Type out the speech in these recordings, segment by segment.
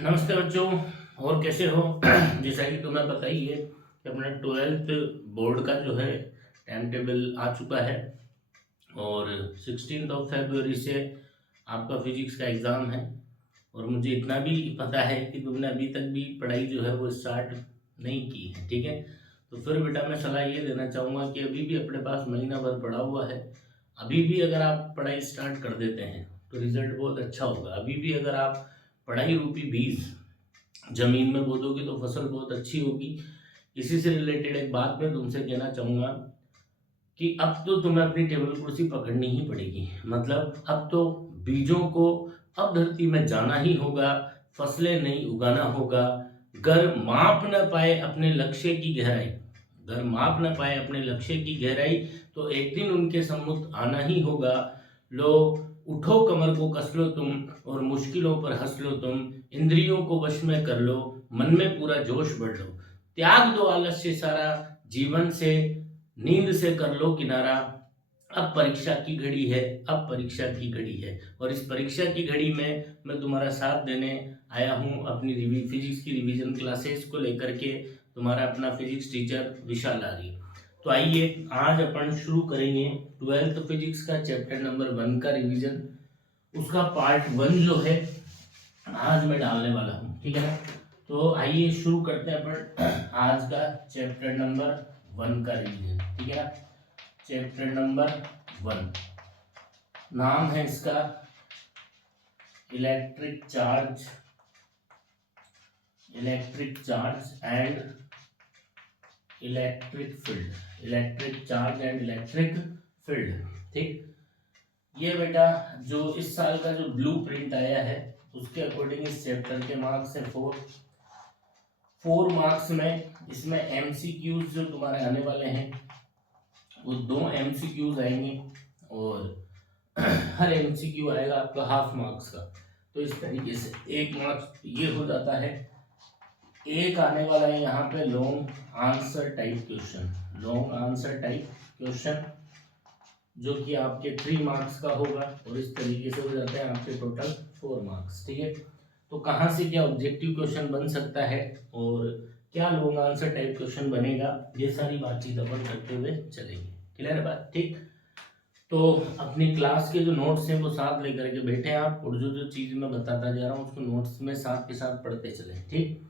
नमस्ते बच्चों। और कैसे हो? जैसा कि तुम्हें पता ही है कि अपना 12th बोर्ड का जो है टाइम टेबल आ चुका है और 16 फरवरी से आपका फिजिक्स का एग्ज़ाम है। और मुझे इतना भी पता है कि तुमने अभी तक भी पढ़ाई जो है वो स्टार्ट नहीं की है, ठीक है। तो फिर बेटा मैं सलाह ये देना चाहूँगा कि अभी भी अपने पास महीना भर पड़ा हुआ है। अभी भी अगर आप पढ़ाई स्टार्ट कर देते हैं तो रिजल्ट बहुत अच्छा होगा। अभी भी अगर आप पढ़ाई रूपी बीज जमीन में बो दोगे तो फसल बहुत अच्छी होगी। इसी से रिलेटेड एक बात मैं तुमसे कहना चाहूँगा कि अब तो तुम्हें अपनी टेबल कुर्सी पकड़नी ही पड़ेगी। मतलब अब तो बीजों को अब धरती में जाना ही होगा, फसलें नहीं उगाना होगा। गर माप न पाए अपने लक्ष्य की गहराई, गर माप न पाए अपने लक्ष्य की गहराई, तो एक दिन उनके सम्मुख आना ही होगा। लो उठो, कमर को कस लो तुम और मुश्किलों पर हंस लो तुम। इंद्रियों को वश में कर लो, मन में पूरा जोश बढ़ लो। त्याग दो आलस्य सारा, जीवन से नींद से कर लो किनारा। अब परीक्षा की घड़ी है, अब परीक्षा की घड़ी है। और इस परीक्षा की घड़ी में मैं तुम्हारा साथ देने आया हूँ अपनी फिजिक्स की रिवीजन क्लासेस को लेकर के। तुम्हारा अपना फिजिक्स टीचर विशाल आर्य। तो आइए आज अपन शुरू करेंगे 12th फिजिक्स का चैप्टर नंबर 1 का रिवीजन। उसका पार्ट 1 जो है आज मैं डालने वाला हूँ, ठीक है ना। तो आइए शुरू करते हैं अपन आज का चैप्टर नंबर 1 का रिवीजन, ठीक है ना। चैप्टर नंबर 1 नाम है इसका electric charge, electric charge and electric field, electric charge and electric field, ठीक। ये बेटा जो इस साल का जो ब्लू प्रिंट आया है उसके अकॉर्डिंग इस चैप्टर के मार्क्स है 4 मार्क्स में। इसमें एमसीक्यूज जो तुम्हारे आने वाले हैं वो 2 एमसीक्यूज आएंगे और हर एमसीक्यू आएगा आपका हाफ मार्क्स का। तो इस तरीके से 1 मार्क्स ये हो जाता है। एक आने वाला है यहाँ पे long answer type question, long answer type question जो कि आपके 3 मार्क्स का होगा। और इस तरीके से हो जाता है आपके टोटल 4 मार्क्स, ठीक है। तो कहाँ से क्या ऑब्जेक्टिव क्वेश्चन बन सकता है और क्या लॉन्ग आंसर टाइप क्वेश्चन बनेगा, ये सारी बातचीत अपन करते हुए चलेंगे। क्लियर है बात, ठीक। तो अपनी क्लास के जो नोट्स हैं वो साथ लेकर के बैठे आप, और जो जो चीज़ मैं बताता जा रहा हूँ उसको नोट्स में साथ के साथ पढ़ते चलें, ठीक।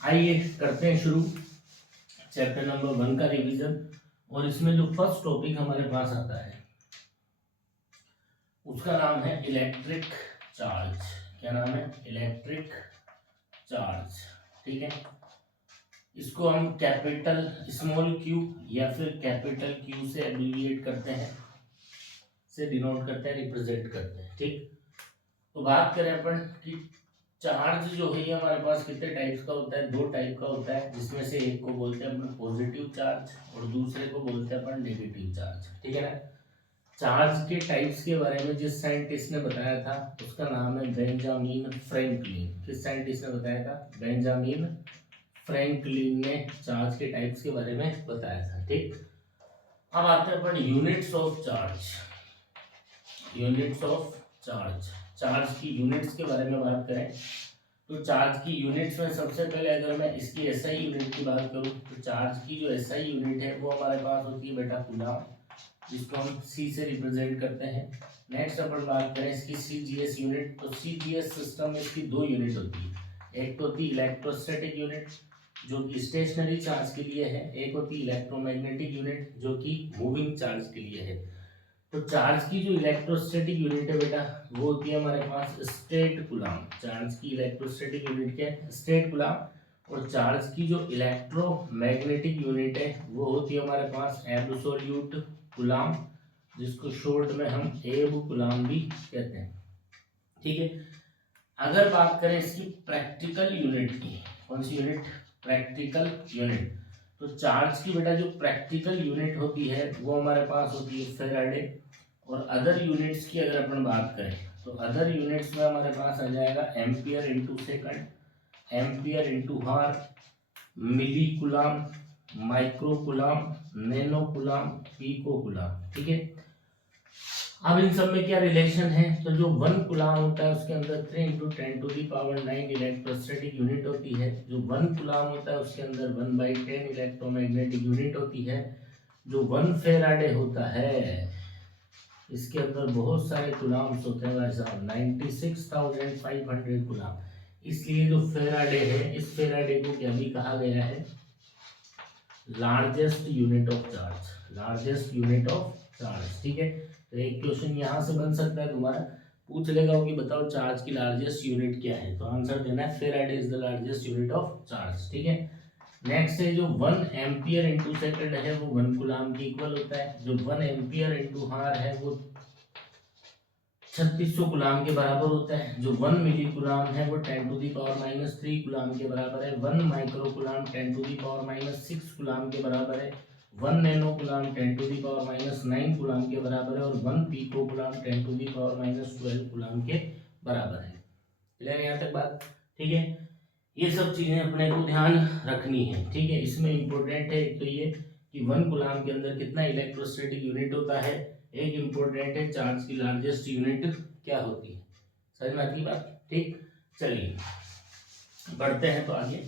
आइए करते हैं शुरू चैप्टर नंबर 1 का रिवीजन। और इसमें जो फर्स्ट टॉपिक हमारे पास आता है उसका नाम है इलेक्ट्रिक चार्ज। क्या नाम है? इलेक्ट्रिक चार्ज, ठीक है। इसको हम कैपिटल स्मॉल क्यू या फिर कैपिटल क्यू से एब्रिविएट करते हैं, से डिनोट करते हैं, रिप्रेजेंट करते हैं, ठीक। तो बात करें अपन कि चार्ज जो है ये हमारे पास कितने टाइप्स का होता है? 2 टाइप का होता है, जिसमें से एक को बोलते हैं अपन पॉजिटिव चार्ज और दूसरे को बोलते हैं अपन नेगेटिव चार्ज, ठीक है ना। चार्ज के टाइप्स के बारे में जिस साइंटिस्ट ने बताया था उसका नाम है बेंजामिन फ्रैंकलिन। किस साइंटिस्ट ने बताया था? बेंजामिन फ्रैंकलिन ने चार्ज के टाइप्स के बारे में बताया था, ठीक। अब आते हैं अपन units of charge, units of charge. Charge की यूनिट्स के बारे में बात करें तो चार्ज की यूनिट्स में सबसे पहले अगर मैं इसकी एसआई यूनिट की बात करूं तो चार्ज की जो एसआई यूनिट है वो हमारे पास होती है बेटा कूलम, जिसको हम सी से रिप्रेजेंट करते हैं। नेक्स्ट अपन बात करें इसकी सीजीएस यूनिट, तो सीजीएस सिस्टम में इसकी 2 यूनिट होती है। एक तो होती है इलेक्ट्रोस्टैटिक यूनिट जो कि स्टेशनरी चार्ज के लिए है, एक होती है इलेक्ट्रोमैग्नेटिक यूनिट जो कि मूविंग चार्ज के लिए है। तो चार्ज की जो इलेक्ट्रोस्टैटिक यूनिट है बेटा वो होती है हमारे पास स्टेट कूलम। चार्ज की इलेक्ट्रोस्टैटिक यूनिट क्या है? State coulomb. और चार्ज की जो इलेक्ट्रोमैग्नेटिक यूनिट है वो होती है हमारे पास एब्सोल्यूट कूलम, जिसको शॉर्ट में हम एब कूलम भी कहते हैं, ठीक है। अगर बात करें इसकी प्रैक्टिकल यूनिट की, कौन सी यूनिट? Practical unit. तो चार्ज की बेटा जो प्रैक्टिकल यूनिट होती है वो हमारे पास होती है फैराडे। और अदर यूनिट्स की अगर अपन बात करें तो अदर यूनिट्स में हमारे पास आ जाएगा ampere into second, ampere into hour, milli coulomb, micro coulomb, nano coulomb, pico coulomb, ठीक है। अब इन सब में क्या रिलेशन है, तो जो 1 कूलाम होता है उसके अंदर 3 × 10⁹ इलेक्ट्रोस्टैटिक यूनिट होती है। जो 1 कूलाम होता है उसके अंदर 1/10 इलेक्ट्रोमैग्नेटिक यूनिट होती है। जो 1 फेराडे होता है इसके अंदर बहुत सारे कूलाम्स होते हैं भाई साहब, 96,500 कूलाम। इसलिए जो फेराडे है, इस फेराडे को क्या भी कहा गया है, largest unit of charge, largest unit of charge. ठीक है, तो एक क्वेश्चन यहाँ से बन सकता है तुम्हारा, पूछ लेगा कि बताओ चार्ज की लार्जेस्ट यूनिट क्या है, तो आंसर देना है Faraday is the largest unit of charge. ठीक है, नेक्स्ट है जो 1 एम्पियर इंटू सेकंड है वो 1 कूलाम के इक्वल होता है। जो 1 एम्पियर इंटू हार है वो 3600 कूलाम के बराबर होता है। जो 1 मिली कूलाम है वो 10⁻³ कूलाम के बराबर है। 1 माइक्रो कूलाम 10⁻6 कूलाम के बराबर है। 1 नैनो कूलाम 10⁻9 कूलाम के बराबर है और 1 पीको कूलाम 10⁻12 कूलाम के बराबर है। क्लियर यहाँ तक बात? ठीक है, ये सब चीजें अपने को ध्यान रखनी है। ठीक है, इसमें इंपॉर्टेंट है एक तो ये कि 1 कूलाम के अंदर कितना इलेक्ट्रोस्टैटिक यूनिट होता है, एक इंपॉर्टेंट है चार्ज की लार्जेस्ट यूनिट क्या होती है। समझ में आती बात? ठीक, चलिए बढ़ते हैं तो आगे।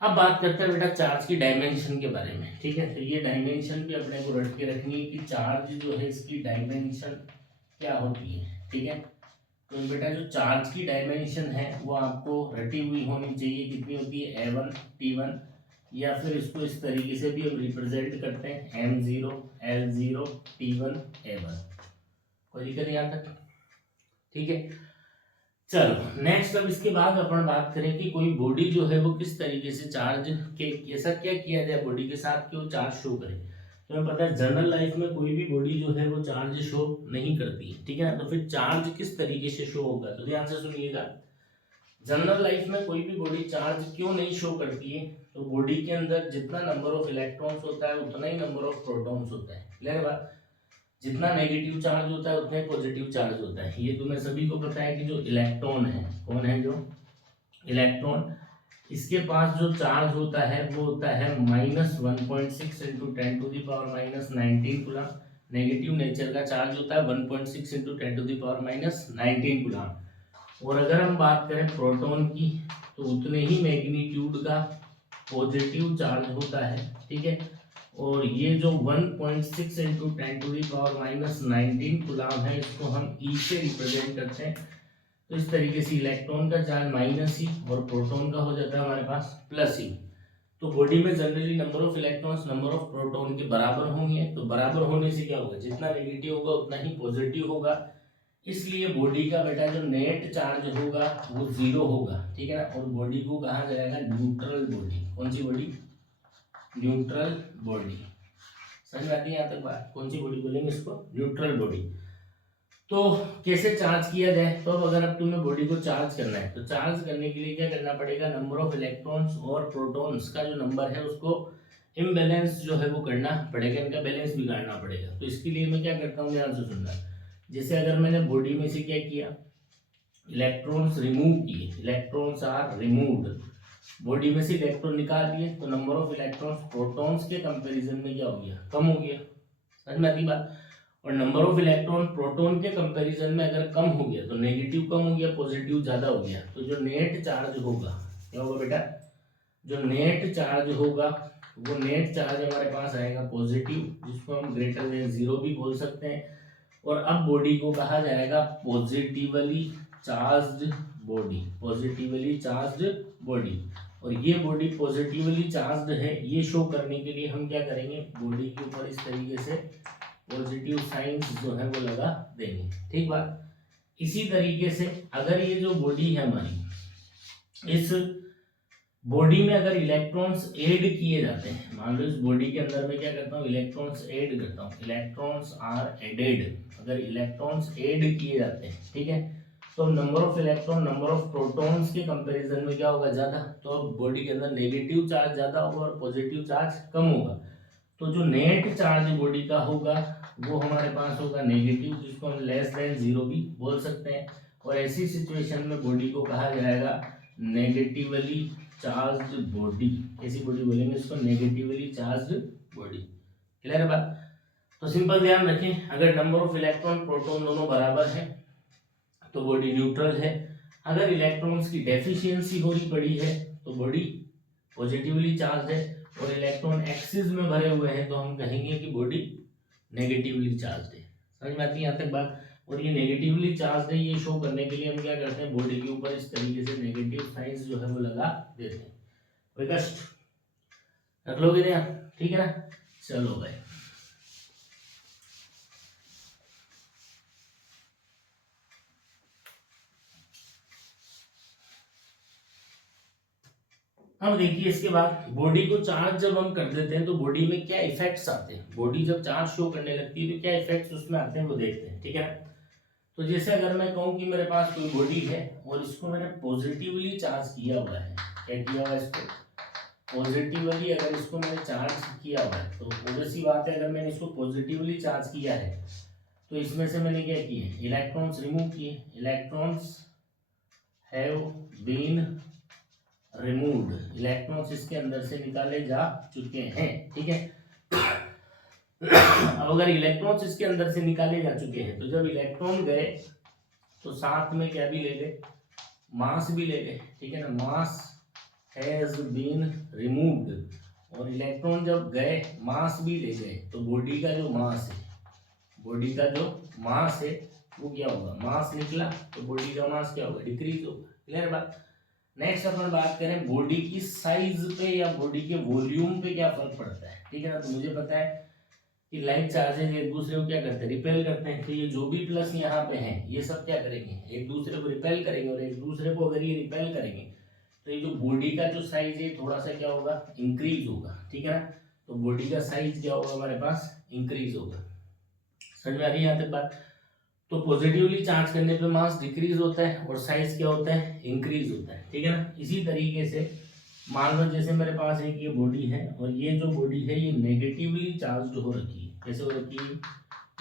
अब बात करते हैं बेटा चार्ज की डायमेंशन के बारे में। ठीक है, तो ये डायमेंशन भी अपने को रट के रखनी है कि चार्ज जो है इसकी डायमेंशन क्या होती है। ठीक है, तो बेटा जो चार्ज की डायमेंशन है वो आपको रटी हुई होनी चाहिए। कितनी होती है, A1 T1, या फिर इसको इस तरीके से भी हम रिप्रेजेंट करते हैं M0 L0 T1 A1। कोई दिक्कत नहीं यहाँ तक? ठीक है, चलो नेक्स्ट। अब इसके बाद अपन बात करें कि कोई बॉडी जो है वो किस तरीके से चार्ज के ऐसा क्या किया जाए बॉडी के साथ कि वो चार्ज शो करे। तो हमें पता है जनरल लाइफ में कोई भी बॉडी जो है वो चार्ज शो नहीं करती है। ठीक है ना, तो फिर चार्ज किस तरीके से शो होगा, तो ध्यान से सुनिएगा। जनरल लाइफ में कोई भी बॉडी चार्ज क्यों नहीं शो करती है, तो बॉडी के अंदर जितना नंबर ऑफ इलेक्ट्रॉन्स होता है उतना ही नंबर ऑफ प्रोटॉन्स होता है। क्लियर बात? जितना नेगेटिव चार्ज होता है उतना ही पॉजिटिव चार्ज होता है। ये तुम्हें सभी को पता है कि जो इलेक्ट्रॉन है, कौन है जो इलेक्ट्रॉन, इसके पास जो चार्ज होता है वो होता है -1.6 × 10⁻19 कूलाम। नेगेटिव नेचर का चार्ज होता है 1.6 × 10⁻19 कूलाम। और अगर हम बात करें प्रोटॉन की तो उतने ही मैग्नीट्यूड का पॉजिटिव चार्ज होता है। ठीक है, और ये जो 1.6 × 10⁻19 कूलाम है इसको हम ई से रिप्रेजेंट करते हैं। तो इस तरीके से इलेक्ट्रॉन का चार्ज -ही और प्रोटॉन का हो जाता है हमारे पास +ही। तो बॉडी में generally number of electrons number of proton के बराबर होंगे। तो बराबर होने से क्या होगा, जितना नेगेटिव होगा उतना ही पॉजिटिव होगा। इसलिए बॉडी का बेटा जो नेट चार्ज होगा वो 0 होगा। ठीक है ना, और बॉडी को कहा जाएगा न्यूट्रल बॉडी। कौन सी बॉडी? Neutral body. समझ आती है यहाँ तक बात? कौन सी बॉडी बोलेंगे इसको? Neutral body. तो कैसे चार्ज किया जाए, तो अगर अब तुम्हें बॉडी को चार्ज करना है तो चार्ज करने के लिए क्या करना पड़ेगा, नंबर ऑफ इलेक्ट्रॉन्स और प्रोटॉन्स का जो नंबर है उसको इम्बैलेंस जो है वो करना पड़ेगा, इनका बैलेंस बिगाड़ना पड़ेगा। तो इसके लिए मैं क्या करता हूँ, ध्यान से सुनना। जैसे अगर मैंने बॉडी में से क्या किया, इलेक्ट्रॉन्स रिमूव किए, इलेक्ट्रॉन्स आर रिमूव्ड, बॉडी में से इलेक्ट्रॉन निकाल दिए, तो नंबर ऑफ इलेक्ट्रॉन्स प्रोटॉन्स के कंपैरिजन में क्या हो गया, कम हो गया। समझ में आती बात? और नंबर ऑफ इलेक्ट्रॉन प्रोटॉन के कंपैरिजन में अगर कम हो गया तो नेगेटिव कम हो गया, पॉजिटिव ज्यादा हो गया। तो जो नेट चार्ज होगा क्या होगा बेटा, जो नेट चार्ज होगा वो नेट चार्ज हमारे पास आएगा पॉजिटिव, जिसको हम >0 भी बोल सकते हैं। और अब बॉडी को कहा जाएगा positively charged body, positively charged body. और ये बॉडी पॉजिटिवली चार्ज्ड है, ये शो करने के लिए हम क्या करेंगे, बॉडी के ऊपर इस तरीके से पॉजिटिव साइंस जो है वो लगा देंगे। ठीक बात? इसी तरीके से अगर ये जो बॉडी है हमारी, इस बॉडी में अगर इलेक्ट्रॉन्स ऐड किए जाते हैं, मान लो इस बॉडी के अंदर में क्या करता हूँ, इलेक्ट्रॉन्स ऐड करता हूँ, इलेक्ट्रॉन्स आर एडेड, अगर इलेक्ट्रॉन्स ऐड किए जाते हैं, ठीक है, तो number of electron number of protons के कंपैरिजन में क्या होगा, ज्यादा। तो अब बॉडी के अंदर नेगेटिव चार्ज ज्यादा होगा और पॉजिटिव चार्ज कम होगा। तो जो नेट चार्ज बॉडी का होगा वो हमारे पास होगा नेगेटिव, जिसको हम <0 भी बोल सकते हैं। और ऐसी सिचुएशन में बॉडी को कहा जाएगा नेगेटिवली चार्ज्ड बॉडी। कैसी बॉडी बोलेंगे इसको? Negatively charged body. क्लियर है बात? तो सिंपल ध्यान रखें, अगर नंबर ऑफ इलेक्ट्रॉन प्रोटॉन दोनों बराबर है तो बॉडी न्यूट्रल है। अगर इलेक्ट्रॉन्स की डेफिशिएंसी हो रही पड़ी है तो बॉडी पॉजिटिवली चार्ज है, और इलेक्ट्रॉन एक्सिस में भरे हुए हैं तो हम कहेंगे कि बॉडी नेगेटिवली चार्ज है। समझ में आती है यहाँ तक बात? और ये नेगेटिवली चार्ज है ये शो करने के लिए हम क्या करते हैं, बॉडी के ऊपर इस तरीके से नेगेटिव साइंस जो है वो लगा देते हैं। कोई कष्ट रख लोगे ना? ठीक है ना? चलो भाई, अब देखिए इसके बाद बॉडी को चार्ज जब हम कर देते हैं तो बॉडी में क्या इफेक्ट्स आते हैं। बॉडी जब चार्ज शो करने लगती है तो क्या इफेक्ट्स उसमें आते हैं वो देखते हैं। ठीक है, तो जैसे अगर मैं कहूँ कि मेरे पास कोई बॉडी है और इसको मैंने पॉजिटिवली चार्ज किया हुआ है, क्या किया हुआ है इसको? पॉजिटिवली अगर इसको मैंने चार्ज किया हुआ है तो ऑब्वियस सी बात है, अगर मैंने इसको पॉजिटिवली चार्ज किया है तो इसमें से मैंने क्या किए? इलेक्ट्रॉन्स रिमूव किए। Electrons have been removed, electrons इसके अंदर से निकाले जा चुके हैं। ठीक है, अब अगर इलेक्ट्रॉन्स इसके अंदर से निकाले जा चुके हैं तो जब इलेक्ट्रॉन गए तो साथ में क्या भी ले गए? मास भी ले गए। ठीक है ना? मास हैज बीन रिमूव्ड, और इलेक्ट्रॉन जब गए मास भी ले गए तो बॉडी का जो मास है, बॉडी का जो मास है वो क्या होगा? मास निकला तो बॉडी का मास क्या होगा? डिक्रीज होगा। क्लियर बात? नेक्स्ट अपन बात करें बॉडी की साइज पे या बॉडी के वॉल्यूम पे क्या फर्क पड़ता है। ठीक है ना? तो मुझे पता है कि लाइक चार्जेस एक दूसरे को क्या करते हैं? रिपेल करते हैं। तो ये जो भी प्लस यहाँ पे हैं ये सब क्या करेंगे? एक दूसरे को रिपेल करेंगे, और एक दूसरे को अगर ये रिपेल करेंगे तो ये जो बॉडी का जो साइज है थोड़ा सा क्या होगा? इंक्रीज होगा। ठीक है ना? तो बॉडी का साइज क्या होगा हमारे पास? इंक्रीज होगा। समझ में आ रही है यहाँ तक बात? तो पॉजिटिवली चार्ज करने पे मास डिक्रीज होता है और साइज क्या होता है? इंक्रीज होता है। ठीक है ना? इसी तरीके से मान लो जैसे मेरे पास एक ये बॉडी है और ये जो बॉडी है ये नेगेटिवली चार्ज हो रखी है। कैसे हो रखी है?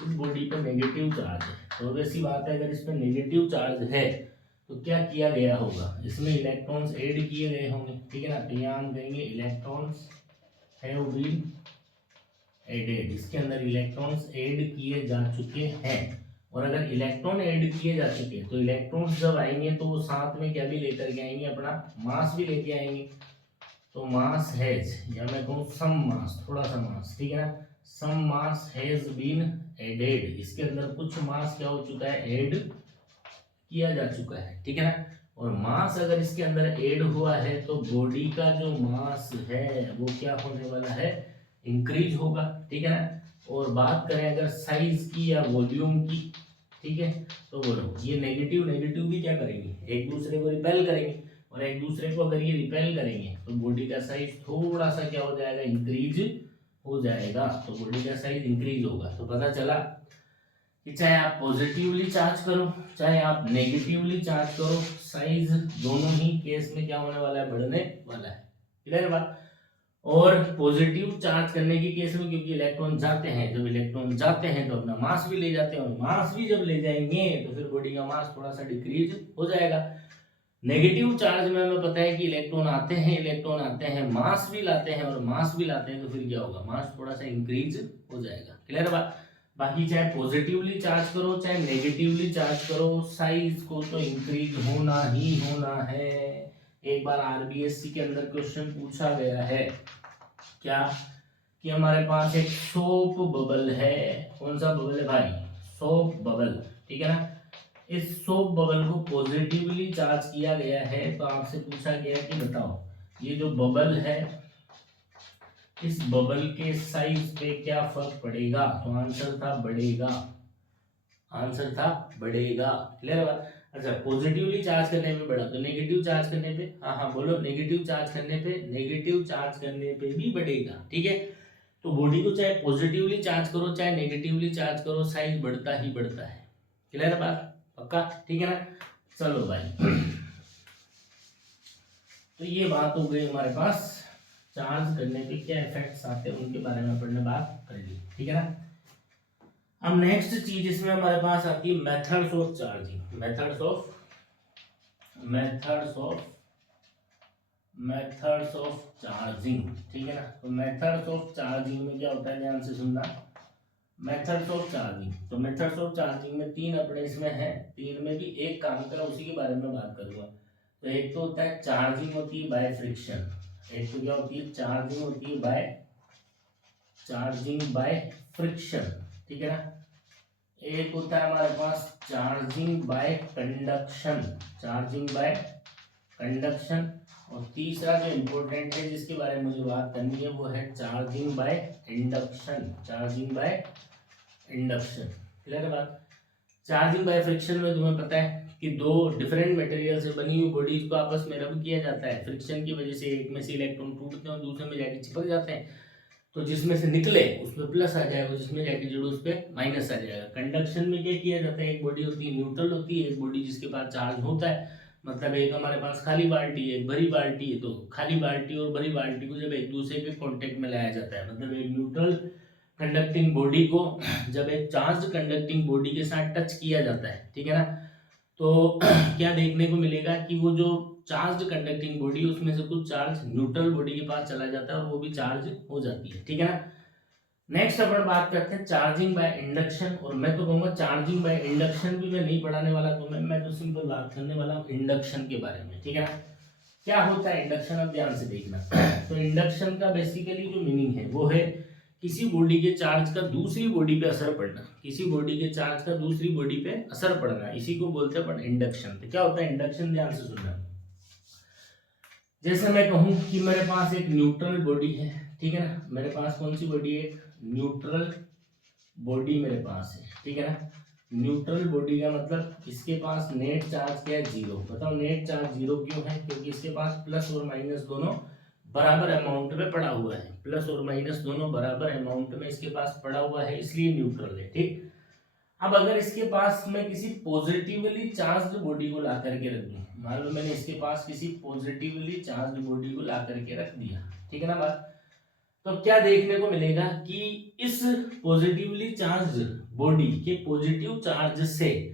इस बॉडी पे नेगेटिव चार्ज है। तो वैसी बात है, अगर इस पे नेगेटिव चार्ज है तो क्या किया गया होगा? इसमें इलेक्ट्रॉन्स ऐड किए गए होंगे। ठीक है ना? तो यहाँ हम कहेंगे इलेक्ट्रॉन्स हैव बीन एडेड, इसके अंदर इलेक्ट्रॉन्स ऐड किए जा चुके हैं। और अगर इलेक्ट्रॉन ऐड किए जा चुके हैं तो इलेक्ट्रॉन्स जब आएंगे तो वो साथ में क्या भी लेकर के आएंगे? अपना मास भी लेके आएंगे। तो मास हैज, या मैं कहूँ सम मास, थोड़ा सा मास। ठीक है ना? सम मास हैज बीन एडेड, इसके अंदर कुछ मास क्या हो चुका है? ऐड किया जा चुका है। ठीक है ना? और मास अगर इसके अंदर ऐड हुआ है तो बॉडी का जो मास है वो क्या होने वाला है? इंक्रीज होगा। ठीक है ना? और बात करें अगर साइज की या वॉल्यूम की, ठीक है, तो बोलो ये नेगेटिव नेगेटिव भी क्या करेंगे? एक दूसरे को रिपेल करेंगे, और एक दूसरे को अगर ये रिपेल करेंगे तो बॉडी का साइज थोड़ा सा क्या हो जाएगा? इंक्रीज हो जाएगा। तो बॉडी का साइज इंक्रीज होगा। तो पता चला कि चाहे आप पॉजिटिवली चार्ज करो चाहे आप नेगेटिवली चार्ज करो, साइज दोनों ही केस में क्या होने वाला है? बढ़ने वाला है। क्लियर बात? और पॉजिटिव चार्ज करने के केस में क्योंकि इलेक्ट्रॉन जाते हैं, जब इलेक्ट्रॉन जाते हैं तो अपना मास भी ले जाते हैं, और मास भी जब ले जाएंगे तो फिर बॉडी का मास थोड़ा सा डिक्रीज हो जाएगा। नेगेटिव चार्ज में हमें पता है कि इलेक्ट्रॉन आते हैं मास भी लाते हैं, और मास भी लाते हैं तो फिर क्या होगा? मास थोड़ा सा इंक्रीज हो जाएगा। क्लियर बात? बाकी चाहे पॉजिटिवली चार्ज करो चाहे नेगेटिवली चार्ज करो, साइज को तो इंक्रीज होना ही होना है। एक बार आरबीएससी के अंदर क्वेश्चन पूछा गया है क्या, कि हमारे पास एक सोप बबल है। कौन सा बबल है भाई? Soap bubble. ठीक है ना? इस सोप बबल को पॉजिटिवली चार्ज किया गया है तो आपसे पूछा गया कि बताओ ये जो बबल है इस बबल के साइज पे क्या फर्क पड़ेगा? तो आंसर था बढ़ेगा। आंसर था बढ़ेगा। क्लियर बात? अच्छा, पॉजिटिवली चार्ज करने पे बढ़ा तो नेगेटिव चार्ज करने पे, हाँ बोलो, नेगेटिव चार्ज करने पे भी बढ़ेगा। ठीक है? तो बॉडी को चाहे पॉजिटिवली चार्ज करो चाहे नेगेटिवली चार्ज करो, साइज बढ़ता ही बढ़ता है। क्लियर बात? पक्का? ठीक है ना? चलो भाई, तो ये बात हो गई हमारे पास चार्ज करने पे क्या इफेक्ट्स आते हैं उनके बारे में अपन ने बात कर ली। ठीक है ना? अब नेक्स्ट चीज इसमें हमारे पास आती है methods of charging. Methods of charging, ठीक है ना। तो मेथड्स ऑफ चार्जिंग में क्या होता है, ध्यान से सुनना। मेथड्स ऑफ चार्जिंग, तो मेथड्स ऑफ चार्जिंग में तीन अपने इसमें है, तीन में भी एक काम करा उसी के बारे में बात करूंगा। तो एक तो होता है चार्जिंग होती है बाय फ्रिक्शन, एक तो क्या होती है चार्जिंग होती है बाय फ्रिक्शन, ठीक है ना। एक होता है हमारे पास चार्जिंग बाय कंडक्शन, और तीसरा जो इम्पोर्टेंट है जिसके बारे में मुझे बात करनी है वो है चार्जिंग बाय इंडक्शन। क्लियर है बात। चार्जिंग बाय फ्रिक्शन में तुम्हें पता है कि दो डिफरेंट मटेरियल से बनी हुई बॉडीज को आपस में रब किया जाता है। फ्रिक्शन की वजह से एक में से इलेक्ट्रॉन टूटते हैं और दूसरे में जाके चिपक जाते हैं, तो जिसमें से निकले उसमें प्लस आ जाएगा, जिसमें जाके जुड़े उस पर माइनस आ जाएगा। कंडक्शन में क्या किया जाता है, एक बॉडी होती है न्यूट्रल होती है, एक बॉडी जिसके पास चार्ज होता है, मतलब एक हमारे पास खाली बाल्टी है, एक भरी बाल्टी है, तो खाली बाल्टी और भरी बाल्टी को जब एक दूसरे के कांटेक्ट में लाया जाता है, मतलब एक न्यूट्रल कंडक्टिंग बॉडी को जब एक चार्ज कंडक्टिंग बॉडी के साथ टच किया जाता है, ठीक है ना, तो क्या देखने को मिलेगा कि वो जो चार्ज कंडक्टिंग बॉडी उसमें से कुछ चार्ज न्यूट्रल बॉडी के पास चला जाता है और वो भी चार्ज हो जाती है, ठीक है ना। नेक्स्ट अपन बात करते हैं चार्जिंग बाय इंडक्शन, और मैं तो कहूँगा चार्जिंग बाय इंडक्शन भी मैं नहीं पढ़ाने वाला तुम्हें, मैं तो सिंपल बात करने वाला हूँ इंडक्शन के बारे में, ठीक है ना। क्या होता है इंडक्शन, अब ध्यान से देखना। तो इंडक्शन का बेसिकली जो मीनिंग है वो है किसी बॉडी के चार्ज का दूसरी बॉडी पे असर पड़ना, किसी बॉडी के चार्ज का दूसरी बॉडी पे असर पड़ना, इसी को बोलते हैं अपन इंडक्शन। तो क्या होता है इंडक्शन, ध्यान से सुनना। जैसे मैं कहूं कि मेरे पास एक न्यूट्रल बॉडी है, ठीक है ना, मेरे पास कौन सी बॉडी है, न्यूट्रल बॉडी मेरे पास है, ठीक है ना। न्यूट्रल बॉडी का मतलब इसके पास नेट चार्ज क्या है, जीरो। बताओ नेट चार्ज जीरो क्यों है, क्योंकि इसके पास प्लस और माइनस दोनों बराबर अमाउंट में पड़ा हुआ है, प्लस और माइनस दोनों बराबर अमाउंट में इसके पास पड़ा हुआ है, इसलिए न्यूट्रल है, ठीक। अब अगर इसके पास मैं किसी पॉजिटिवली चार्ज्ड बॉडी को ला करके रख दूं, मान लो मैंने इसके पास किसी पॉजिटिवली चार्ज्ड बॉडी को ला करके रख दिया, ठीक है ना बात, तो क्या देखने को मिलेगा कि इस पॉजिटिवली चार्ज्ड बॉडी के पॉजिटिव चार्ज से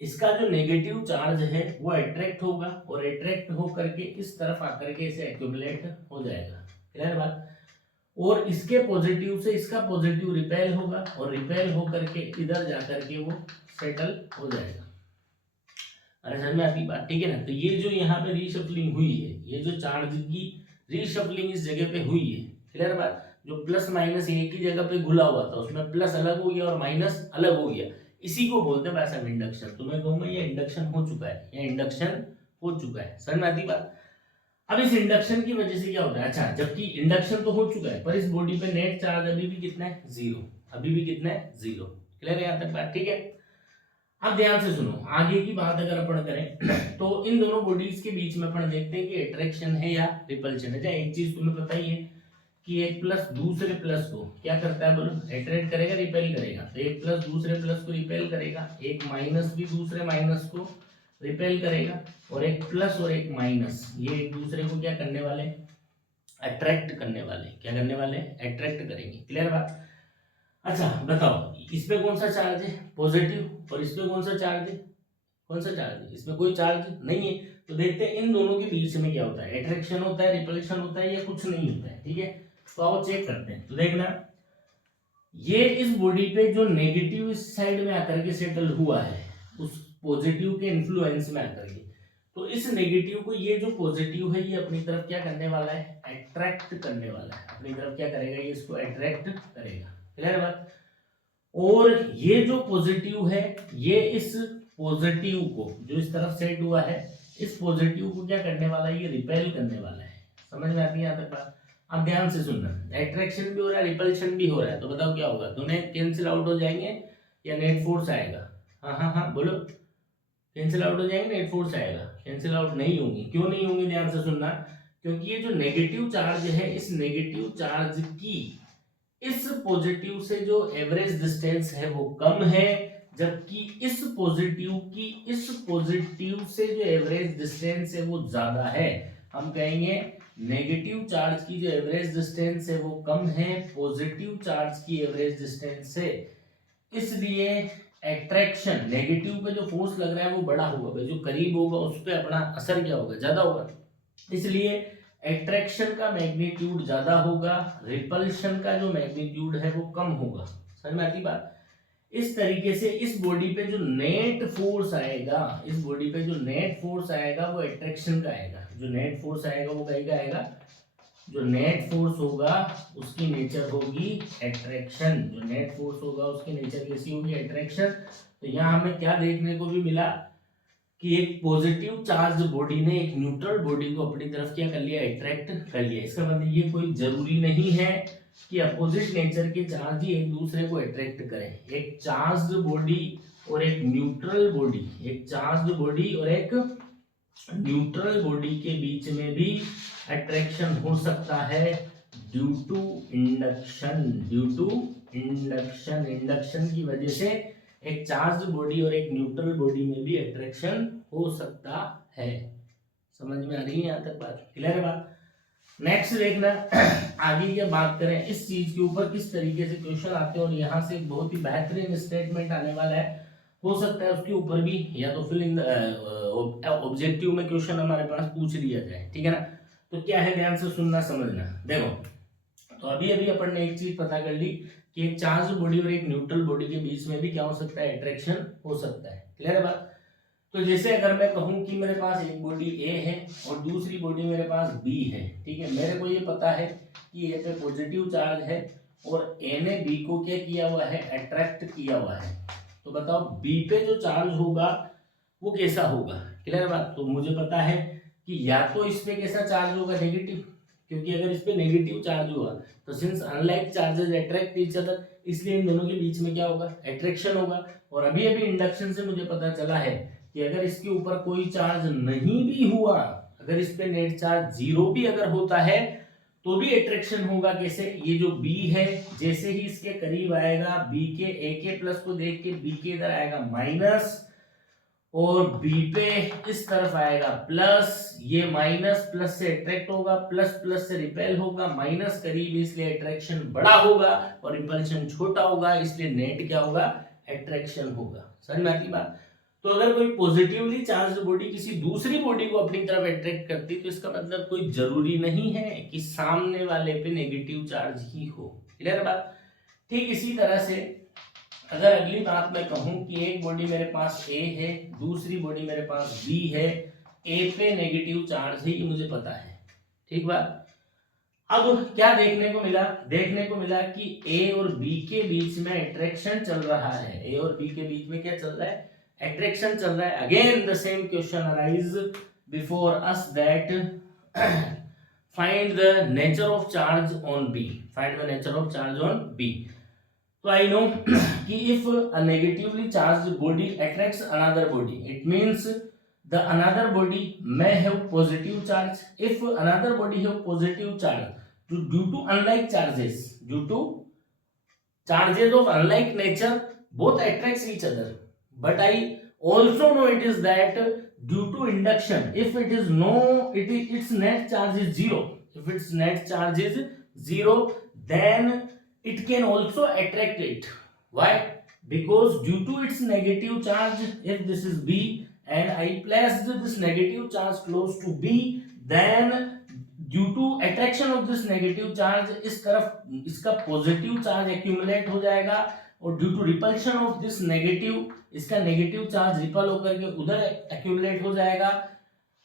इसका जो नेगेटिव चार्ज है वो अट्रैक्ट होगा, और अट्रैक्ट हो करके इस तरफ आकर के इसे एक्यूमुलेट हो जाएगा, क्लियर बात। और इसके पॉजिटिव से इसका पॉजिटिव रिपेल होगा, और रिपेल हो करके इधर जाकर के वो सेटल हो जाएगा। अरे समझ में आती बात, ठीक है ना। तो ये जो यहाँ पे रीशफलिंग हुई है, ये जो चार्ज की रीशफलिंग इस जगह पे हुई है, क्लियर बात। जो प्लस माइनस एक ही जगह पे घुला हुआ था उसमें प्लस अलग हो गया और माइनस अलग हो गया, इसी को बोलते हैं वैसा इंडक्शन। तो मैं कहूंगा ये इंडक्शन हो चुका है, ये इंडक्शन हो चुका है, समझ में आती बात। अब इस इंडक्शन की वजह से क्या होता है, अच्छा जबकि इंडक्शन तो हो चुका है पर इस बॉडी पे नेट चार्ज अभी भी कितना है, जीरो, अभी भी कितना है, जीरो, क्लियर है यहाँ तक बात, ठीक है। अब ध्यान से सुनो, आगे की बात अगर अपन करें तो इन दोनों बॉडीज के बीच में अपन देखते हैं कि अट्रैक्शन है या रिपल्शन है। एक चीज तुम्हें पता ही है कि एक प्लस दूसरे प्लस को क्या करता है बोलो, अट्रैक्ट करेगा, रिपेल करेगा। तो एक प्लस दूसरे प्लस को रिपेल करेगा, एक माइनस भी दूसरे माइनस को रिपेल करेगा, और एक प्लस और एक माइनस ये एक दूसरे को क्या करने वाले, अट्रैक्ट करने वाले, क्या करने वाले, अट्रैक्ट करेंगे, क्लियर बात। अच्छा बताओ इस पे कौन सा चार्ज है, पॉजिटिव, और इस पे कौन सा चार्ज है, कौन सा चार्ज है, इसमें कोई चार्ज नहीं है। तो देखते हैं इन दोनों के बीच में क्या होता है, अट्रैक्शन होता है, रिपल्शन होता है, या कुछ नहीं होता है, ठीक है। तो आओ चेक करते हैं। तो देखना ये इस बॉडी पे जो नेगेटिव इस साइड में आकर के सेटल हुआ है उस पॉजिटिव के इन्फ्लुएंस में आकर के, तो इस नेगेटिव को ये जो पॉजिटिव है ये अपनी तरफ क्या करने वाला है, अट्रैक्ट करने वाला है, अपनी तरफ क्या करेगा, ये इसको अट्रैक्ट करेगा, क्लियर बात। और ये जो पॉजिटिव है ये इस पॉजिटिव को जो इस तरफ सेट हुआ है इस पॉजिटिव को क्या करने वाला है, ये रिपेल करने वाला है, समझ में आती है यहाँ तक बात। अब ध्यान से सुनना, अट्रैक्शन भी हो रहा है, रिपल्शन भी हो रहा है, तो बताओ क्या होगा, दोनों कैंसिल आउट हो जाएंगे या नेट फोर्स आएगा, हाँ हाँ हाँ बोलो, कैंसिल आउट हो जाएंगे, नेट फोर्स आएगा, कैंसिल आउट नहीं होंगे, क्यों नहीं होंगे, ध्यान से सुनना, क्योंकि ये जो नेगेटिव चार्ज है इस नेगेटिव चार्ज की इस पॉजिटिव से जो एवरेज डिस्टेंस है वो कम है, जबकि इस पॉजिटिव से जो एवरेज डिस्टेंस है वो ज्यादा है। हम कहेंगे नेगेटिव चार्ज की जो एवरेज डिस्टेंस है वो कम है, पॉजिटिव चार्ज की एवरेज डिस्टेंस से इसलिए एट्रैक्शन नेगेटिव पे जो फोर्स लग रहा है वो बड़ा होगा भाई, जो करीब होगा उस पर अपना असर क्या होगा, ज्यादा होगा। इसलिए एट्रैक्शन का मैग्नीट्यूड ज्यादा होगा, रिपल्शन का जो मैग्नीट्यूड है वो कम होगा। समझ में आती बात। इस तरीके से इस बॉडी पे जो नेट फोर्स आएगा, इस बॉडी पे जो नेट फोर्स आएगा वो एट्रैक्शन का आएगा। जो नेट फोर्स आएगा वो कहीं का आएगा, जो नेट फोर्स होगा उसकी नेचर होगी एट्रैक्शन। जो नेट फोर्स होगा उसकी नेचर कैसी होगी, एट्रैक्शन। तो यहाँ हमें क्या देखने को भी मिला कि एक पॉजिटिव चार्ज बॉडी ने एक न्यूट्रल बॉडी को अपनी तरफ क्या कर लिया, अट्रैक्ट कर लिया। इसका मतलब ये कोई जरूरी नहीं है कि अपोजिट नेचर के चार्ज ही एक दूसरे को अट्रैक्ट करें। एक चार्ज बॉडी और एक न्यूट्रल बॉडी, एक चार्ज बॉडी और एक न्यूट्रल बॉडी के बीच में भी अट्रैक्शन हो सकता है due to induction. Due to induction, induction की वजह से एक चार्ज बॉडी और एक न्यूट्रल बॉडी में भी अट्रैक्शन हो सकता है। समझ में आ रही है यहाँ तक बात, क्लियर है बात। नेक्स्ट देखना आगे क्या बात करें इस चीज के ऊपर, किस तरीके से क्वेश्चन आते हैं। और यहाँ से बहुत ही बेहतरीन स्टेटमेंट आने वाला है, हो सकता है उसके ऊपर भी या तो फिर इन ऑब्जेक्टिव में क्वेश्चन हमारे पास पूछ लिया जाए, ठीक है ना। तो क्या है, ध्यान से सुनना समझना। देखो, तो अभी अभी अपन ने एक चीज पता कर ली कि एक चार्ज बॉडी और एक न्यूट्रल बॉडी के बीच में भी क्या हो सकता है, अट्रैक्शन हो सकता है, क्लियर है बात। तो जैसे अगर मैं कहूं कि मेरे पास एक बॉडी ए है और दूसरी बॉडी मेरे पास बी है, ठीक है। मेरे को ये पता है कि ए पे पॉजिटिव चार्ज है और ए ने बी को क्या किया हुआ है, अट्रैक्ट किया हुआ है। तो बताओ बी पे जो चार्ज होगा वो कैसा होगा, क्लियर बात। तो मुझे पता है कि या तो इस पे कैसा चार्ज होगा, नेगेटिव, क्योंकि अगर इस पे नेगेटिव चार्ज हुआ तो since unlike charges attract each other, इसलिए इन दोनों के बीच में क्या होगा, अट्रैक्शन होगा। और अभी अभी इंडक्शन से मुझे पता चला है कि अगर इसके ऊपर कोई चार्ज नहीं भी हुआ, अगर इस पे नेट चार्ज जीरो भी अगर होता है तो भी अट्रैक्शन होगा। कैसे, ये जो B है जैसे ही इसके करीब आएगा, B के A के प्लस को देख के B के इधर आएगा माइनस, और B पे इस तरफ आएगा प्लस, ये माइनस प्लस से अट्रैक्ट होगा, प्लस प्लस से रिपेल होगा, माइनस करीब इसलिए अट्रैक्शन बड़ा होगा और रिपल्शन छोटा होगा, इसलिए नेट क्या होगा, अट्रैक्शन होगा। समझ में आती बात। तो अगर कोई पॉजिटिवली चार्ज बॉडी किसी दूसरी बॉडी को अपनी तरफ अट्रैक्ट करती तो इसका मतलब कोई जरूरी नहीं है कि सामने वाले पे नेगेटिव चार्ज ही हो, क्लियर है बात। ठीक इसी तरह से अगर अगली बात मैं कहूं कि एक बॉडी मेरे पास ए है, दूसरी बॉडी मेरे पास बी है, ए पे नेगेटिव चार्ज है, ये मुझे पता है, ठीक बात। अब क्या देखने को मिला, देखने को मिला कि ए और बी के बीच में अट्रैक्शन चल रहा है। ए और बी के बीच में क्या चल रहा है, अट्रैक्शन चल रहा है। Again the same question arise before us that find the nature of charge on B, find the nature of charge on B. तो आई नो कि if a negatively charged body attracts another body, it means the another body may have positive charge. If another body have positive charge, due to unlike charges, due to charges of unlike nature, both attracts each other. But I also know it is that due to induction, if it is no, its net charge is zero. If its net charge is zero, then it can also attract it. Why? Because due to its negative charge, if this is B and I placed this negative charge close to B, then due to attraction of this negative charge इस तरफ इसका positive charge accumulate हो जाएगा, और due to repulsion of this negative, इसका negative charge repel होकर के उधर accumulate हो जाएगा।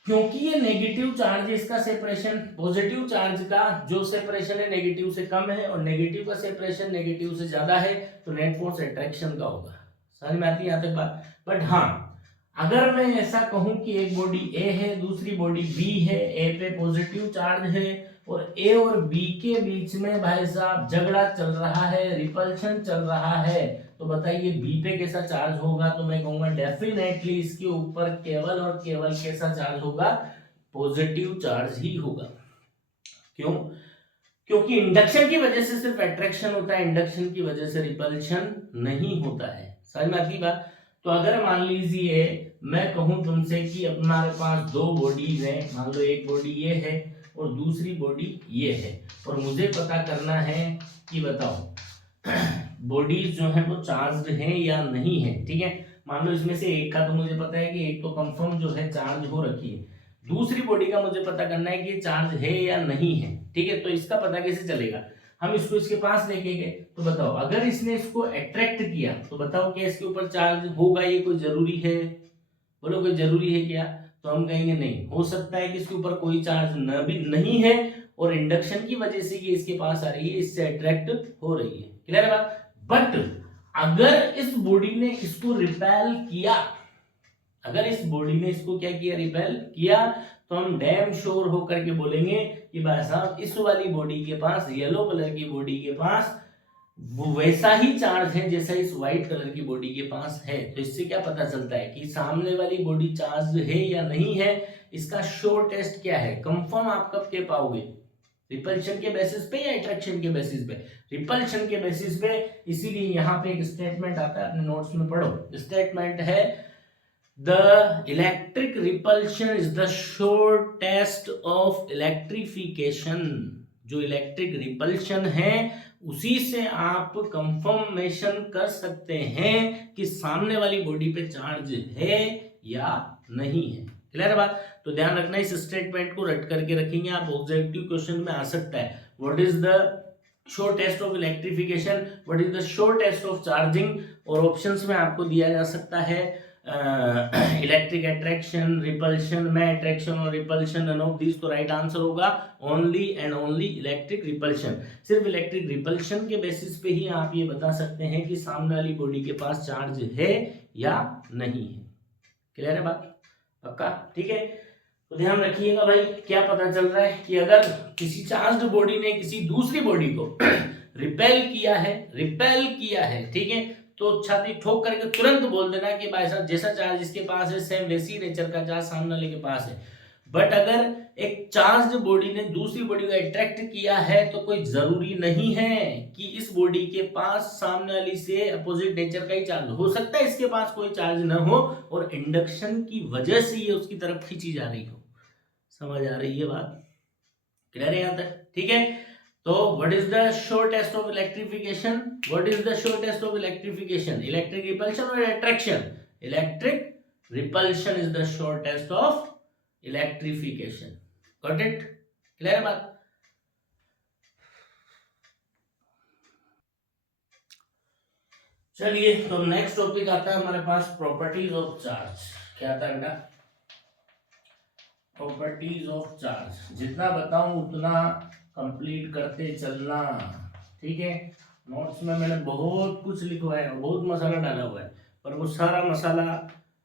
क्योंकि ये नेगेटिव चार्ज, इसका सेपरेशन पॉजिटिव चार्ज का जो सेपरेशन है नेगेटिव से कम है और नेगेटिव का सेपरेशन नेगेटिव से ज्यादा है, तो नेट फोर्स अट्रैक्शन का होगा। समझ में आती है यहाँ तक बात। बट हाँ, अगर मैं ऐसा कहूं कि एक बॉडी ए है, दूसरी बॉडी बी है, ए पे पॉजिटिव चार्ज है और ए और बी के बीच में भाई साहब झगड़ा चल रहा है, रिपल्शन चल रहा है, तो बताइए बी पे कैसा चार्ज होगा। तो मैं कहूंगा डेफिनेटली इसके ऊपर केवल और केवल कैसा चार्ज होगा, पॉजिटिव चार्ज ही होगा। क्यों? क्योंकि इंडक्शन की वजह से सिर्फ अट्रैक्शन होता है, इंडक्शन की वजह से रिपल्शन नहीं होता है। समझ में आती बात। तो अगर मान लीजिए मैं कहूं तुमसे कि हमारे पास दो बॉडीज हैं, मान लो एक बॉडी ये है और दूसरी बॉडी ये है, और मुझे पता करना है कि बताओ बॉडीज जो है वो चार्ज है या नहीं है, ठीक है। मान लो इसमें से एक का तो मुझे पता है कि एक तो कंफर्म जो है चार्ज हो रखी है, दूसरी बॉडी का मुझे पता करना है कि ये चार्ज है या नहीं है, ठीक है। तो इसका पता कैसे चलेगा, हम इसको इसके पास देखेंगे। तो बताओ अगर इसने इसको अट्रैक्ट किया तो बताओ क्या इसके ऊपर चार्ज होगा, ये कोई जरूरी है, बोलो कोई जरूरी है क्या। तो हम कहेंगे नहीं, हो सकता है कि इसके ऊपर कोई चार्ज न भी नहीं है और इंडक्शन की वजह से ये इसके पास आ रही है, इससे अट्रैक्ट हो रही है, क्लियर है बात। बट अगर इस बॉडी ने इसको रिपेल किया, अगर इस बॉडी ने इसको क्या किया, रिपेल किया, तो हम डैम श्योर होकर के बोलेंगे कि भाई साहब इस वाली बॉडी के पास, येलो कलर की बॉडी के पास वो वैसा ही चार्ज है जैसा इस व्हाइट कलर की बॉडी के पास है। तो इससे क्या पता चलता है कि सामने वाली बॉडी चार्ज है या नहीं है। इसका श्योर टेस्ट क्या है, कंफर्म आप कब कह पाओगे, रिपल्शन के बेसिस पे या अट्रैक्शन के बेसिस पे, रिपल्शन के बेसिस पे। इसीलिए यहाँ पे एक स्टेटमेंट आता है, अपने नोट्स में पढ़ो, स्टेटमेंट है the electric repulsion is the sure test of electrification. जो इलेक्ट्रिक रिपल्शन है उसी से आप कंफर्मेशन कर सकते हैं कि सामने वाली बॉडी पे चार्ज है या नहीं है, क्लियर है बात। तो ध्यान रखना, इस स्टेटमेंट को रट करके रखेंगे आप, ऑब्जेक्टिव क्वेश्चन में आ सकता है। What is the sure test of electrification, what is the sure test of charging, और ऑप्शंस में आपको दिया जा सकता है इलेक्ट्रिक अट्रैक्शन, रिपल्शन में अट्रैक्शन और रिपल्शन, नन ऑफ दिस। तो राइट आंसर होगा only and only electric repulsion. सिर्फ इलेक्ट्रिक रिपल्शन के बेसिस पे ही आप ये बता सकते हैं कि सामने वाली बॉडी के पास चार्ज है या नहीं है, क्लियर है बात, पक्का, ठीक है। तो ध्यान रखिएगा भाई, क्या पता चल रहा है कि अगर किसी चार्ज्ड बॉडी ने किसी दूसरी बॉडी को रिपेल किया है, ठीक है, तो छाती ठोक करके तुरंत बोल देना कि भाई साहब जैसा चार्ज इसके पास है सेम वैसी नेचर का चार्ज सामने वाले के पास है। बट अगर एक चार्ज बॉडी ने दूसरी बॉडी को अट्रैक्ट किया है तो कोई जरूरी नहीं है कि इस बॉडी के पास सामने वाली से अपोजिट नेचर का ही चार्ज हो सकता है, इसके पास कोई चार्ज ना हो और इंडक्शन की वजह से ये उसकी तरफ खींची जा रही हो। समझ आ रही है बात, क्लियर है यहाँ तक, ठीक है। तो what is the sure test of electrification, what is the sure test of electrification, electric repulsion और attraction, electric repulsion is the sure test of electrification, got it, clear है बात। चलिए तो नेक्स्ट टॉपिक आता है हमारे पास प्रॉपर्टीज ऑफ चार्ज। क्या आता है बेटा, प्रॉपर्टीज ऑफ चार्ज। जितना बताऊं उतना कंप्लीट करते चलना, ठीक है। नोट्स में मैंने बहुत कुछ लिखवाया, बहुत मसाला डाला हुआ है, पर वो सारा मसाला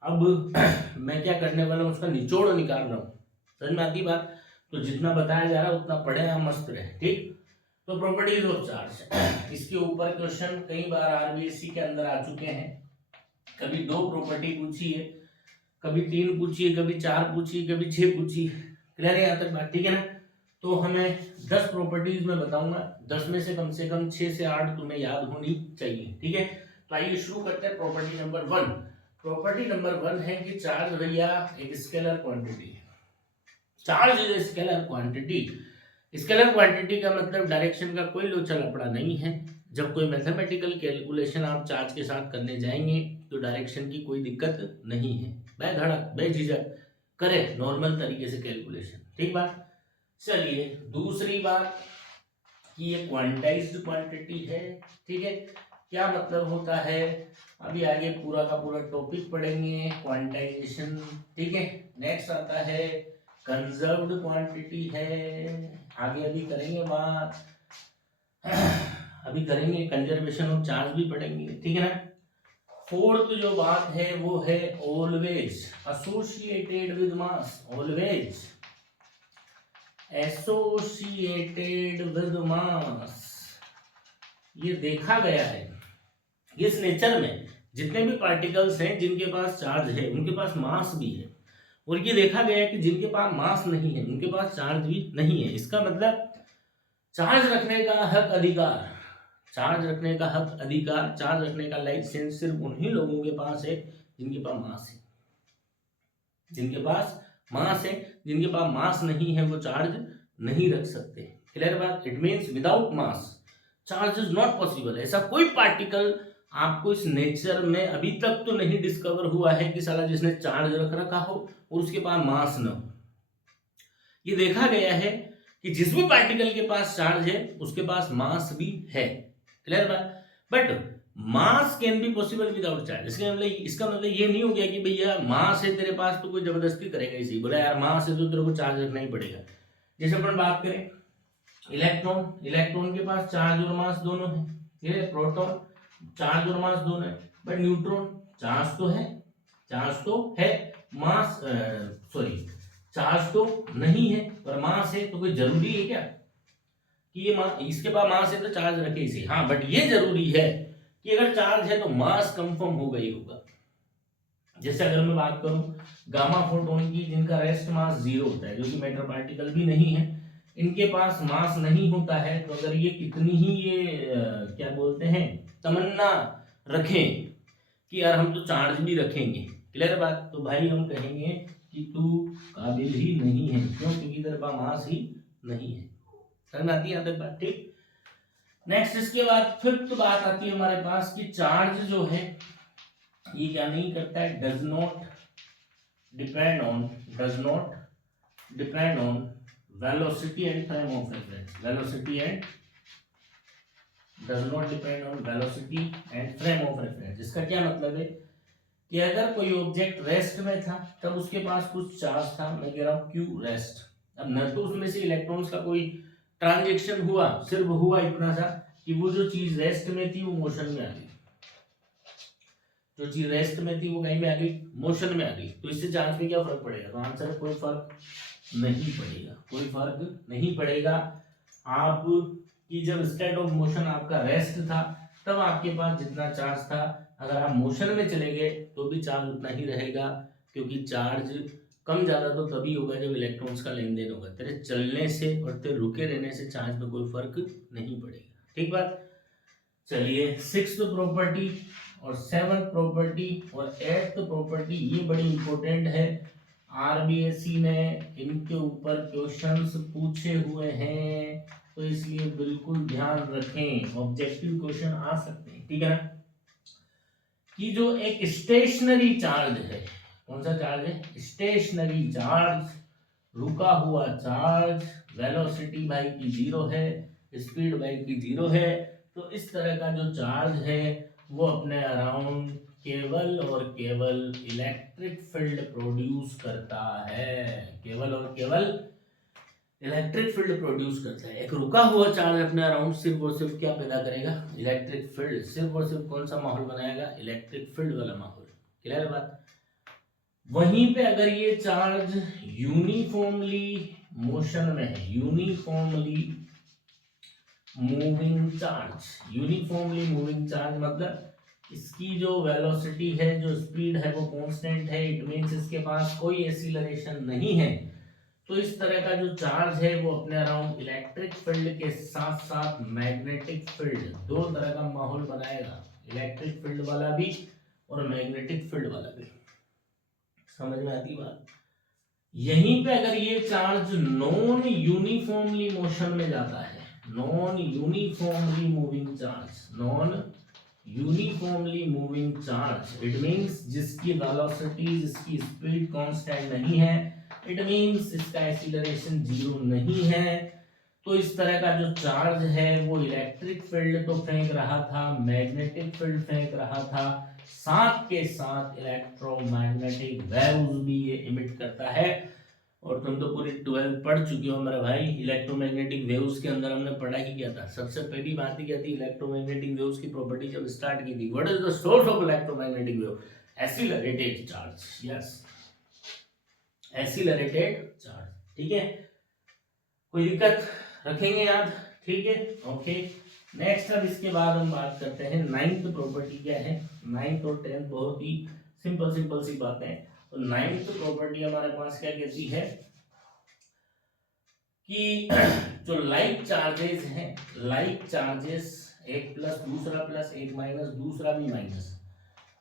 अब मैं क्या करने वाला हूँ, उसका निचोड़ निकाल रहा हूँ, समझ में आती बात। तो जितना बताया जा रहा है उतना पढ़े हम, मस्त रहे, ठीक। तो प्रॉपर्टीज ऑफ चार्ज, इसके ऊपर क्वेश्चन कई बार आरबीएससी के अंदर आ चुके हैं। कभी 2 प्रॉपर्टी पूछी है, कभी 3 पूछी है, कभी 4 पूछी, कभी 6 पूछी, क्लियर है यहाँ तक बात, ठीक है ना। तो हमें 10 प्रॉपर्टीज में बताऊंगा, 10 में से कम 6 से 8 तुम्हें याद होनी चाहिए, ठीक है। तो आइए शुरू करते हैं प्रॉपर्टी नंबर 1। प्रॉपर्टी नंबर 1 है कि चार्ज भैया एक स्केलर क्वांटिटी है। Charge is scalar quantity. Scalar quantity का मतलब डायरेक्शन का कोई लोचा लपड़ा नहीं है। जब कोई मैथमेटिकल कैलकुलेशन आप चार्ज के साथ करने जाएंगे तो डायरेक्शन की कोई दिक्कत नहीं है, बेधड़क बेझिझक करे नॉर्मल तरीके से कैलकुलेशन, ठीक बात। चलिए दूसरी बात कि ये क्वांटाइज्ड क्वांटिटी है, ठीक है। क्या मतलब होता है, अभी आगे पूरा का पूरा टॉपिक पढ़ेंगे क्वांटाइजेशन, ठीक है। नेक्स्ट आता है कंजर्व्ड क्वांटिटी है, आगे अभी करेंगे बात, अभी करेंगे कंजर्वेशन ऑफ चार्ज भी पढ़ेंगे, ठीक है ना। फोर्थ जो बात है वो है always associated with mass, always associated with mass. ये देखा गया है इस नेचर में जितने भी पार्टिकल्स हैं जिनके पास चार्ज है उनके पास मास भी है, और ये देखा गया है कि जिनके पास मास नहीं है उनके पास चार्ज भी नहीं है। इसका मतलब चार्ज रखने का हक अधिकार, चार्ज रखने का हक अधिकार, चार्ज रखने का लाइसेंस सिर्फ उन्हीं लोगों के पास है जिनके पास मास है, जिनके पास मास है। जिनके पास मास नहीं है वो चार्ज नहीं रख सकते, क्लियर बात। It means without mass charge is not possible. ऐसा कोई पार्टिकल आपको इस नेचर में अभी तक तो नहीं डिस्कवर हुआ है कि साला जिसने चार्ज रख रखा हो और उसके पास मास न हो। ये देखा गया है कि जिस भी पार्टिकल के पास चार्ज है उसके पास मास भी है। क्लियर बात? But mass can be possible without charge. इसका मतलब ये नहीं हो गया कि भैया मास है तेरे पास तो कोई जबरदस्ती करेगा इसी, बोला यार मास है तो तेरे को चार्ज रखना ही पड़ेगा। जैसे अपन बात करें इलेक्ट्रॉन के पास चार्ज और मास दोनों है, ठीक है। प्रोटॉन चार्ज और मास दोनों है, बट न्यूट्रॉन चार्ज तो है मास सॉरी चार्ज तो नहीं है पर मास है। तो कोई जरूरी है क्या कि ये इसके पास मास है तो चार्ज रखे इसे? हाँ, बट ये जरूरी है कि अगर चार्ज है तो मास कंफर्म होगा ही होगा। जैसे अगर मैं बात करूं गामा फोटोन की, जिनका रेस्ट मास 0 होता है, जो कि मैटर पार्टिकल भी नहीं है, इनके पास मास नहीं होता है, तो अगर ये कितनी ही क्या बोलते हैं तमन्ना रखें कि यार हम तो चार्ज भी रखेंगे, क्लियर बात, तो भाई हम कहेंगे कि तू काबिल ही नहीं है। क्यों? क्योंकि तेरे पास मास ही नहीं है। समझ में आती है यहाँ तक बात? ठीक। नेक्स्ट इसके बाद फिफ्थ बात आती है हमारे पास कि चार्ज जो है ये क्या नहीं करता है, does not depend on velocity and frame of reference. Velocity and does not depend on velocity and frame of reference. इसका क्या मतलब है कि अगर कोई ऑब्जेक्ट रेस्ट में था तब उसके पास कुछ चार्ज था, मैं कह रहा हूं क्यू रेस्ट। अब न तो उसमें से इलेक्ट्रॉन्स का कोई ट्रांजेक्शन हुआ, सिर्फ हुआ इतना सा कि वो जो चीज रेस्ट में थी वो मोशन में आ गई, जो चीज रेस्ट में थी वो कहीं में आ गई, मोशन में आ गई। तो इससे चार्ज में क्या फर्क पड़ेगा? तो आंसर कोई फर्क नहीं पड़ेगा, कोई फर्क नहीं पड़ेगा। आप की जब स्टेट ऑफ मोशन आपका रेस्ट था तब आपके पास जितना चार्ज था, अगर आप मोशन में चले गए तो भी चार्ज उतना ही रहेगा, क्योंकि चार्ज कम ज्यादा तो तभी होगा जब इलेक्ट्रॉन्स का लेन देन होगा। तेरे चलने से और तेरे रुके रहने से चार्ज में कोई फर्क नहीं पड़ेगा। ठीक बात? चलिए, सिक्स्थ प्रॉपर्टी और सेवंथ प्रॉपर्टी और एट्थ प्रॉपर्टी ये बड़ी इंपॉर्टेंट है। आरबीएससी ने इनके ऊपर क्वेश्चंस पूछे हुए हैं, तो इसलिए बिल्कुल ध्यान रखें, ऑब्जेक्टिव क्वेश्चन आ सकते हैं। ठीक है ना? कि जो एक स्टेशनरी चार्ज है, कौन सा चार्ज है? स्टेशनरी चार्ज, रुका हुआ चार्ज, वेलोसिटी भाई की 0 है, स्पीड भाई की 0 है। तो इस तरह का जो चार्ज है वो अपने अराउंड केवल और केवल इलेक्ट्रिक फील्ड प्रोड्यूस करता है, केवल और केवल इलेक्ट्रिक फील्ड प्रोड्यूस करता है। एक रुका हुआ चार्ज अपने अराउंड सिर्फ और सिर्फ क्या पैदा करेगा? Electric field. सिर्फ और सिर्फ कौन सा माहौल बनाएगा? इलेक्ट्रिक फील्ड वाला माहौल। क्लियर बात? वहीं पे अगर ये चार्ज यूनिफॉर्मली मोशन में है, यूनिफॉर्मली मूविंग चार्ज मतलब इसकी जो वेलोसिटी है, जो स्पीड है वो कांस्टेंट है, इट मींस इसके पास कोई एक्सीलरेशन नहीं है। तो इस तरह का जो चार्ज है वो अपने अराउंड इलेक्ट्रिक फील्ड के साथ साथ मैग्नेटिक फील्ड, दो तरह का माहौल बनाएगा, इलेक्ट्रिक फील्ड वाला भी और मैग्नेटिक फील्ड वाला भी। समझ में आती बात? यहीं पे अगर ये चार्ज नॉन यूनिफॉर्मली मोशन में जाता है, non uniformly moving charge, it means जिसकी वेलोसिटी, जिसकी स्पीड कांस्टेंट नहीं है, इट मींस इसका एक्सीलरेशन 0 नहीं है। तो इस तरह का जो चार्ज है वो इलेक्ट्रिक फील्ड तो फेंक रहा था, मैग्नेटिक फील्ड फेंक रहा था, साथ के साथ इलेक्ट्रोमैग्नेटिक वेव्स भी ये इमिट करता है। और तुम तो पूरी 12 पढ़ चुके हो मेरे भाई। इलेक्ट्रोमैग्नेटिक वेव्स के अंदर हमने पढ़ा ही क्या था? सबसे पहली बात ही क्या थी? इलेक्ट्रोमैग्नेटिक वेव्स की प्रॉपर्टी जब स्टार्ट की थी, what is the source of electromagnetic wave? Accelerated charge. Yes, accelerated charge. ठीक है, कोई दिक्कत? रखेंगे याद? ठीक है, ओके। नेक्स्ट, अब इसके बाद हम बात करते हैं नाइन्थ प्रॉपर्टी क्या है। नाइन्थ और टेंथ बहुत ही सिंपल सी बातें हैं। तो नाइन्थ प्रॉपर्टी हमारे पास क्या कहती है कि जो लाइक चार्जेस हैं, लाइक चार्जेस, एक प्लस दूसरा प्लस, एक माइनस दूसरा भी माइनस,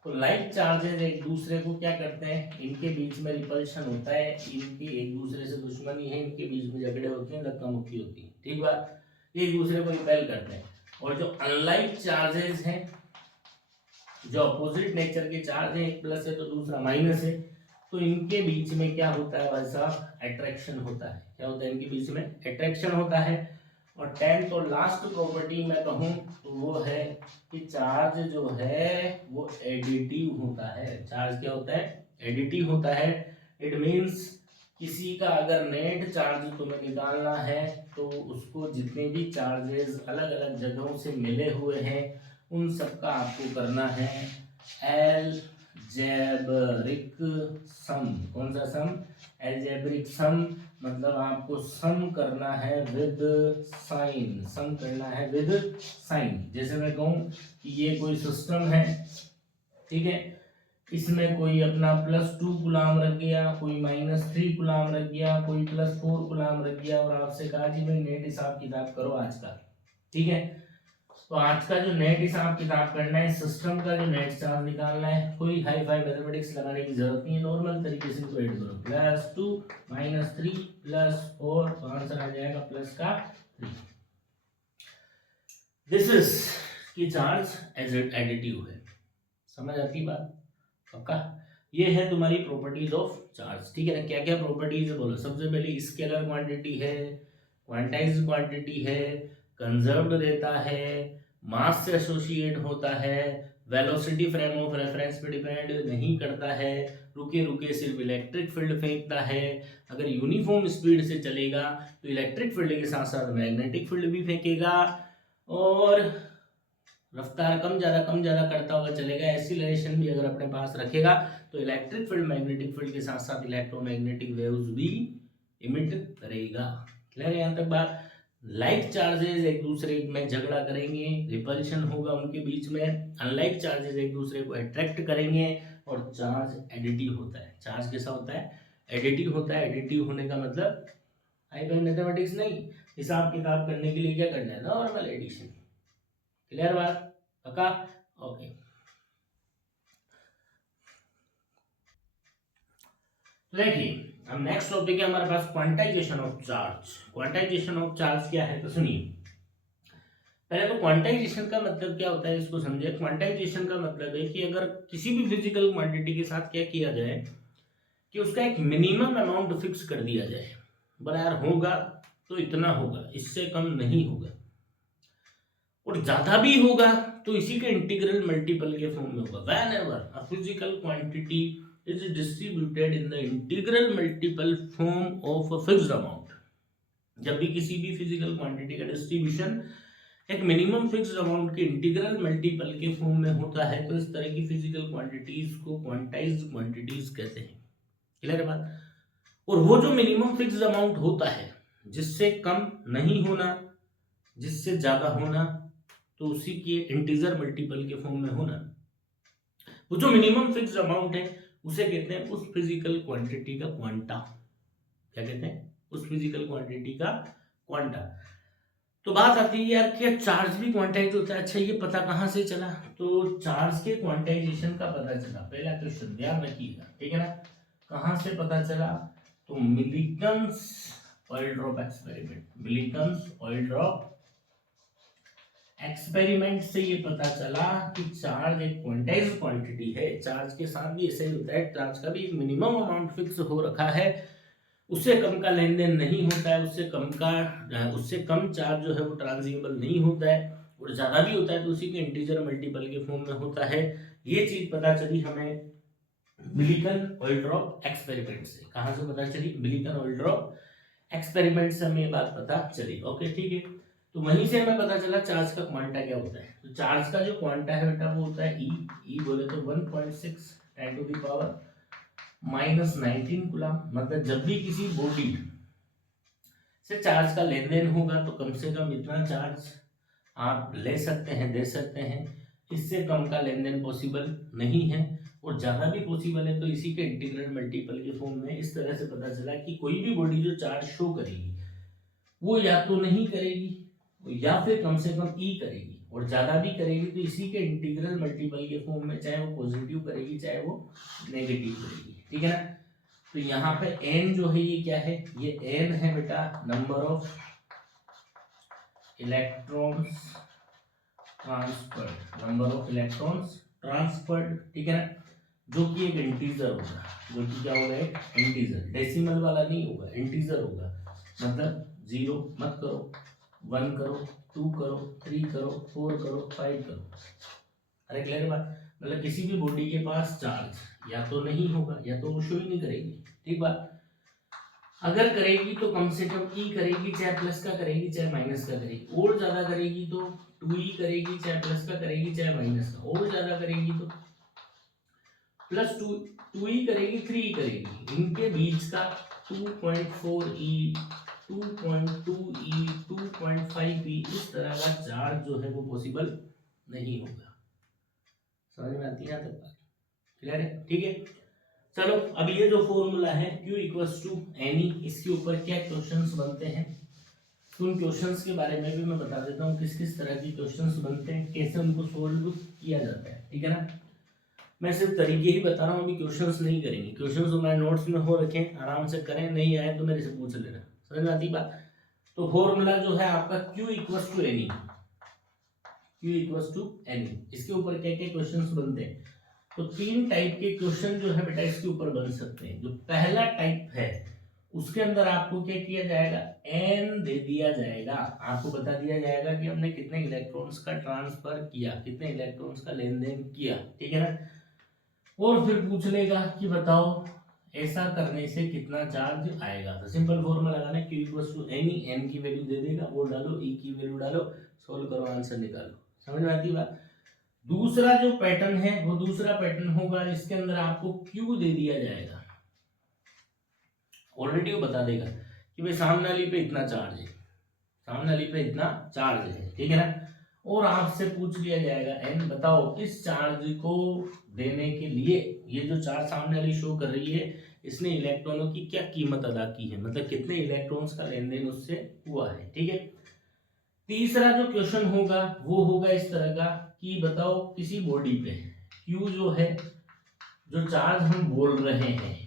तो लाइक चार्जेस एक दूसरे को क्या करते हैं? इनके बीच में रिपल्शन होता है, इनकी एक दूसरे से दुश्मनी है, इनके बीच में झगड़े होते हैं, धक्का मुक्की होती है। ठीक बात? ये एक दूसरे को रिपेल करते हैं। और जो अनलाइक चार्जेस हैं, जो अपोजिट नेचर के चार्ज है, एक प्लस है तो दूसरा माइनस है, तो इनके बीच में क्या होता है भाई साहब, अट्रैक्शन होता है। क्या होता है, इनके बीच में अट्रैक्शन होता है। और 10th और लास्ट प्रॉपर्टी मैं कहूँ तो वो है कि चार्ज जो है वो एडिटिव होता है। चार्ज क्या होता है, एडिटिव होता है। इट मीन्स किसी का अगर नेट चार्ज तुम्हें निकालना है तो उसको जितने भी चार्जेस अलग अलग जगहों से मिले हुए हैं उन सबका आपको करना है एलजेब्रिक सम। कौन सा सम, एलजेब्रिक सम। मतलब आपको सम करना है विद साइन, सम करना है विद साइन। जैसे मैं कहूँ कि ये कोई सिस्टम है, ठीक है, इसमें कोई अपना +2 गुलाम रख गया, कोई -3 गुलाम रख गया, कोई +4 गुलाम रख गया, और आपसे कहा जी भाई नेट हिसाब किताब करो आज का, ठीक है। तो आज का जो नेट हिसाब किताब करना है, सिस्टम का जो नेट चार्ज निकालना है, कोई हाई फाई मैथमेटिक्स लगाने की जरूरत नहीं है, नॉर्मल तरीके से इसको ऐड करो, +2 -3 +4, तो आंसर आ जाएगा प्लस का 3। दिस इज कि चार्ज एज एडिटिव है। समझ आती बात, पक्का। ये है तुम्हारी प्रॉपर्टीज ऑफ चार्ज, ठीक है ना। क्या क्या प्रॉपर्टीज है बोलो। सबसे पहले स्केलर क्वांटिटी है, क्वांटाइज्ड क्वांटिटी है, कंजर्व्ड रहता है, मास से एसोसिएट होता है, वेलोसिटी फ्रेम ऑफ रेफरेंस पे डिपेंड नहीं करता है, रुके रुके सिर्फ इलेक्ट्रिक फील्ड फेंकता है, अगर यूनिफॉर्म स्पीड से चलेगा तो इलेक्ट्रिक फील्ड के साथ साथ मैग्नेटिक फील्ड भी फेंकेगा, और रफ्तार कम ज़्यादा करता हुआ चलेगा। एक्सीलरेशन भी अगर अपने पास रखेगा तो इलेक्ट्रिक फील्ड मैग्नेटिक फील्ड के साथ साथ इलेक्ट्रोमैग्नेटिक वेव्स भी इमिट करेगा। क्लियर है यहाँ तक बात। लाइक चार्जेस एक दूसरे में झगड़ा करेंगे, रिपल्शन होगा उनके बीच में, अनलाइक चार्जेस एक दूसरे को अट्रैक्ट करेंगे, और चार्ज एडिटिव होता है। चार्ज कैसा होता है, एडिटिव होता है। एडिटिव होने का मतलब हाई फाई मैथमेटिक्स नहीं, हिसाब किताब करने के लिए क्या करना है, नॉर्मल एडिशन। क्लियर बात, पक्का, ओके। देखिए अब नेक्स्ट टॉपिक है हमारे पास quantization of charge. Quantization of charge क्या है तो सुनिए। पहले तो क्वांटाइजेशन का मतलब क्या होता है इसको समझे। क्वांटाइजेशन का मतलब है कि अगर किसी भी फिजिकल क्वांटिटी के साथ क्या किया जाए कि उसका एक मिनिमम अमाउंट फिक्स कर दिया जाए, बड़ा यार होगा तो इतना होगा, इससे कम नहीं होगा, और ज्यादा भी होगा तो इसी के इंटीग्रल मल्टीपल के फॉर्म में होगा। When ever a physical quantity is distributed in the integral multiple form of a fixed amount, जब भी किसी भी फिजिकल क्वांटिटी का डिस्ट्रीब्यूशन एक मिनिमम फिक्स्ड अमाउंट के इंटीग्रल मल्टीपल के फॉर्म में होता है तो इस तरह की फिजिकल क्वांटिटीज को क्वांटाइज्ड क्वांटिटीज कहते हैं। क्लियर है बात। और वो जो मिनिमम फिक्स्ड अमाउंट होता है जिससे कम नहीं होना, जिससे ज्यादा होना, तो उसी के इंटीजर मल्टीपल के फॉर्म में होना, वो जो मिनिमम फिक्स्ड अमाउंट है उसे कहते हैं उस फिजिकल क्वांटिटी का क्वांटा। क्या कहते हैं, उस फिजिकल क्वांटिटी का क्वांटा। तो बात आती है यार कि चार्ज भी क्वांटाइज होता है। अच्छा ये पता कहाँ से चला, तो चार्ज के क्वांटाइजेशन का पता चला। पहला क्वेश्चन ध्यान रखिएगा, ठीक है ना। कहाँ से पता चला, तो Millikan's oil drop experiment. Millikan's oil drop experiment से ये पता चला कि चार्ज एक क्वांटाइज्ड क्वांटिटी है। चार्ज के साथ भी ऐसे ही होता है, चार्ज का भी एक मिनिमम अमाउंट फिक्स हो रखा है, उससे कम का लेन देन नहीं होता है, उससे कम चार्ज जो है वो ट्रांसमिसिबल नहीं होता है, और ज़्यादा भी होता है तो उसी के इंटीजर मल्टीपल के फॉर्म में होता है। ये चीज़ पता चली हमें मिलिकन ऑयल ड्रॉप एक्सपेरिमेंट से। कहाँ से पता चली, मिलिकन ऑयल ड्रॉप एक्सपेरिमेंट से हमें ये बात पता चली। ओके ठीक है, तो वहीं से हमें पता चला चार्ज का क्वांटा क्या होता है। तो चार्ज का जो क्वांटा है बेटा वो होता है ई बोले तो 1.6 10⁻⁻19 कूलम। मतलब जब भी किसी बॉडी से चार्ज का लेन देन होगा तो कम से कम इतना चार्ज आप ले सकते हैं, दे सकते हैं, इससे कम का लेन देन पॉसिबल नहीं है, और ज़्यादा भी पॉसिबल है तो इसी के इंटीग्रल मल्टीपल के फॉर्म में। इस तरह से पता चला कि कोई भी बॉडी जो चार्ज शो करेगी वो या तो नहीं करेगी या फिर कम से कम ई करेगी, और ज़्यादा भी करेगी तो इसी के इंटीग्रल मल्टीपल के फॉर्म में, चाहे वो पॉजिटिव करेगी चाहे वो नेगेटिव करेगी, ठीक है ना। तो यहाँ पे n जो है ये क्या है, ये n है बेटा number of electrons transferred, number of electrons transferred, ठीक है ना, जो कि एक इंटीजर होगा, जो कि क्या होगा, एक इंटीजर, डेसिमल वाला नहीं होगा, इंटीजर होगा। मतलब 0 मत करो, 1 करो, 2 करो, 3 करो, 4 करो, 5 करो। अरे क्लियर बात, मतलब किसी भी बॉडी के पास चार्ज या तो नहीं होगा या तो वो शो ही नहीं करेगी, ठीक बात। अगर करेगी तो कम से कम ई करेगी, चाहे प्लस का करेगी चाहे माइनस का करेगी, और ज्यादा करेगी तो 2 ई करेगी, चाहे प्लस का करेगी चाहे माइनस का, और ज्यादा करेगी तो प्लस 2 ई करेगी, 3 ई करेगी, इनके बीच का 2.4 ई, 2.2 ई, 2.5 ई, इस तरह का चार्ज जो है वो पॉसिबल नहीं होगा। समझ में आती है यहाँ तक बात, क्लियर है, ठीक है। चलो अब ये जो फॉर्मूला है Q इक्वल्स टू एनी, इसके ऊपर क्या क्वेश्चंस बनते हैं, तो उन क्वेश्चंस के बारे में भी मैं बता देता हूँ, किस किस तरह की क्वेश्चंस बनते हैं, कैसे उनको सोल्व किया जाता है, ठीक है ना। मैं सिर्फ तरीके ही बता रहा हूँ, अभी क्वेश्चंस नहीं करेंगे, क्वेश्चंस हमारे नोट्स में हो रखे हैं, आराम से करें, नहीं आए तो मेरे से पूछ लेना, समझ में आती बात। तो फॉर्मूला जो है आपका Q equals to n e, Q equals to n e, इसके ऊपर क्या क्या क्वेश्चंस बनते हैं, तो 3 टाइप के क्वेश्चन जो है बेटा इसके ऊपर बन सकते हैं। जो पहला टाइप है उसके अंदर आपको क्या किया जाएगा, एन दे दिया जाएगा, आपको बता दिया जाएगा कि हमने कितने इलेक्ट्रॉन्स का ट्रांसफर किया, कितने इलेक्ट्रॉन्स का लेन देन किया, ठीक है ना। और फिर पूछ लेगा कि बताओ ऐसा करने से कितना चार्ज आएगा, तो सिंपल फॉर्मूला लगाना, Q equals to n e, n की वैल्यू दे देगा, वो डालो, ई की वैल्यू डालो, सोल्व करो, आंसर निकालो, समझ में आती बात। दूसरा जो पैटर्न है वो दूसरा पैटर्न होगा जिसके अंदर आपको Q दे दिया जाएगा, ऑलरेडी वो बता देगा कि भाई सामने वाली पे इतना चार्ज है, सामने वाली पे इतना चार्ज है, ठीक है ना। और आपसे पूछ लिया जाएगा एन, बताओ इस चार्ज को देने के लिए, ये जो चार्ज सामने वाली शो कर रही है, इसने इलेक्ट्रॉनों की क्या कीमत अदा की है, मतलब कितने इलेक्ट्रॉन्स का लेन देन उससे हुआ है, ठीक है। तीसरा जो क्वेश्चन होगा वो होगा इस तरह का कि बताओ किसी बॉडी पे Q जो है, जो चार्ज हम बोल रहे हैं,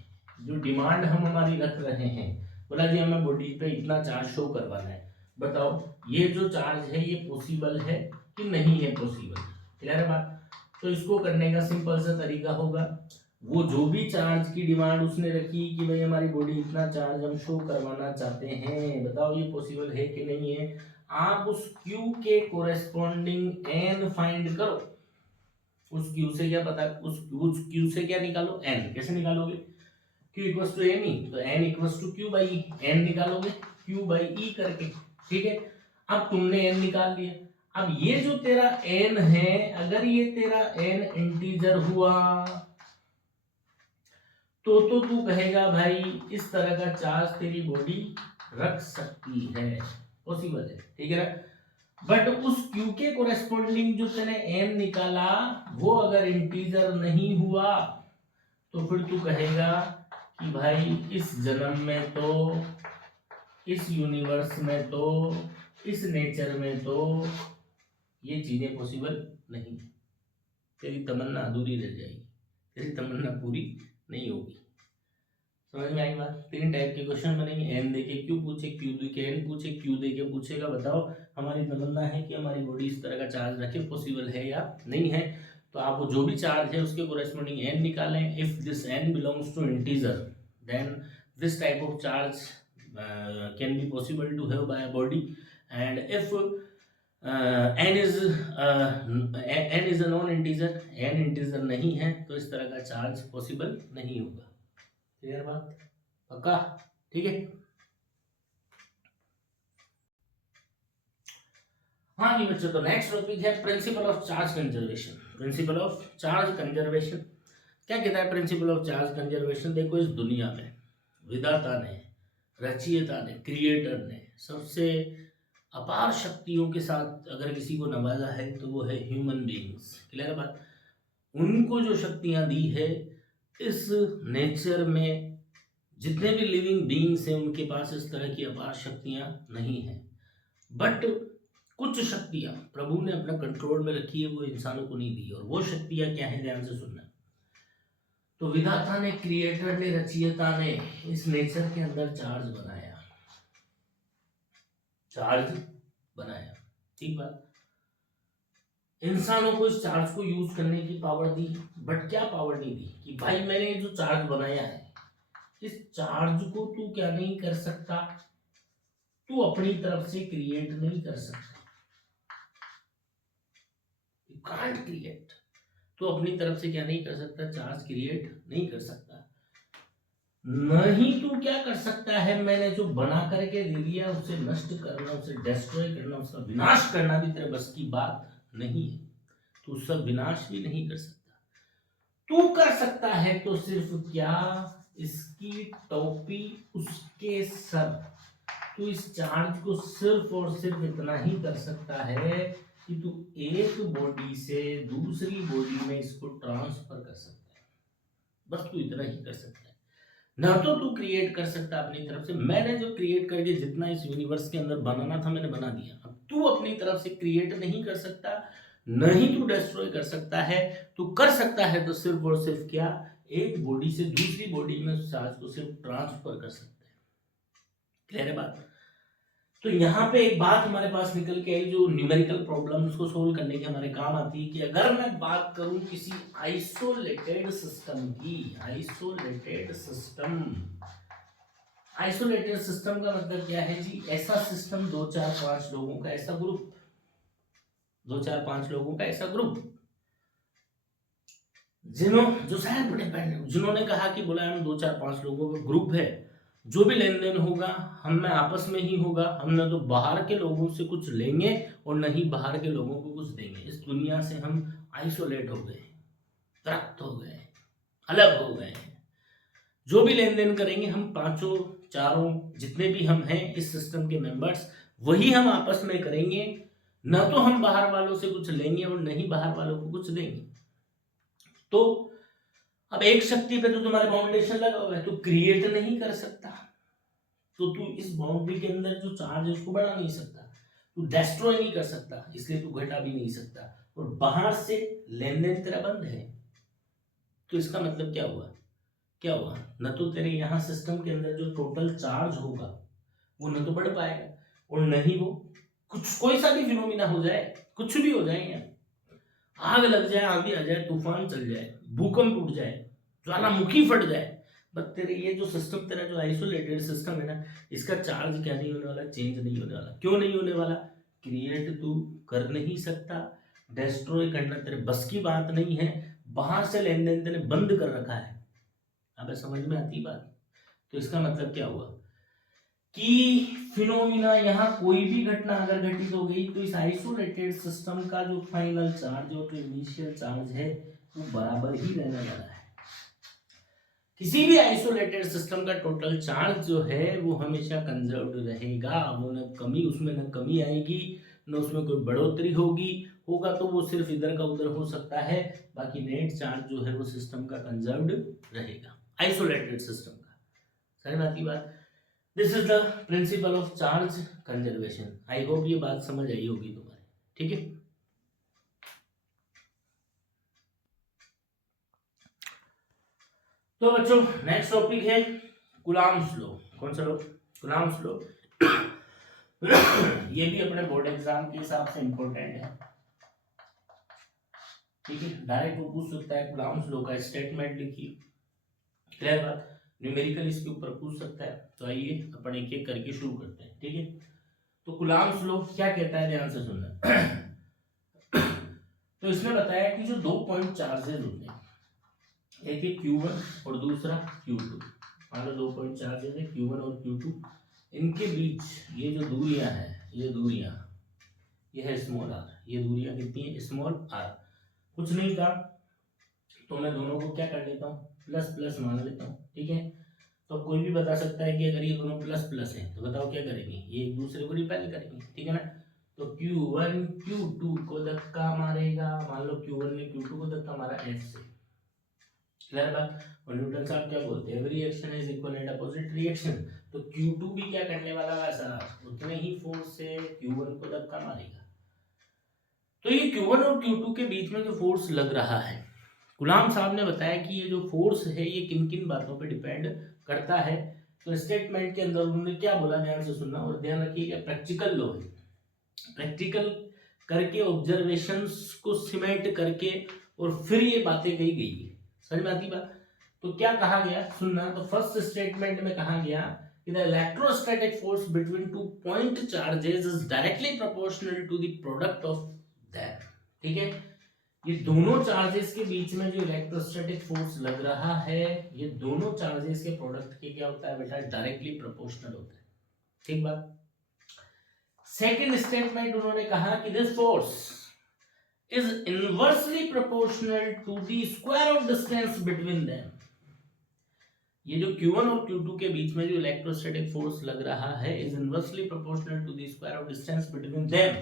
जो डिमांड हम हमारी रख रहे हैं, बोला जी हमें बॉडी पे इतना चार्ज शो करवाना है, बताओ ये जो चार्ज है ये पॉसिबल है कि नहीं है पॉसिबल, क्लियर है बात। तो इसको करने का सिंपल सा तरीका होगा, वो जो भी चार्ज की डिमांड उसने रखी कि भाई हमारी बॉडी इतना चार्ज हम शो करवाना चाहते हैं, बताओ ये पॉसिबल है कि नहीं है, आप उस Q के कोरेस्पॉन्डिंग एन फाइंड करो, उस Q से क्या पता, उस Q से क्या निकालो, n, कैसे निकालोगे, Q इक्वल्स टू एन, तो n equals to Q by n निकालोगे, Q बाई E करके, ठीक है। अब तुमने n निकाल लिया, अब ये जो तेरा n है, अगर ये तेरा n इंटीजर हुआ तो तू कहेगा भाई इस तरह का चार्ज तेरी बॉडी रख सकती है, पॉसिबल है, ठीक है ना। बट उस Q के कोरेस्पॉन्डिंग जो तेने n निकाला वो अगर इंटीजर नहीं हुआ तो फिर तू कहेगा कि भाई इस जन्म में तो, इस यूनिवर्स में तो, इस नेचर में तो ये चीजें पॉसिबल नहीं, तेरी तमन्ना अधूरी रह जाएगी, तेरी तमन्ना पूरी नहीं होगी। समझ में आई बात। 3 टाइप के क्वेश्चन बनेंगे, एन देके क्यू पूछे, क्यू देके एन पूछे, क्यू देके पूछेगा बताओ हमारी तमन्ना है कि हमारी बॉडी इस तरह का चार्ज रखे, पॉसिबल है या नहीं है, तो आप वो जो भी चार्ज है उसके कोरेस्पोंडिंग एन निकालें, if this n belongs to integer then this type of charge can be possible to have by a body, and if n is a non integer, n integer नहीं है तो इस तरह का charge possible नहीं होगा, clear बात, पक्का, ठीक है। हाँ जी बच्चों, तो नेक्स्ट टॉपिक है principle of charge conservation, principle of charge conservation क्या कहता है, प्रिंसिपल ऑफ चार्ज कंजर्वेशन, देखो इस दुनिया में विधाता ने, रचयिता ने, क्रिएटर ने सबसे अपार शक्तियों के साथ अगर किसी को नवाजा है तो वो है ह्यूमन बीइंग्स, क्लियर बात। उनको जो शक्तियां दी है इस नेचर में, जितने भी लिविंग बीइंग्स हैं उनके पास इस तरह की अपार शक्तियां नहीं है, बट कुछ शक्तियां प्रभु ने अपना कंट्रोल में रखी है, वो इंसानों को नहीं दी, और वो शक्तियां क्या है, ध्यान से सुनना। तो विधाता ने, क्रिएटर ने, रचयिता ने इस नेचर के अंदर चार्ज बनाया, चार्ज बनाया, ठीक बात। इंसानों को इस चार्ज को यूज करने की पावर दी, बट क्या पावर नहीं दी कि भाई मैंने जो चार्ज बनाया है इस चार्ज को तू क्या नहीं कर सकता, तू अपनी तरफ से क्रिएट नहीं कर सकता, यू कांट क्रिएट। तो अपनी तरफ से क्या नहीं कर सकता, चार्ज क्रिएट नहीं कर सकता। नहीं तू क्या कर सकता है, मैंने जो बना करके दे दिया उसे नष्ट करना, उसे डिस्ट्रॉय करना, उसका विनाश करना भी तेरे बस की बात नहीं है। तू उसका विनाश भी नहीं कर सकता। तू कर सकता है तो सिर्फ क्या, इसकी टोपी उसके सर। तू इस चार्ज को सिर्फ और सिर्फ इतना ही कर सकता है कि तू एक बॉडी से दूसरी बॉडी में इसको ट्रांसफर कर सकता है, बस तू इतना ही कर सकता है। ना तो तू क्रिएट कर सकता अपनी तरफ से, मैंने जो क्रिएट करके जितना इस यूनिवर्स के अंदर बनाना था मैंने बना दिया। अब तू अपनी तरफ से क्रिएट नहीं कर सकता, नहीं तू डिस्ट्रॉय कर सकता है। तू कर सकता है तो सिर्फ और सिर्फ क्या, एक बॉडी से दूसरी बॉडी में उस चार्ज को सिर्फ ट्रांसफर कर सकता है। क्लियर है बात? तो यहाँ पे एक बात हमारे पास निकल के आई जो न्यूमेरिकल प्रॉब्लम्स को सोल्व करने के हमारे काम आती है कि अगर मैं बात करूं किसी आइसोलेटेड सिस्टम की, आइसोलेटेड सिस्टम, आइसोलेटेड सिस्टम का मतलब क्या है जी, ऐसा सिस्टम 2 4 5 लोगों का ऐसा ग्रुप, 2 4 5 लोगों का ऐसा ग्रुप जो शायद बड़े पहले जिन्होंने कहा कि बोला हम 2 4 5 लोगों का ग्रुप है, जो भी लेन देन होगा हम में आपस में ही होगा, हम न तो बाहर के लोगों से कुछ लेंगे और न ही बाहर के लोगों को कुछ देंगे। इस दुनिया से हम आइसोलेट हो गए, त्रस्त हो गए, अलग हो गए। जो भी लेन देन करेंगे हम पांचों चारों जितने भी हम हैं इस सिस्टम के मेंबर्स, वही हम आपस में करेंगे। न तो हम बाहर वालों से कुछ लेंगे और न ही बाहर वालों को कुछ देंगे। तो अब एक शक्ति पे तो तुम्हारे फाउंडेशन लगा हुआ है, तू क्रिएट नहीं कर सकता, तो तू इस बाउंड्री के अंदर जो चार्ज है उसको बढ़ा नहीं सकता, तू डिस्ट्रॉय नहीं कर सकता, इसलिए तू घटा भी नहीं सकता, और बाहर से लेन देन तेरा बंद है। तो इसका मतलब क्या हुआ, क्या हुआ, न तो तेरे यहाँ सिस्टम के अंदर जो टोटल चार्ज होगा वो न तो बढ़ पाएगा और न ही वो कुछ कोई सा भी फिनोमिना हो जाए, कुछ भी हो जाए, यार आग लग जाए, आंधी आ जाए, तूफान चल जाए, भूकंप उठ जाए, ज्वालामुखी फट जाए, बट तेरे ये जो सिस्टम, तेरा जो आइसोलेटेड सिस्टम है ना, इसका चार्ज क्या नहीं होने वाला, चेंज नहीं होने वाला। क्यों नहीं होने वाला, क्रिएट तू कर नहीं सकता, डिस्ट्रॉय करना तेरे बस की बात नहीं है, बाहर से लेन देन तेने बंद कर रखा है। अब समझ में आती बात? तो इसका मतलब क्या हुआ कि फिनोमिना यहाँ कोई भी घटना अगर घटित हो गई तो इस आइसोलेटेड सिस्टम का जो फाइनल चार्ज और जो इनिशियल चार्ज है वो बराबर ही रहने वाला है। किसी भी आइसोलेटेड सिस्टम का टोटल चार्ज जो है वो हमेशा कंजर्व्ड रहेगा, वो न कमी, उसमें न कमी आएगी न उसमें कोई बढ़ोतरी होगा तो वो सिर्फ इधर का उधर हो सकता है, बाकी नेट चार्ज जो है वो सिस्टम का कंजर्व्ड रहेगा, आइसोलेटेड सिस्टम का। समझ में आती बात? This is the principle of charge conservation. I hope ये बात समझ आई होगी तुम्हारे, ठीक है। तो बच्चों नेक्स्ट टॉपिक है कूलम्ब्स लॉ। कौन सा लॉ? Coulomb's law. ये भी अपने बोर्ड एग्जाम के हिसाब से इंपॉर्टेंट है, ठीक है। डायरेक्ट वो पूछ सकता है कूलम्ब्स लॉ का स्टेटमेंट लिखिए, क्लियर बात। न्यूमेरिकल इसके ऊपर पूछ सकता है। तो आइए अपन एक एक करके शुरू करते हैं, ठीक है। तो कूलम्ब्स लॉ क्या कहता है, ध्यान से सुनना। तो इसने बताया कि जो 2 पॉइंट चार्जेस होते हैं, एक है Q1 और दूसरा Q2, मान लो 2 पॉइंट चार्जेस है Q1 और Q2, इनके बीच ये जो दूरियां हैं, ये दूरियां, ये है स्मॉल r, ये दूरियां कितनी है, स्मॉल r। कुछ नहीं था तो मैं दोनों को क्या कर लेता हूँ, प्लस प्लस मान लेता हूँ, ठीक है। तो कोई भी बता सकता है कि अगर ये दोनों प्लस प्लस है तो बताओ क्या करेंगे, ये एक दूसरे को रिपेल करेंगे, ठीक है ना। तो Q1 Q2 को धक्का मारेगा, मान लो Q1 ने Q2 को धक्का मारा F से, क्लियर बात। और न्यूटन साहब क्या बोलते हैं, every reaction is equal and opposite reaction. तो Q2 भी क्या करने वाला वैसा उतने ही फोर्स से Q1 को धक्का मारेगा। तो ये Q1 और Q2 के बीच में जो फोर्स लग रहा है, गुलाम साहब ने बताया कि ये जो फोर्स है ये किन किन बातों पे डिपेंड करता है। तो स्टेटमेंट के अंदर उन्होंने क्या बोला, ध्यान से सुनना और ध्यान रखिएगा, प्रैक्टिकल लॉ है, प्रैक्टिकल करके, ऑब्जर्वेशंस को सीमेंट करके और फिर ये बातें कही गई है। समझ में आती बात? तो क्या कहा गया सुनना, तो फर्स्ट स्टेटमेंट में कहा गया कि the electrostatic force between two point charges is directly proportional to the product of that. ठीक है, ये दोनों चार्जेस के बीच में जो इलेक्ट्रोस्टैटिक फोर्स लग रहा है, ये दोनों चार्जेस के प्रोडक्ट के क्या होता है बेटा, डायरेक्टली प्रोपोर्शनल होता है। ठीक बात। सेकंड स्टेटमेंट उन्होंने कहा कि this force is inversely proportional to the square of distance between them. ये जो Q1 और Q2 के बीच में जो इलेक्ट्रोस्टैटिक फोर्स लग रहा है is inversely proportional to the square of distance between them.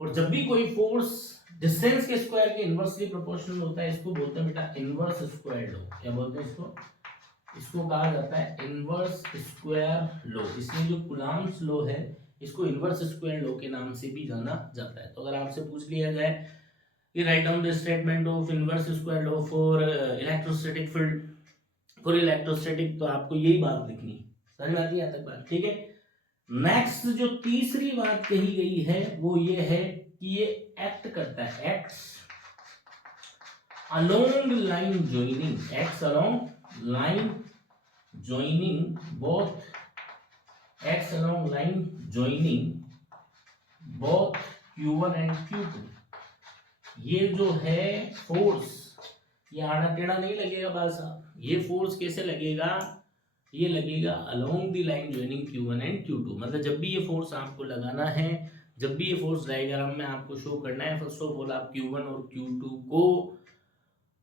और जब भी कोई फोर्स डिस्टेंस के स्क्वायर के इनवर्सली प्रोपोर्शनल होता है, इसको बोलते हैं बेटा इनवर्स स्क्वायर लॉ। क्या बोलते हैं इसको? इसको कहा जाता है इनवर्स स्क्वायर लॉ। इसलिए जो कूलम्ब्स लॉ है, इसको इनवर्स स्क्वायर लॉ के नाम से भी जाना जाता है। तो अगर आपसे पूछ लिया जाए कि write down the statement of inverse square law for electrostatic field for electrostatic, तो आपको यही बात लिखनी है। समझ में आती है तक बात? ठीक है। नेक्स्ट जो तीसरी बात कही गई है वो ये है कि ये एक्ट करता है, acts along line joining, acts along line joining both, acts along line joining both Q1 and Q2। ये जो है फोर्स, ये आड़ा टेढ़ा नहीं लगेगा बात साहब। ये फोर्स कैसे लगेगा? ये लगेगा along the line joining Q1 and Q2। मतलब जब भी ये फोर्स आपको लगाना है, जब भी ये फोर्स डायग्राम में आपको शो करना है, फर्स्ट ऑफ ऑल आप Q1 और Q2 को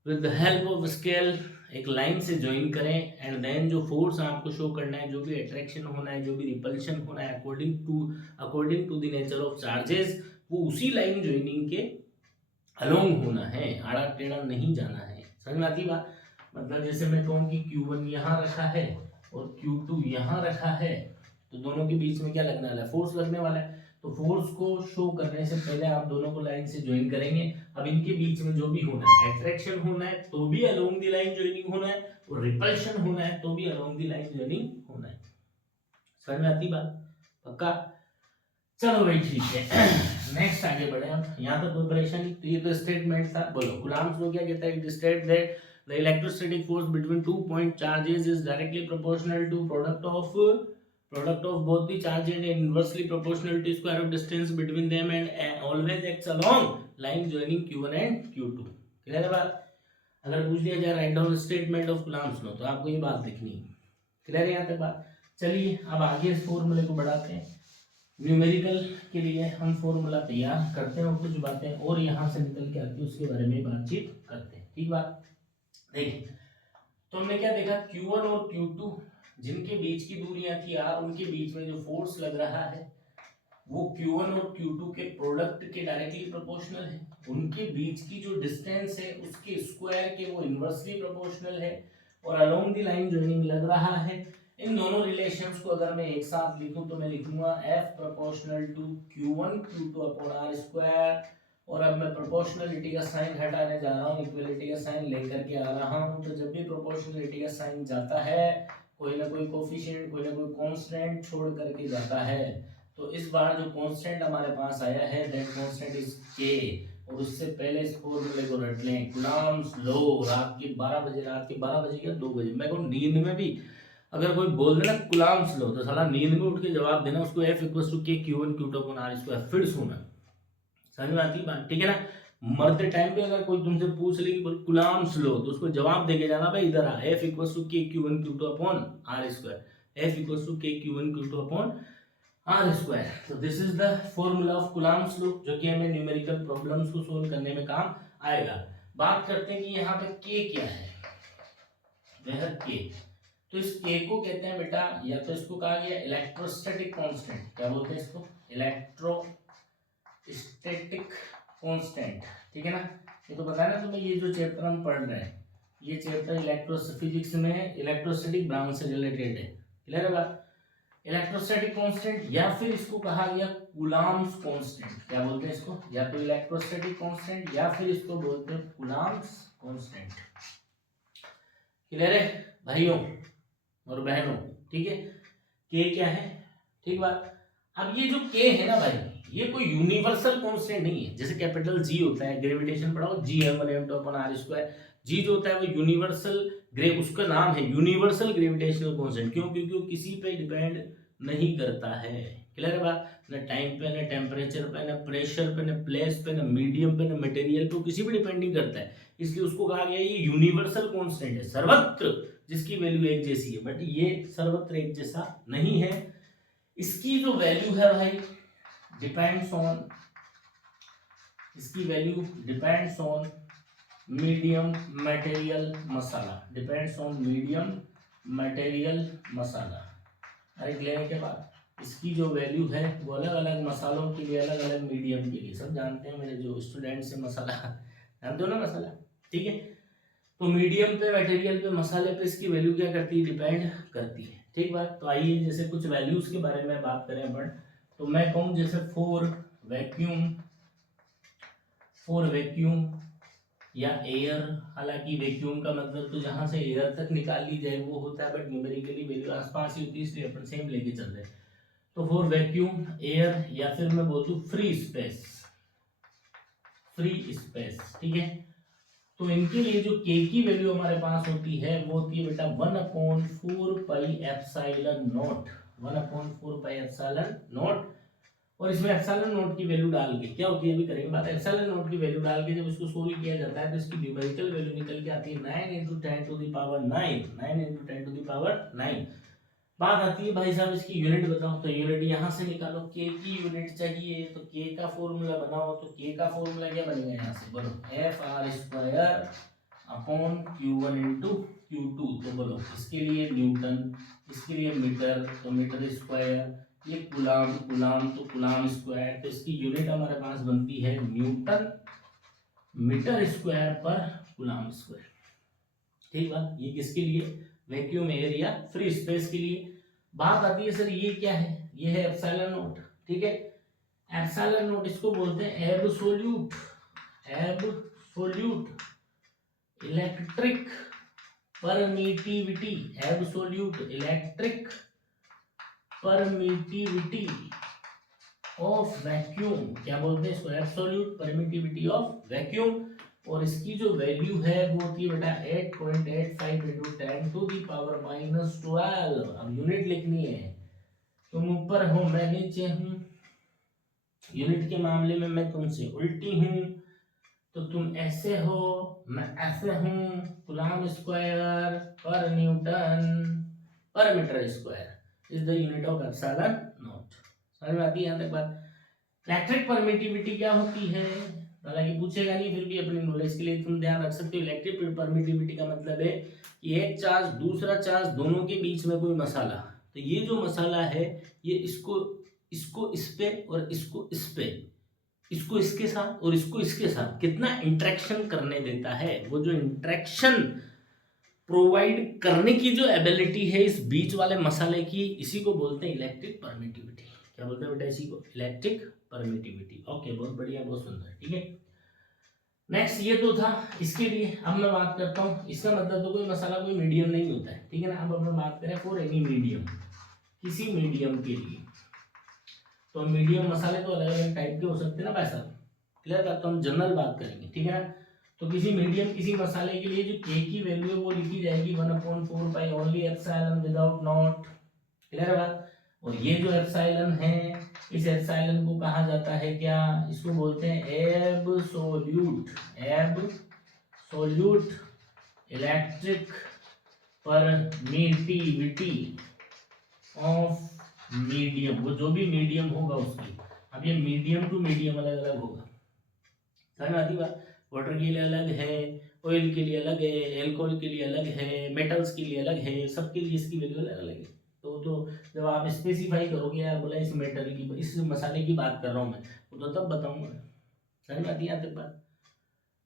with the help of scale एक लाइन से ज्वाइन करें, एंड देन जो फोर्स आपको शो करना है, जो भी अट्रैक्शन होना है, जो भी रिपल्शन होना है according to the nature of charges, वो उसी लाइन ज्वाइनिंग के अलोंग होना है, आड़ा टेढ़ा नहीं जाना है। समझ में आती बात? मतलब जैसे मैं कहूँ कि Q1 यहाँ रखा है और Q2 यहाँ रखा है, तो दोनों के बीच में क्या लगने वाला है? फोर्स लगने वाला है। तो फोर्स को शो करने से पहले आप दोनों को लाइन से ज्वाइन करेंगे। अब इनके बीच में जो भी होना है, अट्रैक्शन होना है तो भी अलोंग द लाइन ज्वाइनिंग होना है, और रिपल्शन होना है तो भी अलोंग द लाइन ज्वाइनिंग होना है। समझ में आती बात? पक्का? चलो भाई ठीक है। नेक्स्ट आगे बढ़े हम। यहाँ तक कोई परेशानी? तो ये तो स्टेटमेंट था। बोलो कूलम्ब्स लॉ क्या कहता है? It state that the electrostatic force between 2 point charges is directly proportional to product of both the charge and inversely proportional to square of distance between them and always acts along line joining Q1 and Q2। Clear है बात? अगर पूछ दिया जाए write down statement of Coulomb's law, तो आपको ये बात लिखनी है। क्लियर है यहाँ तक बात? चलिए अब आगे इस फॉर्मूले को बढ़ाते हैं। न्यूमेरिकल के लिए हम फॉर्मूला तैयार करते हैं और कुछ बातें और यहाँ से निकल के आती है उसके बारे में बातचीत करते हैं। ठीक बात? देखिए, तो हमने क्या देखा, Q1 और Q2 जिनके बीच की दूरियां थी R, उनके बीच में जो फोर्स लग रहा है वो Q1 और Q2 के प्रोडक्ट के डायरेक्टली प्रोपोर्शनल है। उनके बीच की जो डिस्टेंस है उसके स्क्वायर के वो इनवर्सली प्रोपोर्शनल है, और अलोंग द लाइन ज्वाइनिंग लग रहा है। इन दोनों रिलेशंस को अगर मैं एक साथ लिखूं तो मैं लिखूंगा F proportional to Q1 Q2 upon R square. और अब मैं प्रोपोर्शनलिटी का साइन हटाने जा रहा हूँ, इक्वलिटी का साइन लेकर के आ रहा हूँ। तो जब भी प्रोपोर्शनलिटी का साइन जाता है, कोई ना कोई कोफिशिएंट, कोई ना कोई कांस्टेंट छोड़ करके जाता है। तो इस बार जो कांस्टेंट हमारे पास आया है दैट कांस्टेंट इज K। और उससे पहले इस फॉर्मूले को रट लें, कूलम्ब्स लॉ। रात के 12 बजे या 2 बजे, मैं कहूँ नींद में भी अगर कोई बोल देना कूलम्ब्स लॉ, तो साला नींद में उठ के जवाब देना उसको F equals to K Q1 Q2 upon R square. फिर सुना, समझ में आती बात? ठीक है ना? मरते टाइम पे अगर कोई तुमसे पूछ ले कि कूलम्ब्स लॉ, तो उसको जवाब देके जाना भाई इधर आ, F equals to K Q1 Q2 upon R square. F equals to K Q1 Q2 upon R square. तो this is the formula of Coulomb's law, जो कि हमें न्यूमेरिकल प्रॉब्लम्स को सोल्व करने में काम आएगा। बात करते हैं कि यहाँ पे K क्या है। वह K, तो इस K को कहते हैं बेटा, या तो इसको कहा गया इलेक्ट्रोस्टैटिक कांस्टेंट। क्या बोलते हैं इसको? Electrostatic constant. ठीक है ना? ये तो पता है ना तुम्हें, ये जो चैप्टर हम पढ़ रहे हैं, ये चैप्टर इलेक्ट्रोफिजिक्स में इलेक्ट्रोस्टैटिक ब्रांच से रिलेटेड है। क्लियर है बात? इलेक्ट्रोस्टैटिक कांस्टेंट, या फिर इसको कहा गया कूलम्ब्स कांस्टेंट। क्या बोलते हैं इसको? या तो इलेक्ट्रोस्टैटिक कांस्टेंट या फिर इसको बोलते हैं कूलम्ब्स कांस्टेंट। क्लियर है भाइयों और बहनों? ठीक है, K क्या है? ठीक बात। अब ये जो K है ना भाई, ये कोई यूनिवर्सल कांस्टेंट नहीं है। जैसे कैपिटल जी होता है, ग्रेविटेशन पढ़ाओ, G m1m2/r²। जी जो होता है वो यूनिवर्सल उसका नाम है यूनिवर्सल ग्रेविटेशनल कांस्टेंट। क्यों? क्योंकि वो किसी पे डिपेंड नहीं करता है। क्लियर है बात? न टाइम पे, न टेम्परेचर पे, न प्रेशर पे, न प्लेस पे, न मीडियम पे, न मटेरियल पे, किसी पे डिपेंड नहीं करता है। इसलिए उसको कहा गया ये यूनिवर्सल कांस्टेंट है, सर्वत्र जिसकी वैल्यू एक जैसी है। बट ये सर्वत्र एक जैसा नहीं है। इसकी जो वैल्यू है भाई डिपेंड्स ऑन, इसकी value depends on medium material मसाला, डिपेंड्स ऑन मीडियम मटेरियल मसाला। अरे क्लियर है क्या बात? इसकी जो वैल्यू है वो अलग अलग मसालों के लिए, अलग अलग मीडियम के लिए, सब जानते हैं मेरे जो स्टूडेंट्स हैं मसाला, जानते हो ना मसाला, ठीक है। तो मीडियम पे, मटेरियल पे, मसाले पे इसकी वैल्यू क्या करती है? डिपेंड करती है, ठीक बात। तो आइए जैसे कुछ वैल्यूज के बारे में बात करें अपन। तो मैं कहूँ जैसे फॉर वैक्यूम या एयर, हालांकि वैक्यूम का मतलब तो जहां से एयर तक निकाल ली जाए वो होता है, बट न्यूमेरिकली वैल्यू आसपास ही होती है, इसलिए अपन सेम लेके चल रहे हैं। तो फॉर वैक्यूम, एयर, या फिर मैं बोल दूं फ्री स्पेस, ठीक है। तो इनके लिए जो के की वैल्यू हमारे पास होती है वो होती है बेटा 1/4πε0, 1/4πε0। और इसमें एप्सिलॉन नोट की वैल्यू डाल के क्या होती है, अभी करेंगे बात। एप्सिलॉन नोट की वैल्यू डाल के जब इसको सोल्व किया जाता है तो इसकी न्यूमेरिकल वैल्यू निकल के आती है 9 × 10⁹ 9 × 10⁹ बात आती है भाई साहब इसकी यूनिट बताओ। तो यूनिट यहाँ से निकालो, के की यूनिट चाहिए तो के का फॉर्मूला बनाओ। तो के का फॉर्मूला क्या बनेगा यहाँ से, बोलो FR²/Q1 × Q2। तो बोलो इसके लिए न्यूटन, इसके लिए मीटर, तो मीटर स्क्वायर, ये कुलाम तो कुलाम स्क्वायर। तो इसकी यूनिट हमारे पास बनती है न्यूटन मीटर स्क्वायर पर कुलाम स्क्वायर, ठीक बात। ये किसके लिए? वैक्यूम, एयर या फ्री स्पेस के लिए। बात आती है सर ये क्या है? ये है एप्सिलॉन नोट, ठीक है। एप्सिलॉन नोट इसको बोलते हैं absolute electric permittivity, absolute electric permittivity of vacuum. क्या बोलते हैं इसको? Absolute permittivity of vacuum. और इसकी जो वैल्यू है वो होती है बेटा 8.85 × 10⁻⁻12। अब यूनिट लिखनी है, तुम ऊपर हो मैं नीचे हूं, यूनिट के मामले में मैं तुमसे उल्टी हूं, तो तुम ऐसे हो मैं ऐसे हूं। कूलम्ब स्क्वायर पर न्यूटन पर metre square is the unit of epsilon nought. समझ में आती है यहाँ तक बात? इलेक्ट्रिक परमिटिविटी क्या होती है? हालांकि पूछेगा नहीं, फिर भी अपनी नॉलेज के लिए तुम ध्यान रख सकते हो। इलेक्ट्रिक परमिटिविटी का मतलब है कि एक चार्ज दूसरा चार्ज दोनों के बीच में कोई मसाला, तो ये जो मसाला है ये इसको इस पे और इसको इस पे, इसको इसके साथ और इसको इसके साथ कितना इंटरेक्शन करने देता है। वो जो इंटरेक्शन प्रोवाइड करने की जो एबिलिटी है इस बीच वाले मसाले की, इसी को बोलते हैं इलेक्ट्रिक परमिटिविटी। क्या बोलते हैं बेटा? इसी को इलेक्ट्रिक परमिटिविटी। ओके, बहुत बढ़िया, बहुत सुंदर, ठीक है। नेक्स्ट ये तो था इसके लिए। अब मैं बात करता हूँ, इसका मतलब तो कोई मसाला कोई मीडियम नहीं होता है, ठीक है ना। अब अपन बात करें फॉर एनी मीडियम, किसी मीडियम के लिए। तो मीडियम मसाले तो अलग अलग टाइप के हो सकते हैं ना भाई साहब, क्लियर बात। तो हम जनरल बात करेंगे, ठीक है ना। तो किसी मीडियम, किसी मसाले के लिए जो के की वैल्यू है वो लिखी जाएगी 1/4 only epsilon without not, clear है बात। और ये जो एप्सिलॉन है, इस एप्सिलॉन को कहा जाता है क्या? इसको बोलते हैं absolute electric permittivity of medium. वो जो भी मीडियम होगा उसकी, अब ये मीडियम टू मीडियम अलग अलग होगा, समझ में आती बात। वाटर के लिए अलग है, ऑयल के लिए अलग है, एल्कोहल के लिए अलग है, मेटल्स के लिए अलग है, सबके लिए इसकी वैल्यू अलग अलग है। तो जब आप स्पेसिफाई करोगे यार बोला इस मेटल की, इस मसाले की बात कर रहा हूँ मैं, तो तब बताऊंगा। समझ में आती है तक बात?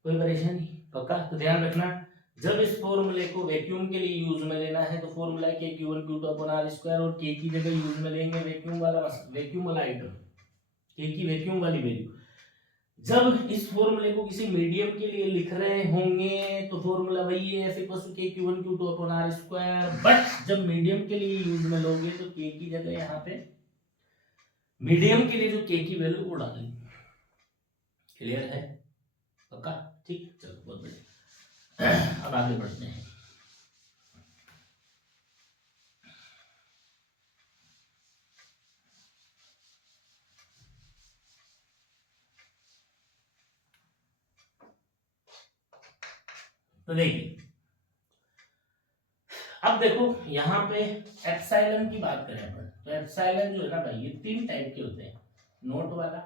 कोई परेशानी? पक्का? तो ध्यान रखना, जब इस फॉर्मूले को वैक्यूम के लिए यूज में लेना है तो फॉर्मूला के Q1 Q2/R² और के की जगह यूज में लेंगे वैक्यूम वाला आइटम, के की वैक्यूम वाली वैल्यू। जब इस फॉर्मूले को किसी मीडियम के लिए लिख रहे होंगे तो फॉर्मूला वही है F=Q1 Q2/R²। बट जब मीडियम के लिए यूज में लोगे तो के की जगह यहाँ पे मीडियम के लिए जो के की वैल्यू वो डालनी। क्लियर है? पक्का? ठीक, चलो बहुत बढ़िया। अब आगे बढ़ते हैं। तो देखिए, अब देखो यहाँ पे एप्सिलॉन की बात करें अपन, तो एप्सिलॉन जो है ना भाई, ये 3 टाइप के होते हैं, नोट वाला,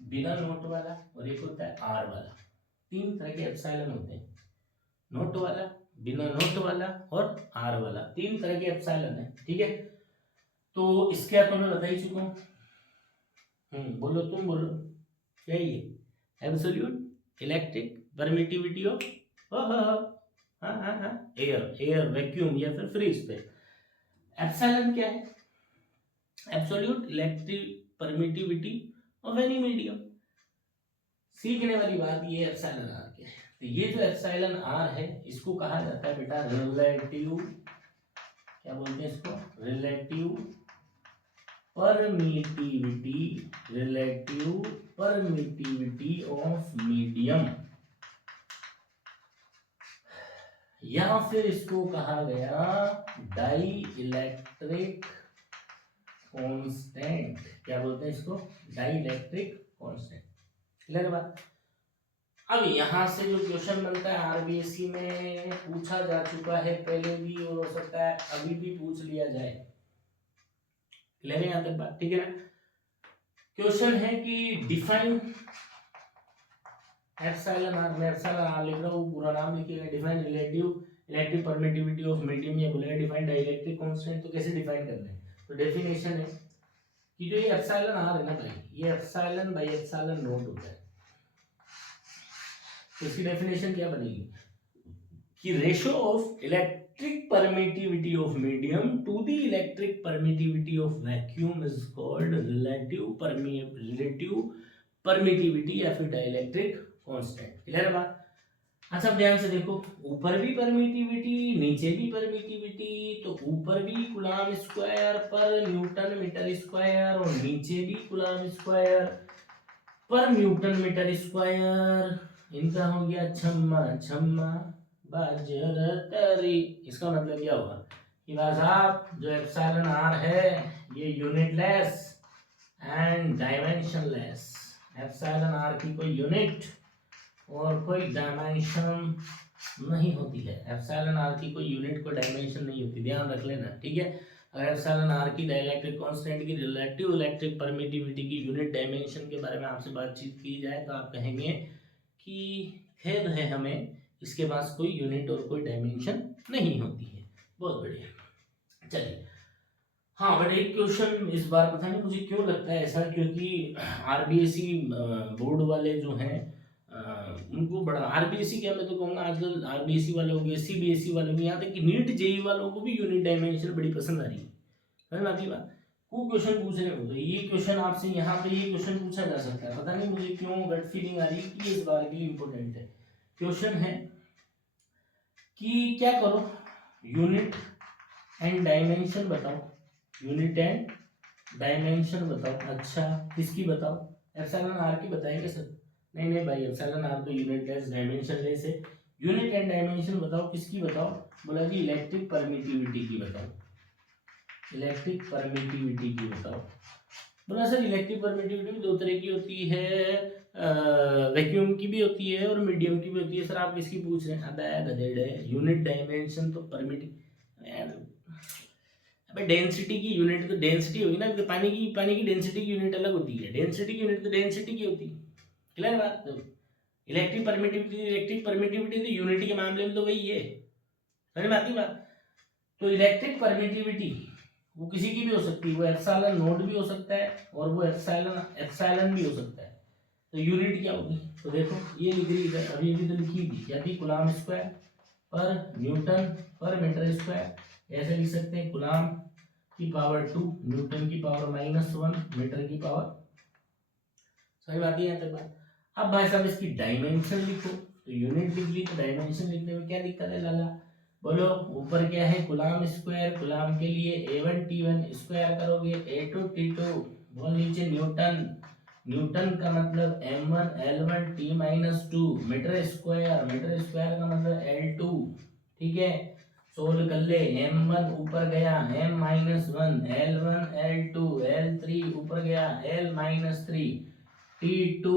बिना नोट वाला, और एक होता है आर वाला। 3 तरह के एप्सिलॉन होते हैं, नोट वाला, बिना नोट वाला और आर वाला। 3 तरह के एप्सिलॉन है, ठीक है। तो इसके तो मैं बता ही चुका हूँ। बोलो, तुम बोलो, क्या है ये? Absolute electric permittivity of air, air, vacuum या फिर फ्री स्पेस। एप्सिलॉन क्या है? Absolute electric permittivity of any medium. सीखने वाली बात ये एप्सिलॉन आर क्या है। तो ये जो एप्सिलॉन आर है, इसको कहा जाता है बेटा रिलेटिव, क्या बोलते हैं इसको? Relative permittivity, relative permittivity of medium, या फिर इसको कहा गया डाई इलेक्ट्रिक कांस्टेंट। क्या बोलते हैं इसको? Die electric constant. क्लियर बात? अब यहां से जो क्वेश्चन बनता है आरबीएससी में, पूछा जा चुका है पहले भी और हो सकता है अभी भी पूछ लिया जाए। क्लियर है यहां तक बात? ठीक है ना? क्वेश्चन है कि डिफाइन एप्सिलॉन आर, मैं एप्सिलॉन आर लिख रहा हूँ, पूरा नाम लिखिएगा। Define relative electric permittivity of medium, या बोलेगा डिफाइन डाइलेक्ट्रिक कांस्टेंट। तो कैसे डिफाइन करना है? तो डेफिनेशन है कि जो ये एप्सिलॉन आर है ना भाई, ये एप्सिलॉन बाय एप्सिलॉन नोट होता है। तो इसकी डेफिनेशन क्या बनेगी कि ratio of electric permittivity of medium to the electric permittivity of vacuum is called relative permittivity या फिर डाइलेक्ट्रिक कांस्टेंट। क्लियर है बात? अच्छा, ध्यान से देखो, ऊपर भी परमिटिविटी, नीचे भी परमिटिविटी, तो ऊपर भी कूलम्ब स्क्वायर पर न्यूटन मीटर स्क्वायर, और नीचे भी कूलम्ब स्क्वायर पर न्यूटन मीटर स्क्वायर। इनका हो गया छम्मा छम्मा बाजर तरी। इसका मतलब क्या हुआ कि भाई साहब, जो एप्सिलॉन आर है ये unitless and dimensionless. Epsilon are की कोई यूनिट और कोई डायमेंशन नहीं होती है। एप्सिलॉन आर की कोई यूनिट को डायमेंशन नहीं होती, ध्यान रख लेना, ठीक है। अगर एप्सिलॉन आर की डाइलेक्ट्रिक कांस्टेंट की रिलेटिव इलेक्ट्रिक परमिटिविटी की यूनिट डायमेंशन के बारे में आपसे बातचीत की जाए तो आप कहेंगे कि खेद है हमें, इसके पास कोई यूनिट और कोई डायमेंशन नहीं होती है। बहुत बढ़िया, चलिए। हाँ, बट एक क्वेश्चन इस बार पता नहीं मुझे क्यों लगता है ऐसा, क्योंकि आरबीएससी बोर्ड वाले जो हैं उनको बड़ा, आरबीएससी क्या, मैं तो कहूँगा आजकल आरबीएससी वालों को, सीबीएसई वालों को, यहाँ तक कि नीट जेई वालों को भी यूनिट डायमेंशन बड़ी पसंद आ रही है। समझ में आती है बात? वो क्वेश्चन पूछ रहे हो, तो ये क्वेश्चन आपसे यहाँ पे ये क्वेश्चन पूछा जा सकता है। पता नहीं मुझे क्यों गट फीलिंग आ रही है कि इस बार के लिए इंपॉर्टेंट है। क्वेश्चन है कि क्या करो, यूनिट एंड डायमेंशन बताओ, यूनिट एंड डायमेंशन बताओ। अच्छा, किसकी बताओ? एप्सिलॉन आर की बताएंगे सर? नहीं नहीं भाई, एप्सिलॉन आर तो यूनिट लेस डायमेंशन लेस है। यूनिट एंड डायमेंशन बताओ, किसकी बताओ? बोला जी इलेक्ट्रिक परमिटिविटी की बताओ, इलेक्ट्रिक परमिटिविटी की बताओ। बोला सर इलेक्ट्रिक परमिटिविटी भी 2 तरह की होती है, वैक्यूम की भी होती है और मीडियम की भी होती है। सर आप किसकी पूछ रहे हैं? अबे गधेड़े, यूनिट डायमेंशन तो परमिटिव, अबे डेंसिटी की यूनिट तो डेंसिटी होगी ना, पानी की डेंसिटी की यूनिट अलग होती है, डेंसिटी की यूनिट तो डेंसिटी की होती है। क्लियर बात? तो इलेक्ट्रिक परमिटिविटी तो यूनिटी के मामले में तो वही है। समझ में आती बात? तो इलेक्ट्रिक परमिटिविटी वो किसी की भी हो सकती है, वो एप्सिलॉन नोट भी हो सकता है और वो एप्सिलॉन भी हो सकता है। तो यूनिट क्या होगी? तो देखो ये लिख रही है, अभी भी तो लिखी थी, क्या थी? कूलम्ब स्क्वायर पर न्यूटन पर मीटर स्क्वायर। ऐसे लिख सकते हैं, कूलम्ब की पावर 2, न्यूटन की पावर -1, मीटर की पावर। सही बात है यहाँ तक बात? अब भाई साहब इसकी डायमेंशन लिखो, तो यूनिट लिख ली तो डायमेंशन लिखने में क्या दिक्कत है लाला? बोलो, ऊपर क्या है? कूलम्ब स्क्वायर, कूलम्ब के लिए A1 T1 स्क्वायर करोगे A2 T2 बोल नीचे न्यूटन, न्यूटन का मतलब m1 l1 t minus two, metre square, metre square का मतलब l2, ठीक है। सोल्व कर ले, m1 ऊपर गया m minus one, l1 l2 l3 ऊपर गया l माइनस थ्री, t2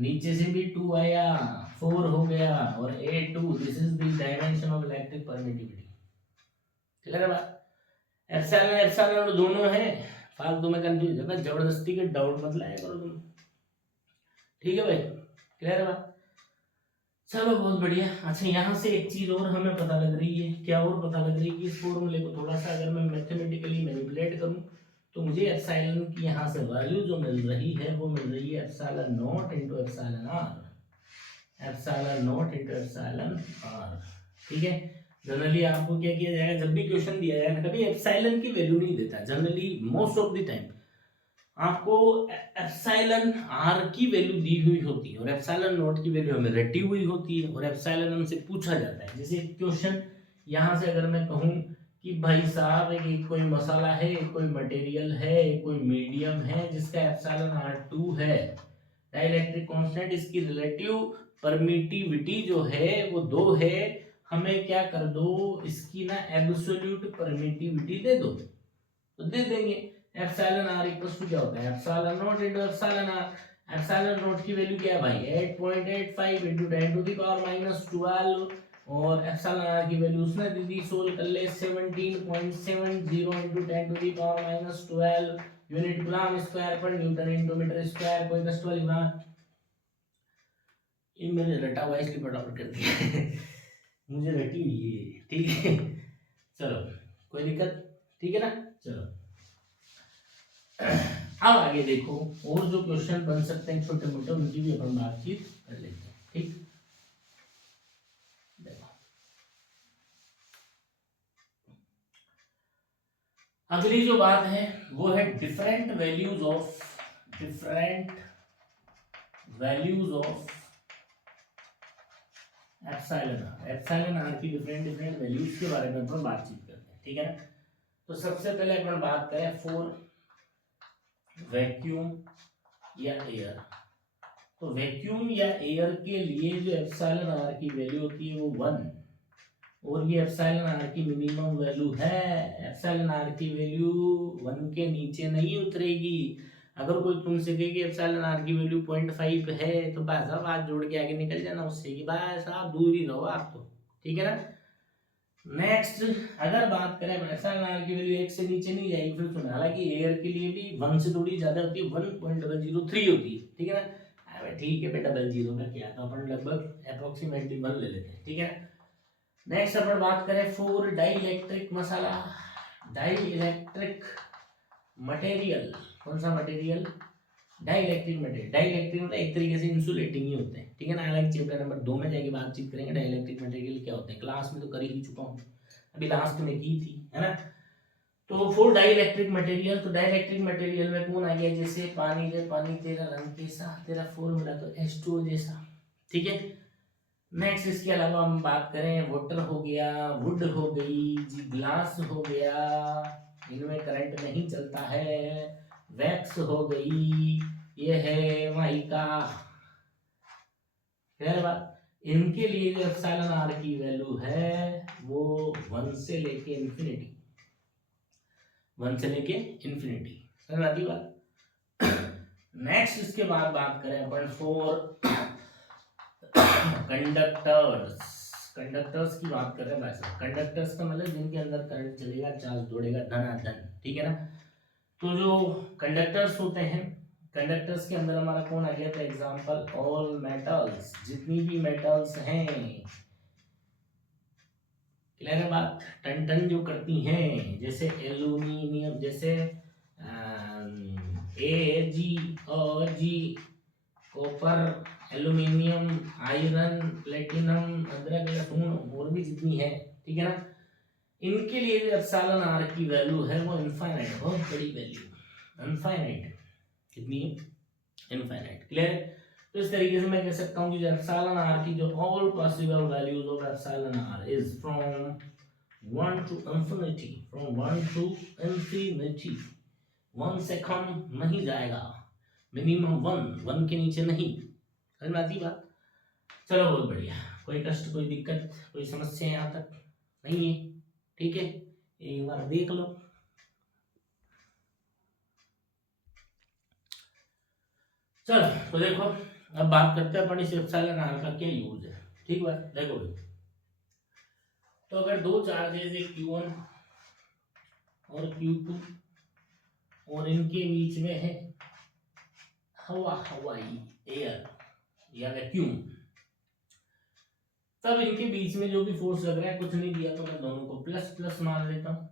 नीचे से भी 2 आया 4 हो गया और a2, this is the dimension of electric permittivity. Clear है बात? एप्सिलॉन एप्सिलॉन दोनों है, फालतू में कंफ्यूज है, जबरदस्ती के डाउट मत लाया करो तुम, ठीक है भाई? क्लियर है बात? चलो बहुत बढ़िया। अच्छा यहाँ से एक चीज और हमें पता लग रही है, क्या और पता लग रही है कि इस फॉर्मूले को थोड़ा सा अगर मैं मैथमेटिकली मैनिपुलेट करूं तो मुझे एप्सिलॉन की यहाँ से वैल्यू जो मिल रही है वो मिल रही है epsilon not into epsilon R, epsilon not into epsilon R, ठीक है। जनरली आपको क्या किया जाएगा, जब भी क्वेश्चन दिया जाएगा कभी एप्सिलॉन की वैल्यू नहीं देता, generally most of the time आपको एप्सिलॉन आर की वैल्यू दी हुई होती है और एप्सिलॉन नॉट की वैल्यू हमें रटी हुई होती है और एप्सिलॉन हमसे पूछा जाता है। जैसे क्वेश्चन यहाँ से अगर मैं कहूँ कि भाई साहब एक कोई मसाला है, एक कोई मटेरियल है, एक कोई मीडियम है जिसका एप्सिलॉन R2 है, डाइलेक्ट्रिक कांस्टेंट, इसकी रिलेटिव परमिटिविटी जो है वो 2 है, हमें क्या कर दो, इसकी ना एब्सोल्यूट परमिटिविटी दे दो, तो दे देंगे। एप्सिलॉन आर इक्वल्स टू क्या होता है, epsilon not into epsilon R. Epsilon nought की वैल्यू क्या है भाई, 8.85 into 10 to the power minus 12 और एप्सिलॉन आर की वैल्यू उसने दी थी, सोल्व कर ले, 17.70 into 10 to the power minus 12 unit coulomb square पर न्यूटन इनटू मीटर स्क्वायर, कोई कष्ट वाली बात, ये मैंने रटा हुआ इसलिए फटाफट कर दिया मुझे रटी हुई है, ठीक है। चलो कोई दिक्कत, ठीक है ना। चलो अब आगे देखो और जो क्वेश्चन बन सकते हैं छोटे मोटे, उनकी भी अपन बातचीत कर लेते हैं, ठीक। देखो अगली जो बात है वो है different values of epsilon R, epsilon are की डिफरेंट वैल्यूज के बारे में अपन बातचीत करते हैं, ठीक है ना। तो सबसे पहले अपन बात करें फॉर वैक्यूम या एयर, तो वैक्यूम या एयर के लिए जो एप्सिलॉन आर की वैल्यू होती है वो 1, और ये एप्सिलॉन आर की मिनिमम वैल्यू है, एप्सिलॉन आर की वैल्यू 1 के नीचे नहीं उतरेगी। अगर कोई तुमसे कहे कि एप्सिलॉन आर की वैल्यू 0.5 है तो भाई साहब हाथ जोड़ के आगे निकल जाना उससे, कि भाई साहब दूर ही रहो आप तो, ठीक है ना। नेक्स्ट अगर बात करें एप्सिलॉन आर की वैल्यू 1 से नीचे नहीं जाएगी, फिर सुना, हालांकि एयर के लिए भी 1 से थोड़ी ज्यादा होती है, 1.003 होती है, ठीक है ना। अबे ठीक है बेटा, 0 का क्या, तो अपन लगभग अप्रोक्सीमेटली 1 ले लेते हैं, ठीक है। नेक्स्ट अपन बात करें for dielectric masala, dielectric material, कौन सा मटेरियल, डाइइलेक्ट्रिक मटेरियल। डाइइलेक्ट्रिक मतलब एक तरीके से इंसुलेटिंग ही होते हैं, ठीक है ना। हालांकि चैप्टर नंबर 2 में जाके बातचीत करेंगे डाइइलेक्ट्रिक मटेरियल क्या होते हैं, क्लास में तो कर ही चुका हूँ, अभी लास्ट में की थी, है ना। तो फॉर डाइइलेक्ट्रिक मटेरियल, तो डाइइलेक्ट्रिक मटेरियल में कौन आ गया, जैसे पानी रे पानी तेरा रंग कैसा, तेरा फॉर्मूला तो H2O जैसा, ठीक है। नेक्स्ट इसके अलावा हम बात करें, वाटर हो गया, वुड हो गई जी, ग्लास हो गया, इनमें करंट नहीं चलता है, वैक्स हो गई, ये है माइका, है बात। इनके लिए जो एप्सिलॉन आर की वैल्यू है वो 1 से लेके इंफिनिटी, 1 से लेके इंफिनिटी, समझ आती बात। नेक्स्ट इसके बाद बात करें अपन फॉर कंडक्टर्स, कंडक्टर्स की बात कर रहे हैं भाई साहब। कंडक्टर्स का मतलब जिनके अंदर करंट चलेगा, चार्ज दौड़ेगा धनाधन, ठीक है ना। तो जो कंडक्टर्स होते हैं, कंडक्टर्स के अंदर हमारा कौन आ गया था एग्जांपल, ऑल मेटल्स, जितनी भी मेटल्स हैं, क्लियर है बात, टन टन जो करती हैं, जैसे एल्यूमिनियम, जैसे AgG, copper, aluminium, iron, platinum, अदरक, लहसुन और भी जितनी है, ठीक है ना। इनके लिए जो एप्सिलॉन आर की वैल्यू है वो इनफाइनाइट, बहुत बड़ी वैल्यू, इनफाइनाइट, कितनी है, इनफाइनाइट, क्लियर है। तो इस तरीके से मैं कह सकता हूँ कि एप्सिलॉन आर की जो all possible values of epsilon R is from 1 to infinity, from 1 to infinity, 1 से कम नहीं जाएगा, मिनिमम 1 के नीचे नहीं। समझ में आती बात? चलो बहुत बढ़िया, कोई कष्ट, कोई दिक्कत, कोई समस्या यहाँ तक नहीं है, ठीक है, एक बार देख लो। चलो तो देखो, अब बात करते हैं अपन इस एप्सिलॉन आर का क्या यूज है। ठीक बात, देखो भाई, तो अगर दो चार्जेस है Q1 और Q2 और इनके बीच में है हवाई एयर या वैक्यूम, तब इनके बीच में जो भी फोर्स लग रहा है, कुछ नहीं दिया तो मैं दोनों को प्लस प्लस मान लेता हूँ।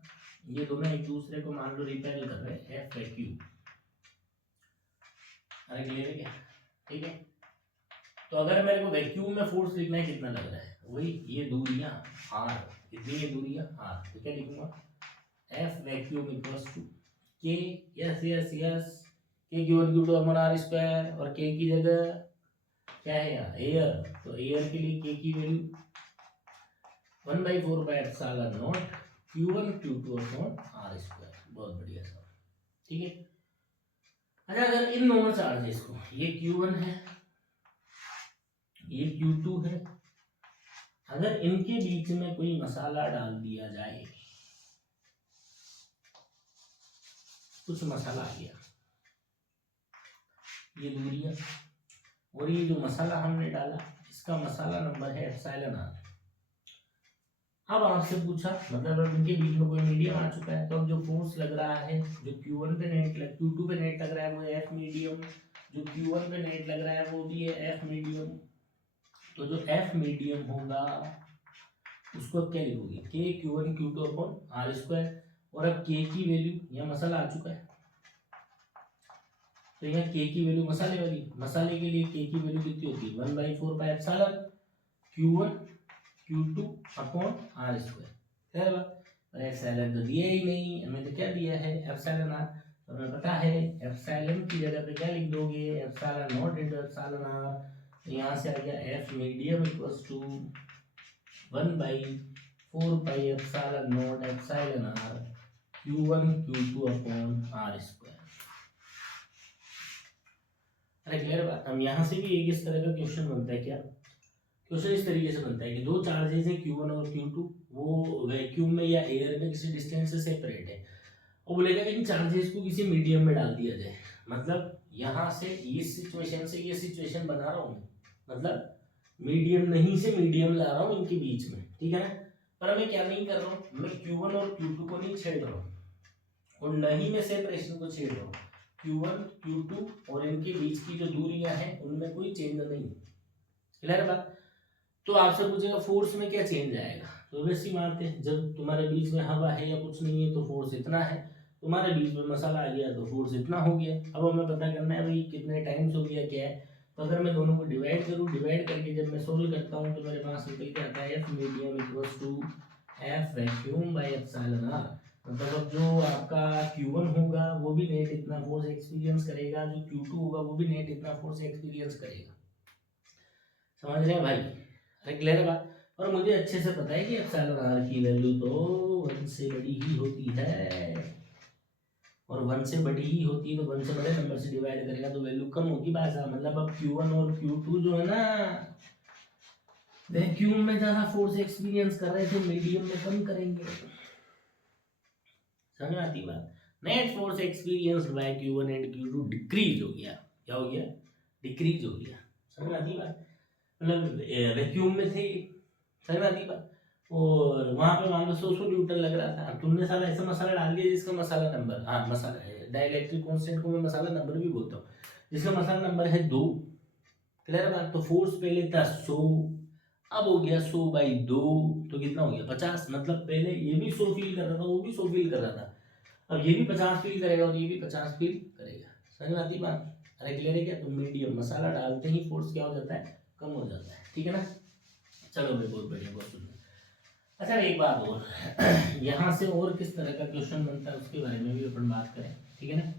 ये दोनों एक दूसरे को मान लो रिपेल कर रहे हैं, एफ वैक्यूम। अरे क्लियर है क्या? ठीक है, तो अगर मेरे को वैक्यूम में फोर्स लिखना है, कितना लग रहा है, वही ये दूरियां आर, कितनी ये दूरियां आर, तो क्या लिखूंगा, F vacuum equals to K, yes yes yes, K given Q2 upon are square, और के की जगह क्या है यहाँ, एयर, तो एयर के लिए के की value 1/4 by epsilon nought Q1 Q2 upon are square. बहुत बढ़िया सर, ठीक है। अच्छा, अगर इन दोनों चार्जेस को, ये Q1 है, ये Q2 है, अगर इनके बीच में कोई मसाला डाल दिया जाए, कुछ मसाला आ गया, ये दूरियां, और ये जो मसाला हमने डाला, इसका मसाला नंबर है एप्सिलॉन आर। अब आपसे पूछा, मतलब अब इनके बीच में कोई मीडियम आ चुका है, तो अब जो फोर्स लग रहा है, जो Q1 पे नेट लग, Q2 पे नेट लग रहा है, वो एफ मीडियम, जो Q1 पे नेट लग रहा है वो भी है एफ मीडियम। तो जो एफ मीडियम होगा उसको क्या लिखोगे, के Q1 Q2 upon are square, और अब के की वैल्यू, यहाँ मसाला आ चुका है, तो यहाँ के की वैल्यू मसाले वाली, मसाले के लिए के की वैल्यू कितनी होती है, 1/4 pi epsilon Q1 Q2 upon are square. है बात, और एप्सिलॉन तो दिया ही नहीं, हमें तो क्या दिया है, एप्सिलॉन आर, तो हमें पता है एप्सिलॉन की जगह पे क्या लिख दोगे, epsilon not into epsilon r, तो यहाँ से आ गया F medium equals to 1/4 pi epsilon naught epsilon r Q1 Q2 upon are square. अरे क्लियर बात, हम यहाँ से भी एक इस तरह का क्वेश्चन बनता है क्या, क्वेश्चन इस तरीके से बनता है कि दो चार्जेस है Q1 और Q2, वो वैक्यूम में या एयर में किसी डिस्टेंस से सेपरेट है, और बोलेगा इन चार्जेस को किसी मीडियम में डाल दिया जाए। मतलब यहाँ से इस सिचुएशन से ये सिचुएशन बना रहा हूँ, मतलब मीडियम नहीं से मीडियम ला रहा हूँ इनके बीच में, ठीक है ना। पर मैं क्या नहीं कर रहा हूँ, मैं Q1 और Q2 को नहीं छेड़ रहा हूँ, और न ही मैं सेपरेशन को छेड़ रहा हूँ। Q1 Q2 और इनके बीच की जो दूरियां हैं उनमें कोई चेंज नहीं। क्लियर बात? तो आपसे पूछेगा फोर्स में क्या चेंज आएगा, तो वैसी बात है, जब तुम्हारे बीच में हवा है या कुछ नहीं है तो फोर्स इतना है, तुम्हारे बीच में मसाला आ गया तो फोर्स इतना हो गया। अब हमें पता करना है भाई कितने टाइम्स हो गया क्या है, तो अगर मैं दोनों को डिवाइड करूँ, डिवाइड करके जब मैं सोल्व करता हूँ तो मेरे पास निकल के आता है F medium equals to F vacuum by epsilon r. मतलब अब जो आपका Q1 होगा वो भी नेट इतना फोर्स एक्सपीरियंस करेगा, जो Q2 होगा वो भी नेट इतना फोर्स एक्सपीरियंस करेगा। समझ रहे हैं भाई? अरे क्लियर है बात? और मुझे अच्छे से पता है कि एप्सिलॉन आर की वैल्यू तो 1 से बड़ी ही होती है, और 1 से बड़ी ही होती है, तो 1 से बड़े नंबर से डिवाइड करेगा तो वैल्यू कम होगी बात। मतलब अब Q1 और Q2 जो है ना, वैक्यूम में ज्यादा फोर्स एक्सपीरियंस कर रहे थे, मीडियम में कम करेंगे। समझ आती बात? Net force experience by Q1 and Q2 decrease हो गया। क्या हो गया? डिक्रीज हो गया। समझ आती बात? मतलब वैक्यूम में थे, समझ आती बात, और वहां पे मान लो 100 न्यूटन लग रहा था, अब तुमने साला ऐसा मसाला डाल दिया जिसका मसाला नंबर, हाँ मसाला डाइलेक्ट्रिक कांस्टेंट को मैं मसाला नंबर भी बोलता हूँ, जिसका मसाला नंबर है 2। क्लियर बात? तो फोर्स पहले था 100, अब हो गया 100/2, तो कितना हो गया 50। मतलब पहले ये भी 100 फील कर रहा था, वो भी 100 फील कर रहा था, अब ये भी 50 फील करेगा और ये भी 50 फील करेगा। समझ में आती बात? अरे क्लियर है क्या? तो मीडियम मसाला डालते ही फोर्स क्या हो जाता है, कम हो जाता है, ठीक है ना। चलो भाई बहुत बढ़िया, बहुत सुंदर। अच्छा एक बात और यहाँ से और किस तरह का क्वेश्चन बनता है उसके बारे में भी अपन बात करें, ठीक है ना।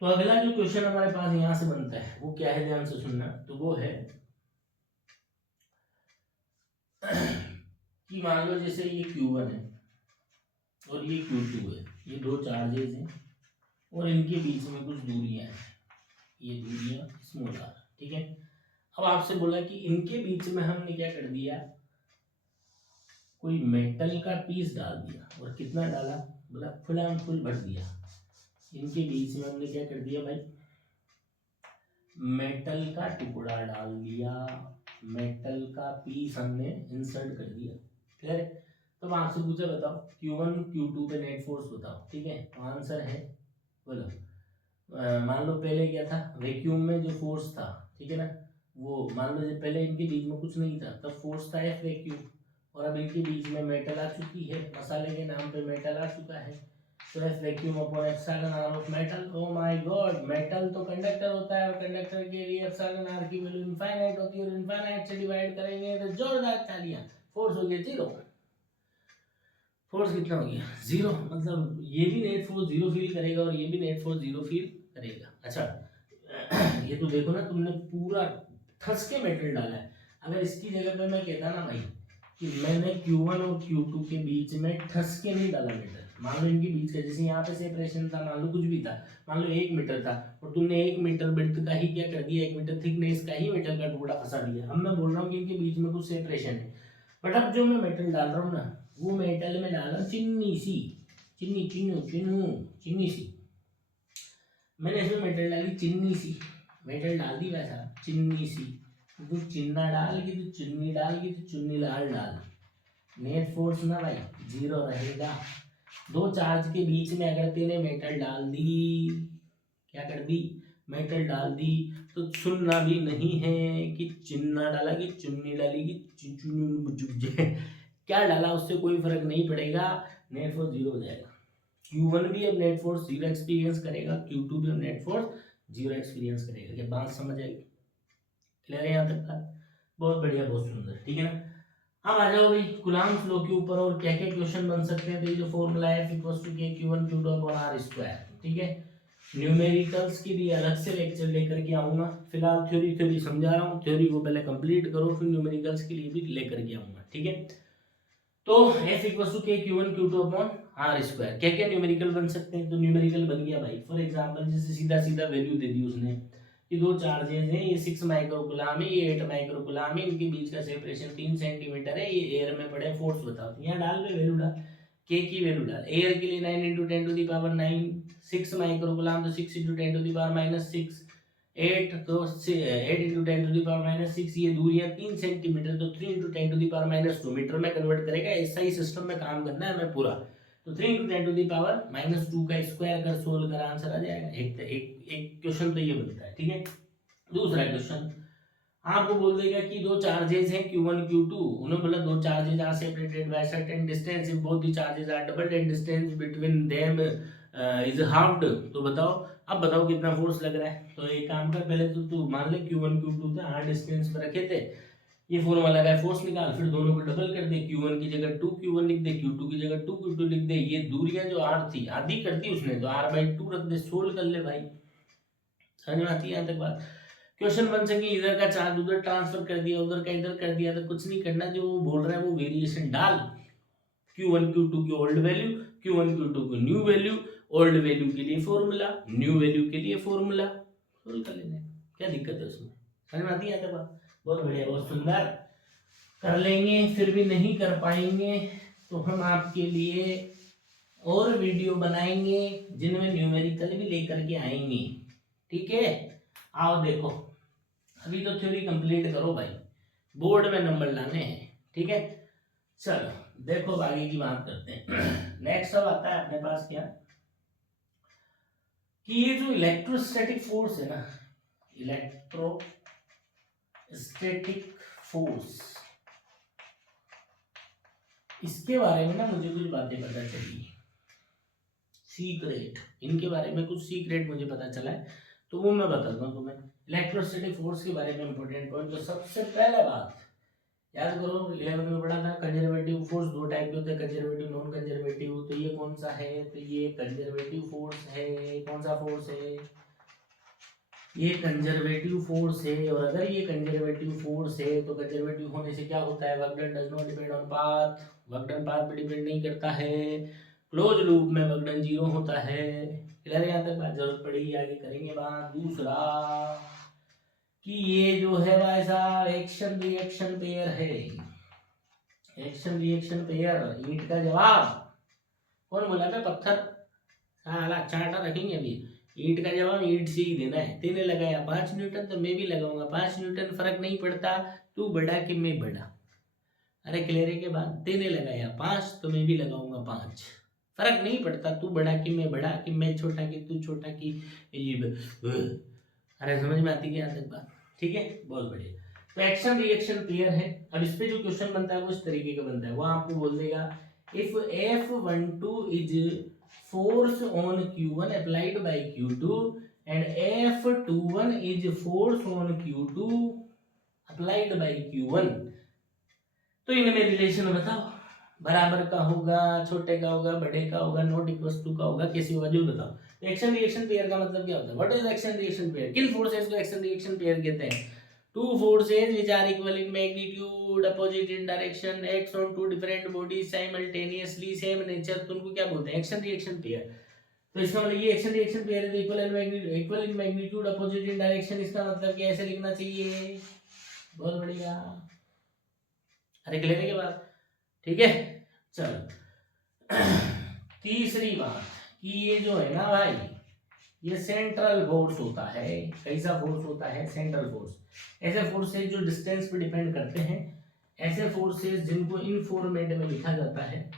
तो अगला जो क्वेश्चन हमारे पास यहाँ से बनता है वो क्या है, ध्यान से सुनना, तो वो है कि मान लो जैसे ये Q1 है और ये Q2 है, ये दो चार्जेस हैं और इनके बीच में कुछ दूरियां हैं, ये दूरियां स्मॉल आर, ठीक है। अब आपसे बोला कि इनके बीच में हमने क्या कर दिया, कोई मेटल का पीस डाल दिया, और कितना डाला, बोला फुल एंड फुल भर दिया। इनके बीच में हमने क्या कर दिया भाई, मेटल का टुकड़ा डाल दिया, मेटल का पीस हमने इंसर्ट कर दिया, क्लियर है। तो आपसे पूछा बताओ Q1 Q2 पे नेट फोर्स बताओ, ठीक है। तो आंसर है, बोलो मान लो पहले क्या था, वैक्यूम में जो फोर्स था, ठीक है ना, वो मान लो जब पहले इनके बीच में कुछ नहीं था तब फोर्स था F वैक्यूम, और अब इनके बीच में मेटल आ चुकी है, मसाले के नाम पे मेटल आ चुका है, तो F vacuum upon epsilon r of metal. Oh my god, metal तो कंडक्टर होता है, और कंडक्टर के लिए एप्सिलॉन आर की वैल्यू इनफाइनाइट होती है, और इनफाइनाइट से डिवाइड करेंगे तो जोरदार तालियां, फोर्स हो गया जीरो। फोर्स कितना हो गया, जीरो, मतलब ये भी नेट फोर्स जीरो फील करेगा और ये भी नेट फोर्स जीरो फील करेगा। अच्छा ये तो देखो ना, तुमने पूरा ठस के मेटल डाला है। अगर इसकी जगह पे मैं कहता ना भाई कि मैंने Q1 और Q2 के बीच में ठस के नहीं डाला मेटल, मान लो इनके बीच का जैसे यहाँ पे सेपरेशन था, मान लो कुछ भी था, मान लो 1 मीटर था, और तुमने 1 मीटर ब्रेड्थ का ही क्या कर दिया, 1 मीटर थिकनेस का ही मेटल का टुकड़ा फंसा दिया। अब मैं बोल रहा हूँ कि इनके बीच में कुछ सेपरेशन है, बट अब जो मैं मेटल डाल रहा हूँ ना, वो मेटल में डाल रहा हूँ चिन्नी सी, चिन्नी चिन्नू चिन्नू चिन्नी सी, मैंने इसमें मेटल डाली चिन्नी सी, मेटल डाल दी वैसा चिन्नी सी, तो चिन्ना डाल की तो चुन्नी डाल की तो चुन्नी लाल डाल, नेट फोर्स ना भाई जीरो रहेगा। दो चार्ज के बीच में अगर तेने मेटल डाल दी, क्या कर दी, मेटल डाल दी, तो सुनना भी नहीं है कि चिन्ना डाला कि चुन्नी डाली कि क्या डाला, उससे कोई फर्क नहीं पड़ेगा, नेट फोर्स जीरो हो जाएगा। Q1 भी अब नेट फोर्स जीरो एक्सपीरियंस करेगा, Q2 भी अब नेट फोर्स जीरो एक्सपीरियंस करेगा। क्या बात समझ आएगी, क्लियर है यहाँ तक का, बहुत बढ़िया, बहुत सुंदर, ठीक है ना। अब आ जाओ भाई कूलम्ब फ्लो के ऊपर, और क्या क्या क्वेश्चन बन सकते हैं। तो ये जो फॉर्मूला है F equals to K Q1 Q2 upon R square, ठीक है। न्यूमेरिकल्स के लिए अलग से लेक्चर लेकर के आऊंगा, फिलहाल थ्योरी समझा रहा हूँ, थ्योरी को पहले कंप्लीट करो, फिर न्यूमेरिकल्स के लिए भी लेकर के आऊंगा, ठीक है। तो F equals to K Q1 Q2 upon R square, क्या क्या न्यूमेरिकल बन सकते हैं। तो न्यूमेरिकल बन गया भाई, फॉर एग्जांपल जैसे सीधा सीधा वैल्यू दे दी उसने कि दो चार्जेस हैं, ये 6 माइक्रोकूलम है, ये 8 माइक्रोकूलम है, इनके बीच का सेपरेशन 3 सेंटीमीटर है, ये एयर में पड़े फोर्स बताओ। तो यहाँ डाल पे वैल्यू डाल, के की वैल्यू डाल, एयर के लिए 9 × 10 टू द पावर 9, 6 माइक्रोकूलम तो 6 × 10 टू द पावर -6, 8 तो 8 × 10 टू द पावर -6, ये दूरियां 3 सेंटीमीटर, तो 3 × 10 टू द पावर -2 मीटर में कन्वर्ट करेगा। ऐसा ही सिस्टम में काम करना है हमें पूरा। तो 3 × 10 टू द पावर -2 का स्क्वायर अगर सोल्व कर आंसर आ जाएगा। एक क्वेश्चन तो ये बनता है, ठीक है। दूसरा क्वेश्चन आपको बोल देगा कि दो चार्जेस हैं Q1 Q2, उन्होंने बोला दो charges are separated by certain distance, if both the charges are doubled and distance between them is halved, तो बताओ, अब बताओ कितना फोर्स लग रहा है। तो एक काम कर, पहले तो तू मान ले Q1 Q2 थे, r डिस्टेंस पे रखे थे, ये फॉर्मूला लगा है, फोर्स निकाल, फिर दोनों को डबल कर दे, Q1 की जगह 2Q1 लिख दे, Q2 की जगह 2Q2 लिख दे, ये दूरियां जो r थी आधी कर दी उसने, तो r/2 रख दे, सोल्व कर ले भाई, समझ में आती है यहाँ तक बात। क्वेश्चन बन सके इधर का चार्ज उधर ट्रांसफर कर दिया, उधर का इधर कर दिया, तो कुछ नहीं करना, जो वो बोल रहा है वो वेरिएशन डाल, Q1 Q2 की ओल्ड वैल्यू, Q1 Q2 की न्यू वैल्यू, ओल्ड वैल्यू के लिए फॉर्मूला, न्यू वैल्यू के लिए फॉर्मूला, सोल्व कर लेना, क्या दिक्कत है उसमें, समझ में आती है यहाँ तक, बहुत बढ़िया, बहुत सुंदर, कर लेंगे। फिर भी नहीं कर पाएंगे तो हम आपके लिए और वीडियो बनाएंगे जिनमें न्यूमेरिकल भी लेकर के आएंगे, ठीक है। आओ देखो, अभी तो थ्योरी कंप्लीट करो भाई, बोर्ड में नंबर लाने हैं, ठीक है। चलो देखो आगे की बात करते हैं। नेक्स्ट अब आता है अपने पास क्या, कि ये जो इलेक्ट्रोस्टैटिक फोर्स है ना, इलेक्ट्रोस्टैटिक फोर्स, इसके बारे में ना मुझे कुछ बातें पता चली, सीक्रेट, इनके बारे में कुछ सीक्रेट मुझे पता चला है, तो वो मैं बताता हूँ तुम्हें। इलेक्ट्रोस्टैटिक फोर्स के बारे में इंपॉर्टेंट पॉइंट, तो सबसे पहले बात याद करो, 11th में पढ़ा था कंजर्वेटिव फोर्स दो टाइप के होते हैं, कंजर्वेटिव नॉन कंजर्वेटिव। तो ये कौन सा है, तो ये कंजर्वेटिव फोर्स है, कौन सा फोर्स है, ये कंजर्वेटिव फोर्स है। और अगर ये कंजर्वेटिव फोर्स है तो कंजर्वेटिव होने से क्या होता है, work done does not depend on path, work done path पे डिपेंड नहीं करता है, क्लोज लूप में वर्क डन 0 होता है। क्लियर है? यहाँ तक बात, जरूरत पड़ेगी आगे करेंगे बात। दूसरा कि ये जो है भाई साहब एक्शन रिएक्शन पेयर है। एक्शन रिएक्शन पेयर, ईंट का जवाब कौन बोला था? पत्थर। साला चाटा रखेंगे अभी। ईंट का जवाब ईंट से ही देना है। तेने लगाया 5 न्यूटन तो मैं भी लगाऊंगा 5 न्यूटन, फर्क नहीं पड़ता तू बड़ा कि मैं बड़ा। अरे क्लियर के बाद तेने लगाया 5 तो मैं भी लगाऊंगा 5, फर्क नहीं पड़ता तू बड़ा कि मैं बड़ा, कि मैं छोटा कि तू छोटा कि अरे समझ में आती क्या तक बात? ठीक है, बहुत बढ़िया। तो एक्शन रिएक्शन पेयर है। अब इस पे जो क्वेश्चन बनता है वो इस तरीके का बनता है, वो आपको बोल देगा if F12 is force on Q1 applied by Q2 and F21 is force on Q2 applied by Q1, तो इनमें रिलेशन बताओ। बराबर का होगा, छोटे का होगा, बड़े का होगा, नॉट इक्वल टू का होगा, कैसी होगा जो बताओ। एक्शन रिएक्शन पेयर का मतलब क्या होता है? What is action reaction pair? किन फोर्सेस को एक्शन रिएक्शन पेयर कहते हैं? Two forces which are equal in magnitude, opposite in direction, act on two different bodies simultaneously, same nature, तो उनको क्या बोलते हैं? Action reaction pair. तो इसका मतलब ये एक्शन रिएक्शन पेयर है, equal in magnitude, opposite in direction. इसका मतलब क्या ऐसे लिखना चाहिए? बहुत बढ़िया। अरे क्लियर है के बाद? ठीक है, चलो। तीसरी बात कि ये जो है ना भाई, ये सेंट्रल फोर्स होता है। कैसा फोर्स होता है? Central force. ऐसे फोर्सेस जो डिस्टेंस पे डिपेंड करते हैं, ऐसे फोर्सेस जिनको इन फॉर्मेट में लिखा जाता है,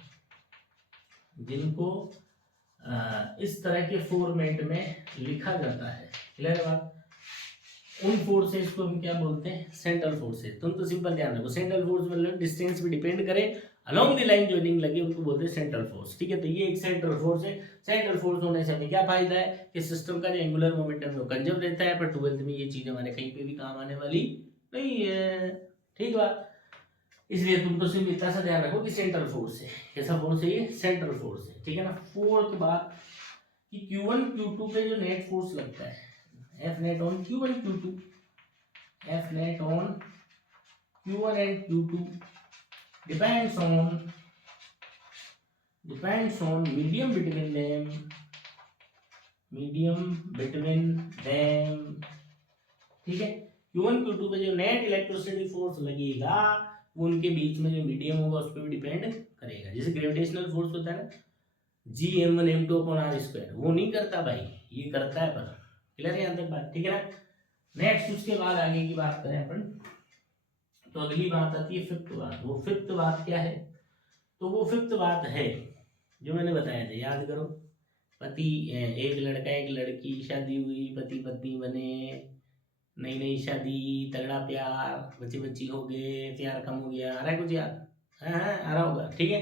जिनको इस तरह के फॉर्मेट में लिखा जाता है। क्लियर है बात? उन फोर्सेस को हम क्या बोलते हैं? Central forces. तुम तो सिंपल ध्यान रखो, सेंट्रल फोर्स मतलब डिस्टेंस पे डिपेंड करे, अलोंग द लाइन जॉइनिंग लगे, उनको बोलते हैं सेंट्रल फोर्स। ठीक है, तो ये एक सेंट्रल फोर्स है। सेंट्रल फोर्स होने से हमें क्या फायदा है कि सिस्टम का जो एंगुलर मोमेंटम है कंजर्व रहता है। पर 12th में ये चीज हमारे कहीं पे भी काम आने वाली नहीं है। ठीक बात? इसलिए तुम तो सिर्फ इतना सा ध्यान रखो कि सेंट्रल फोर्स है। कैसा फोर्स है ये? सेंट्रल फोर्स है। ठीक है ना? फोर्थ बात कि Q1 Q2 पे जो नेट फोर्स लगता है, F net on Q1 Q2, F net on Q1 and Q2 depends on medium between them। ठीक है, Q1 Q2 पे जो नेट इलेक्ट्रोस्टैटिक फोर्स लगेगा वो उनके बीच में जो मीडियम होगा उस पर भी डिपेंड करेगा। जैसे ग्रेविटेशनल फोर्स होता है ना, Gm1 m2 upon r square, वो नहीं करता भाई, ये करता है। पर क्लियर है यहाँ तक बात? ठीक है ना? नेक्स्ट उसके बाद आगे की बात करें अपन, तो अगली बात आती है फिफ्थ बात। वो फिफ्थ बात क्या है? तो वो फिफ्थ बात है जो मैंने बताया था, याद करो। पति, एक लड़का एक लड़की, शादी हुई, पति पत्नी बने, नई नई शादी, तगड़ा प्यार, बच्चे बच्ची हो गए, प्यार कम हो गया, आ रहा है कुछ याद? हाँ हाँ आ रहा होगा। ठीक है,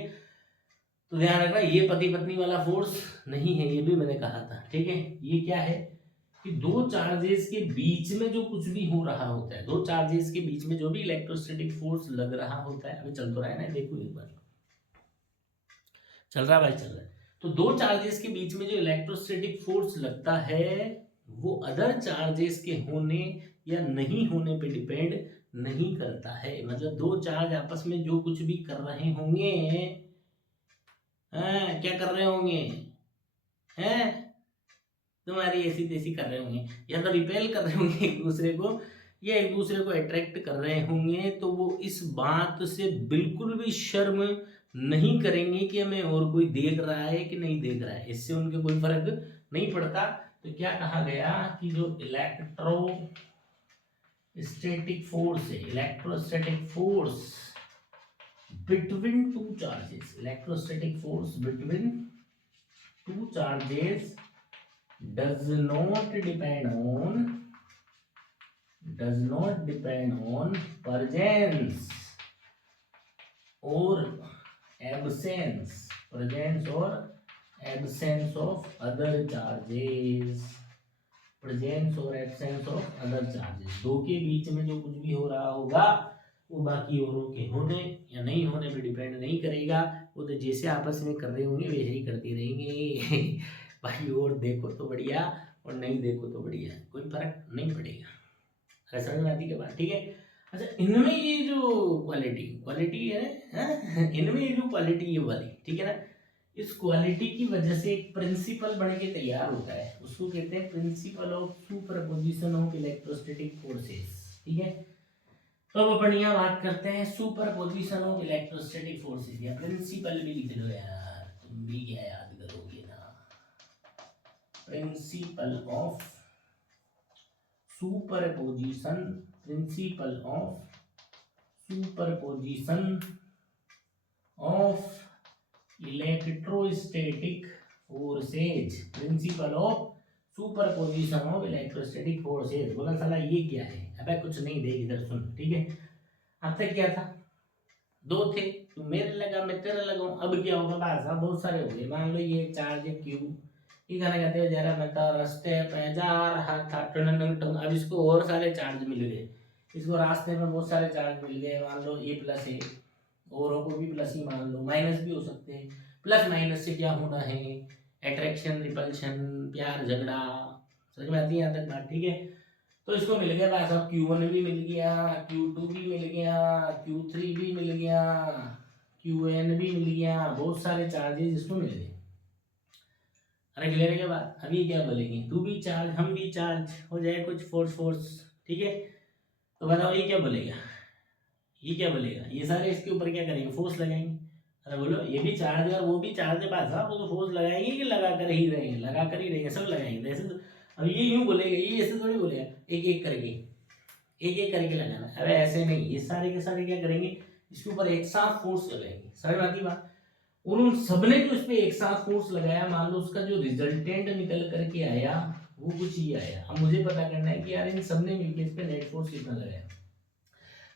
तो ध्यान रखना ये पति पत्नी वाला फोर्स नहीं है, ये भी मैंने कहा था। ठीक है, ये क्या है कि दो चार्जेस के बीच में जो कुछ भी हो रहा होता है, दो चार्जेस के बीच में जो भी इलेक्ट्रोस्टैटिक फोर्स लग रहा होता है, अभी चल तो रहा है ना, देखो एक बार चल रहा है भाई, चल रहा है। तो दो चार्जेस के बीच में जो इलेक्ट्रोस्टैटिक फोर्स लगता है वो अदर चार्जेस के होने या नहीं होने पे डिपेंड नहीं करता है। मतलब दो चार्ज आपस में जो कुछ भी कर रहे होंगे, क्या कर रहे होंगे, हैं, तुम्हारी ऐसी तैसी कर रहे होंगे, या तो रिपेल कर रहे होंगे एक दूसरे को, या एक दूसरे को अट्रैक्ट कर रहे होंगे, तो वो इस बात से बिल्कुल भी शर्म नहीं करेंगे कि हमें और कोई देख रहा है कि नहीं देख रहा है, इससे उनके कोई फर्क नहीं पड़ता। तो क्या कहा गया कि जो इलेक्ट्रोस्टैटिक फोर्स है, electrostatic force between two charges, electrostatic force between two charges does not depend on presence or absence of other charges, दो के बीच में जो कुछ भी हो रहा होगा वो बाकी औरों के होने या नहीं होने पे डिपेंड नहीं करेगा। वो तो जैसे आपस में कर रहे होंगे वैसे ही करते रहेंगे। भाई और देखो तो बढ़िया और नहीं देखो तो बढ़िया, कोई फर्क नहीं पड़ेगा। समझ में आती है बात? ठीक है। अच्छा, इनमें ये जो क्वालिटी है, इनमें ये जो क्वालिटी ये वाली, ठीक है ना, इस क्वालिटी की वजह से एक प्रिंसिपल बन के तैयार होता है, उसको कहते हैं principle of superposition of electrostatic forces. ठीक है, तो अब अपन यहाँ बात करते हैं सुपरपोजिशन ऑफ इलेक्ट्रोस्टैटिक फोर्सेस, या प्रिंसिपल भी लिख लो यार, तुम भी क्या याद करोगे ना, principle of superposition, principle of superposition of electrostatic forces, principle of superposition of electrostatic forces. बोला साला ये क्या है, अबे कुछ नहीं, देख इधर सुन। ठीक है, अब तक क्या था, दो थे, तू मेरे लगा मैं तेरे लगाऊं, अब क्या होगा भाई साहब, बहुत सारे हो गए। मान लो ये चार्ज है क्यू, ये गाना गाते हो जरा मैं तो रास्ते पे जा रहा था टन टन टन, अब इसको और सारे चार्ज मिल गए, इसको रास्ते में बहुत सारे चार्ज मिल गए, मान लो ए प्लस है, औरों को भी प्लस ही मान लो, माइनस भी हो सकते हैं। प्लस माइनस से क्या होना है, अट्रैक्शन, रिपल्शन, प्यार, झगड़ा, समझ में आती है यहाँ तक बात। ठीक है, तो इसको मिल गया भाई साहब Q1 भी मिल गया, Q2 भी मिल गया, Q3 भी मिल गया, Qn भी मिल गया, बहुत सारे चार्जेस इसको मिल गए। अरे क्लियर है क्या बात, अभी क्या बोलेंगे, तू भी चार्ज हम भी चार्ज, हो जाए कुछ फोर्स फोर्स। ठीक है, तो बताओ ये क्या बोलेगा, ये क्या बोलेगा, ये सारे इसके ऊपर क्या करेंगे, फोर्स लगाएंगे। अरे बोलो ये भी चार्ज है और वो भी चार्ज है भाई साहब, वो तो फोर्स लगाएंगे कि लगा कर ही रहेंगे, लगा कर ही रहेंगे, सब लगाएंगे ऐसे तो। अब ये यूं बोलेगा, ये ऐसे थोड़ी बोलेगा, एक एक करके, एक एक करके लगाना, अरे ऐसे नहीं, ये सारे के सारे क्या करेंगे, इसके ऊपर एक साथ फोर्स लगाएंगे। समझ में आती बात, उन सबने जो इस पे एक साथ फोर्स लगाया, मान लो उसका जो रिजल्टेंट निकल करके आया वो कुछ ये आया। अब मुझे पता करना है कि यार इन सबने मिलकर इस पे नेट फोर्स कितना लगाया,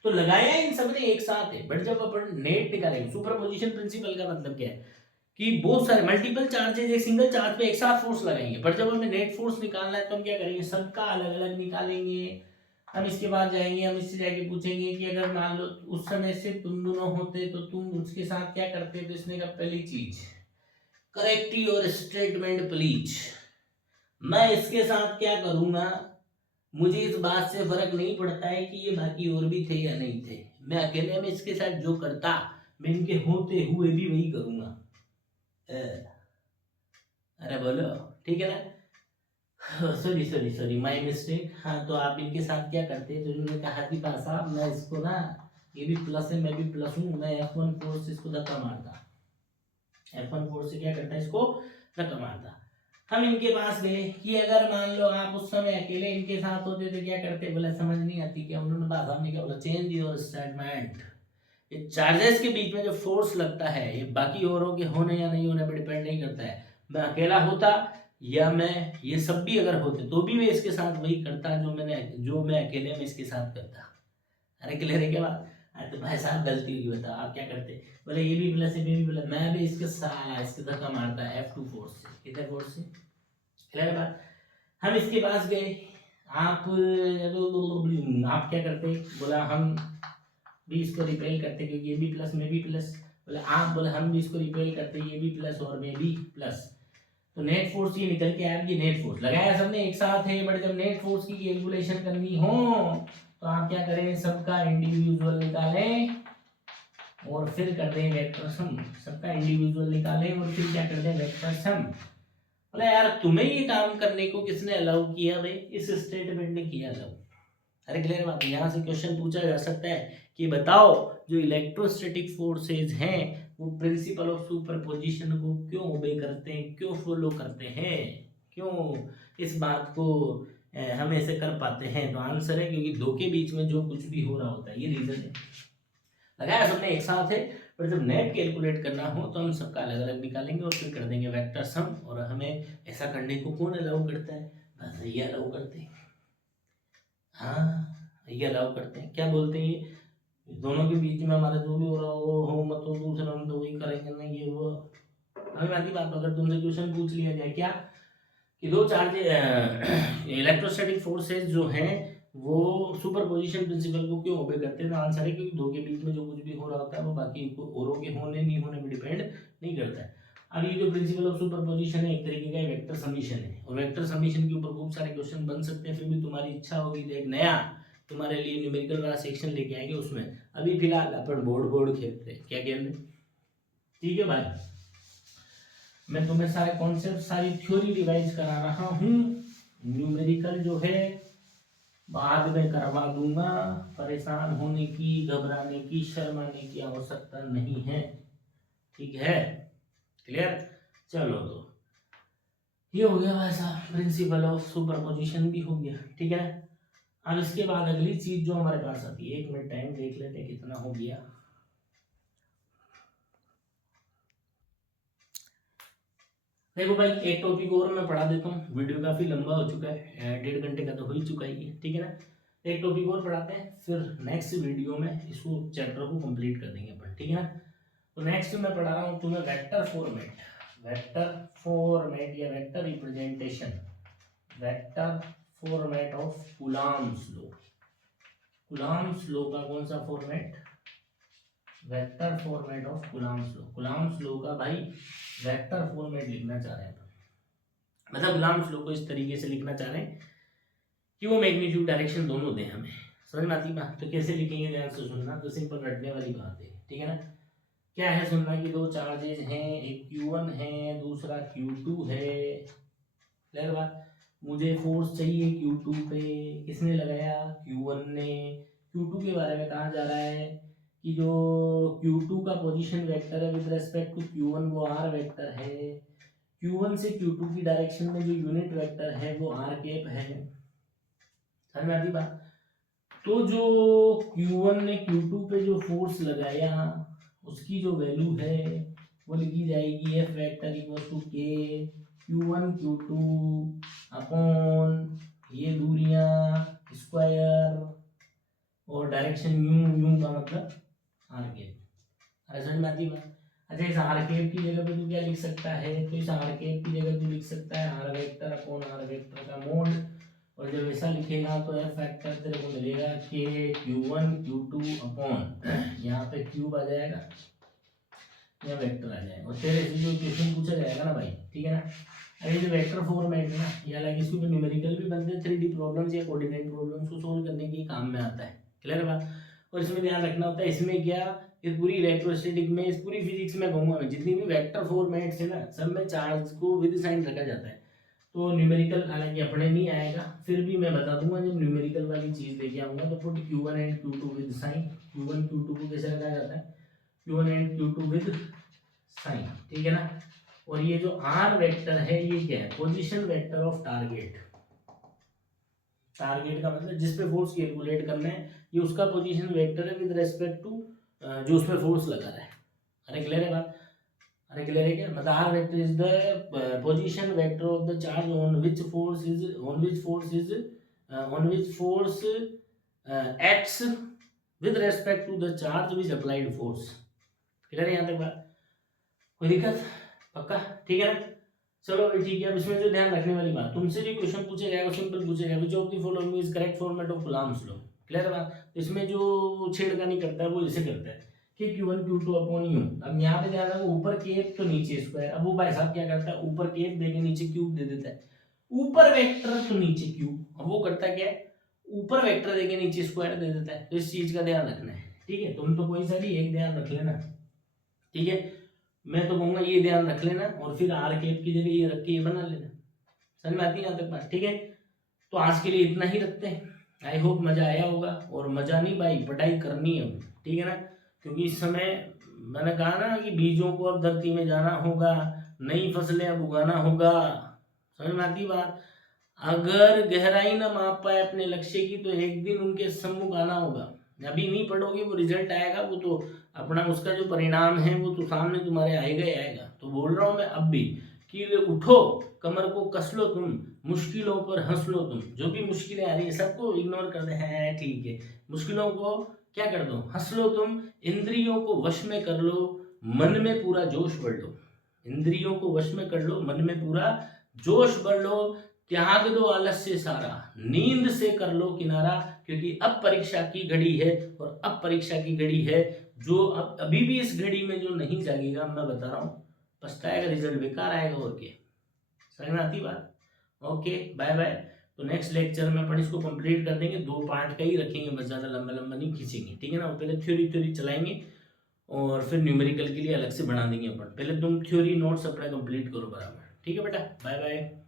तो लगाया इन सबने एक साथ है, बट जब अपन नेट निकालेंगे, सुपरपोजिशन प्रिंसिपल का मतलब क्या है कि बहुत सारे मल्टीपल चार्जेस एक सिंगल चार्ज पे एक साथ फोर्स लगाएंगे, पर जब हमें नेट फोर्स निकालना है तो हम क्या करेंगे, सबका अलग अलग निकालेंगे। हम इसके बाद जाएंगे, हम इससे जाके पूछेंगे कि अगर मान लो उस समय से तुम दोनों होते तो तुम उसके साथ क्या करते, तो इसने कहा पहली चीज, करेक्ट योर स्टेटमेंट प्लीज, मैं इसके साथ क्या करूंगा, मुझे इस बात से फर्क नहीं पड़ता है कि ये बाकी और भी थे या नहीं थे, मैं अकेले में इसके साथ जो करता मैं इनके होते हुए भी वही करूंगा। अरे बोलो, ठीक है ना, sorry sorry sorry my mistake. हाँ, तो आप इनके साथ क्या करते हैं, तो इन्होंने कहा कि साहब मैं इसको ना, ये भी प्लस है मैं भी प्लस हूँ, मैं F1 फोर्स से इसको धक्का मारता, F1 फोर्स से क्या करता, इसको धक्का मारता। हम इनके पास गए कि अगर मान लो आप उस समय अकेले इनके साथ होते तो क्या करते, बोला समझ नहीं आती क्या, उन्होंने बात हमने क्या बोला, चेंज योर स्टेटमेंट। ये चार्जेस के बीच में जो फोर्स लगता है ये बाकी औरों के होने या नहीं होने पर डिपेंड नहीं करता है, मैं अकेला होता या मैं ये सब भी अगर होते तो भी मैं इसके साथ वही करता जो मैं अकेले में इसके साथ करता। अरे क्लियर है क्या बात, अरे तो भाई साहब गलती हुई, बताओ आप क्या करते, बोले ये भी प्लस है ये भी प्लस, मैं भी इसके साथ इसके धक्का मारता है F2 फोर्स से, कितने फोर्स से, क्लियर है बात। हम इसके पास गए, आप आप क्या करते, बोला हम भी इसको रिपेल करते क्योंकि ये भी प्लस में भी प्लस, बोले आप, बोले हम भी इसको रिपेल करते, ये भी प्लस और मैं भी प्लस, तो नेट फोर्स ये निकल के आया, ये नेट फोर्स लगाया सबने एक साथ है, बट जब नेट फोर्स की कैलकुलेशन करनी हो तो आप क्या करें, सबका इंडिविजुअल निकालें और फिर कर दें वेक्टर सम, सबका इंडिविजुअल निकालें और फिर क्या कर दें, वेक्टर सम। बोले यार तुम्हें ये काम करने को किसने अलाउ किया, भाई इस स्टेटमेंट ने किया अलाउ। अरे क्लियर बात, यहाँ से क्वेश्चन पूछा जा सकता है कि बताओ जो इलेक्ट्रोस्टैटिक फोर्सेज हैं वो प्रिंसिपल ऑफ सुपरपोजिशन को क्यों ओबे करते हैं, क्यों फॉलो करते हैं, क्यों इस बात को हम ऐसे कर पाते हैं, तो आंसर है क्योंकि दो के बीच में जो कुछ भी हो रहा होता है, ये रीजन है। लगाया सबने एक साथ है, पर जब नेट कैलकुलेट करना हो तो हम सबका अलग अलग निकालेंगे और फिर कर देंगे वेक्टर सम, और हमें ऐसा करने को कौन अलाउ करता है, बस ये अलाउ करते हैं। हाँ ये अलाउ करते हैं, क्या बोलते हैं ये, दोनों के बीच में हमारा जो भी हो रहा हो मत हो, दूसरा हम तो वही करेंगे ना, ये वो। हमें आती बात, अगर तुमसे क्वेश्चन पूछ लिया जाए क्या कि दो चार्ज इलेक्ट्रोस्टैटिक फोर्सेस जो हैं वो सुपरपोजिशन प्रिंसिपल को क्यों ओबे करते हैं, तो आंसर है क्योंकि दो के बीच में जो कुछ भी हो रहा होता है वो बाकी औरों के होने नहीं होने पर डिपेंड नहीं करता है। अब ये जो प्रिंसिपल ऑफ सुपरपोजिशन है एक तरीके का वेक्टर समीशन है, और वेक्टर समीशन के ऊपर खूब सारे क्वेश्चन बन सकते हैं, फिर भी तुम्हारी इच्छा होगी तो एक नया तुम्हारे लिए न्यूमेरिकल वाला सेक्शन लेके आएंगे उसमें। अभी फिलहाल अपन बोर्ड बोर्ड खेलते हैं, क्या खेल रहे, ठीक है भाई। मैं तुम्हें सारे कॉन्सेप्ट सारी थ्योरी रिवाइज करा रहा हूँ। न्यूमेरिकल जो है बाद में करवा दूंगा, परेशान होने की, घबराने की, शर्माने की आवश्यकता नहीं है, ठीक है, क्लियर। चलो तो ये हो गया वैसा, प्रिंसिपल ऑफ सुपरपोजिशन भी हो गया, ठीक है ना। अब इसके बाद अगली चीज जो हमारे पास आती है, 1 मिनट टाइम देख लेते हैं कितना हो गया। देखो भाई, एक टॉपिक और मैं पढ़ा देता हूँ, वीडियो काफी लंबा हो चुका है, 1.5 घंटे का तो हो ही चुका ही है, ठीक है ना। एक टॉपिक और पढ़ाते हैं, फिर नेक्स्ट वीडियो में इसको चैप्टर को कंप्लीट कर देंगे अपन, ठीक है ना। तो नेक्स्ट मैं पढ़ा रहा हूँ तुम्हें वेक्टर फॉर्मेट, वेक्टर फॉर्मेट या vector representation, vector format of Coulomb's law. Coulomb's law का कौन सा format, vector format of Coulomb's law. Coulomb's law का भाई वेक्टर फॉर्मेट लिखना चाह रहे हैं, मतलब कूलम्ब्स लॉ को इस तरीके से लिखना चाह रहे हैं कि वो मैग्नीट्यूड डायरेक्शन दोनों दें हमें, समझ में आती बात। तो कैसे लिखेंगे ध्यान से सुनना, तो सिंपल रटने वाली बात है, ठीक है ना। क्या है सुनना कि दो चार्जेज हैं, एक Q1 है, दूसरा Q2 है, क्लियर बात। मुझे फोर्स चाहिए Q2 पे, किसने लगाया, Q1 ने। Q2 के बारे में कहा जा रहा है कि जो Q2 का पोजीशन वेक्टर है विद रेस्पेक्ट टू Q1 वो r वेक्टर है, Q1 से Q2 की डायरेक्शन में जो यूनिट वेक्टर है वो r कैप है, समझ में आती बात। तो जो Q1 ने Q2 पे जो फोर्स लगाया उसकी जो वैल्यू है वो लिखी जाएगी F vector equal to K Q1 Q2 upon ये दूरियां स्क्वायर और डायरेक्शन यू का मतलब आर कैप, समझ में आती बात। अच्छा, इस आर कैप की जगह पे तू क्या लिख सकता है, तो इस आर कैप की जगह तू लिख सकता है r vector upon r vector का मोड, और जब ऐसा लिखेगा तो एफ फैक्टर तेरे को मिलेगा के Q1 Q2 अपॉन यहाँ पे क्यूब आ जाएगा या वेक्टर आ जाएगा, और तेरे से जो क्वेश्चन पूछा जाएगा ना भाई, ठीक है ना। अरे जो वेक्टर फॉर्मेट है ना, ये अलग इसको तो न्यूमेरिकल भी बनते हैं, 3D प्रॉब्लम्स या कोऑर्डिनेट प्रॉब्लम्स को सोल्व करने के काम में आता है, क्लियर है बात। और इसमें ध्यान रखना होता है, इसमें क्या, इस पूरी इलेक्ट्रोस्टैटिक में, इस पूरी फिजिक्स में कहूँगा मैं, जितनी भी वेक्टर फॉर्मेट्स है ना, सब में चार्ज को विद साइन रखा जाता है। तो न्यूमेरिकल हालांकि अपने नहीं आएगा, फिर भी मैं बता दूंगा जब न्यूमेरिकल वाली चीज लेके आऊंगा। तो put Q1 and Q2 with sign, Q1 Q2 को कैसे रखा जाता है, Q1 and Q2 with sign, ठीक है ना। और ये जो R वेक्टर है ये क्या है, position vector of target. Target का मतलब जिस पे फोर्स कैलकुलेट करना है, ये उसका पोजीशन वेक्टर है विद रेस्पेक्ट टू जो उस पे फोर्स लगा रहा है। अरे क्लियर है बात, अरे क्लियर है क्या, मतलब R vector is the position vector of the charge on which force acts with respect to the charge which applied force। Clear है यहाँ तक बात, कोई दिक्कत, पक्का, ठीक है ना। चलो ठीक है। अब इसमें जो ध्यान रखने वाली बात, तुमसे जो क्वेश्चन पूछा जाएगा सिंपल पूछा जाएगा, which of the following is correct format of Coulomb's law, clear है बात। तो इसमें जो छेड़खानी करता है वो इसे करता है कि Q1 Q2 अपॉन यू। अब यहाँ पे ध्यान रखो, ऊपर केप तो नीचे स्क्वायर। अब वो भाई साहब क्या करता है, ऊपर केप देके नीचे क्यूब दे देता है, ऊपर वेक्टर तो नीचे क्यूब। अब वो करता क्या है, ऊपर वेक्टर देके नीचे स्क्वायर दे देता है। तो इस चीज का ध्यान रखना है, ठीक है। तुम तो कोई सा भी एक ध्यान रख लेना, ठीक है। मैं तो कहूंगा ये ध्यान रख लेना, और फिर आर केप की जगह ये रख के ये बना लेना, समझ में आती है यहाँ तक बात, ठीक है। तो आज के लिए इतना ही रखते हैं। आई होप मजा आया होगा, और मजा नहीं भाई, पढ़ाई करनी है, ठीक है ना। क्योंकि इस समय मैंने कहा ना कि बीजों को अब धरती में जाना होगा, नई फसलें अब उगाना होगा, समझ में आती बात। अगर गहराई ना माप पाए अपने लक्ष्य की, तो एक दिन उनके सम्मुख आना होगा। अभी नहीं पढ़ोगे वो रिजल्ट आएगा, वो तो अपना उसका जो परिणाम है वो तो सामने तुम्हारे आएगा ही आएगा। तो बोल रहा हूँ मैं अब भी कि उठो, कमर को कस लो तुम, मुश्किलों पर हंस लो तुम। जो भी मुश्किलें आ रही है सबको इग्नोर कर दे, हैं ठीक है, मुश्किलों को क्या कर दो, हंस लो तुम। इंद्रियों को वश में कर लो, मन में पूरा जोश भर लो। इंद्रियों को वश में कर लो, मन में पूरा जोश भर लो। त्याग दो आलस्य सारा, नींद से कर लो किनारा, क्योंकि अब परीक्षा की घड़ी है, और अब परीक्षा की घड़ी है। जो अब अभी भी इस घड़ी में जो नहीं जागेगा, मैं बता रहा हूँ पछताएगा, रिजल्ट बेकार आएगा, और क्या, समझ में आती बात। Okay, bye bye. तो नेक्स्ट लेक्चर में अपन इसको कंप्लीट कर देंगे, 2 पार्ट का ही रखेंगे बस, ज़्यादा लंबा लंबा नहीं खींचेंगे, ठीक है ना। पहले थ्योरी चलाएंगे, और फिर न्यूमेरिकल के लिए अलग से बना देंगे अपन। पहले तुम थ्योरी नोट्स अपना कंप्लीट करो बराबर। ठीक है बेटा, बाय बाय।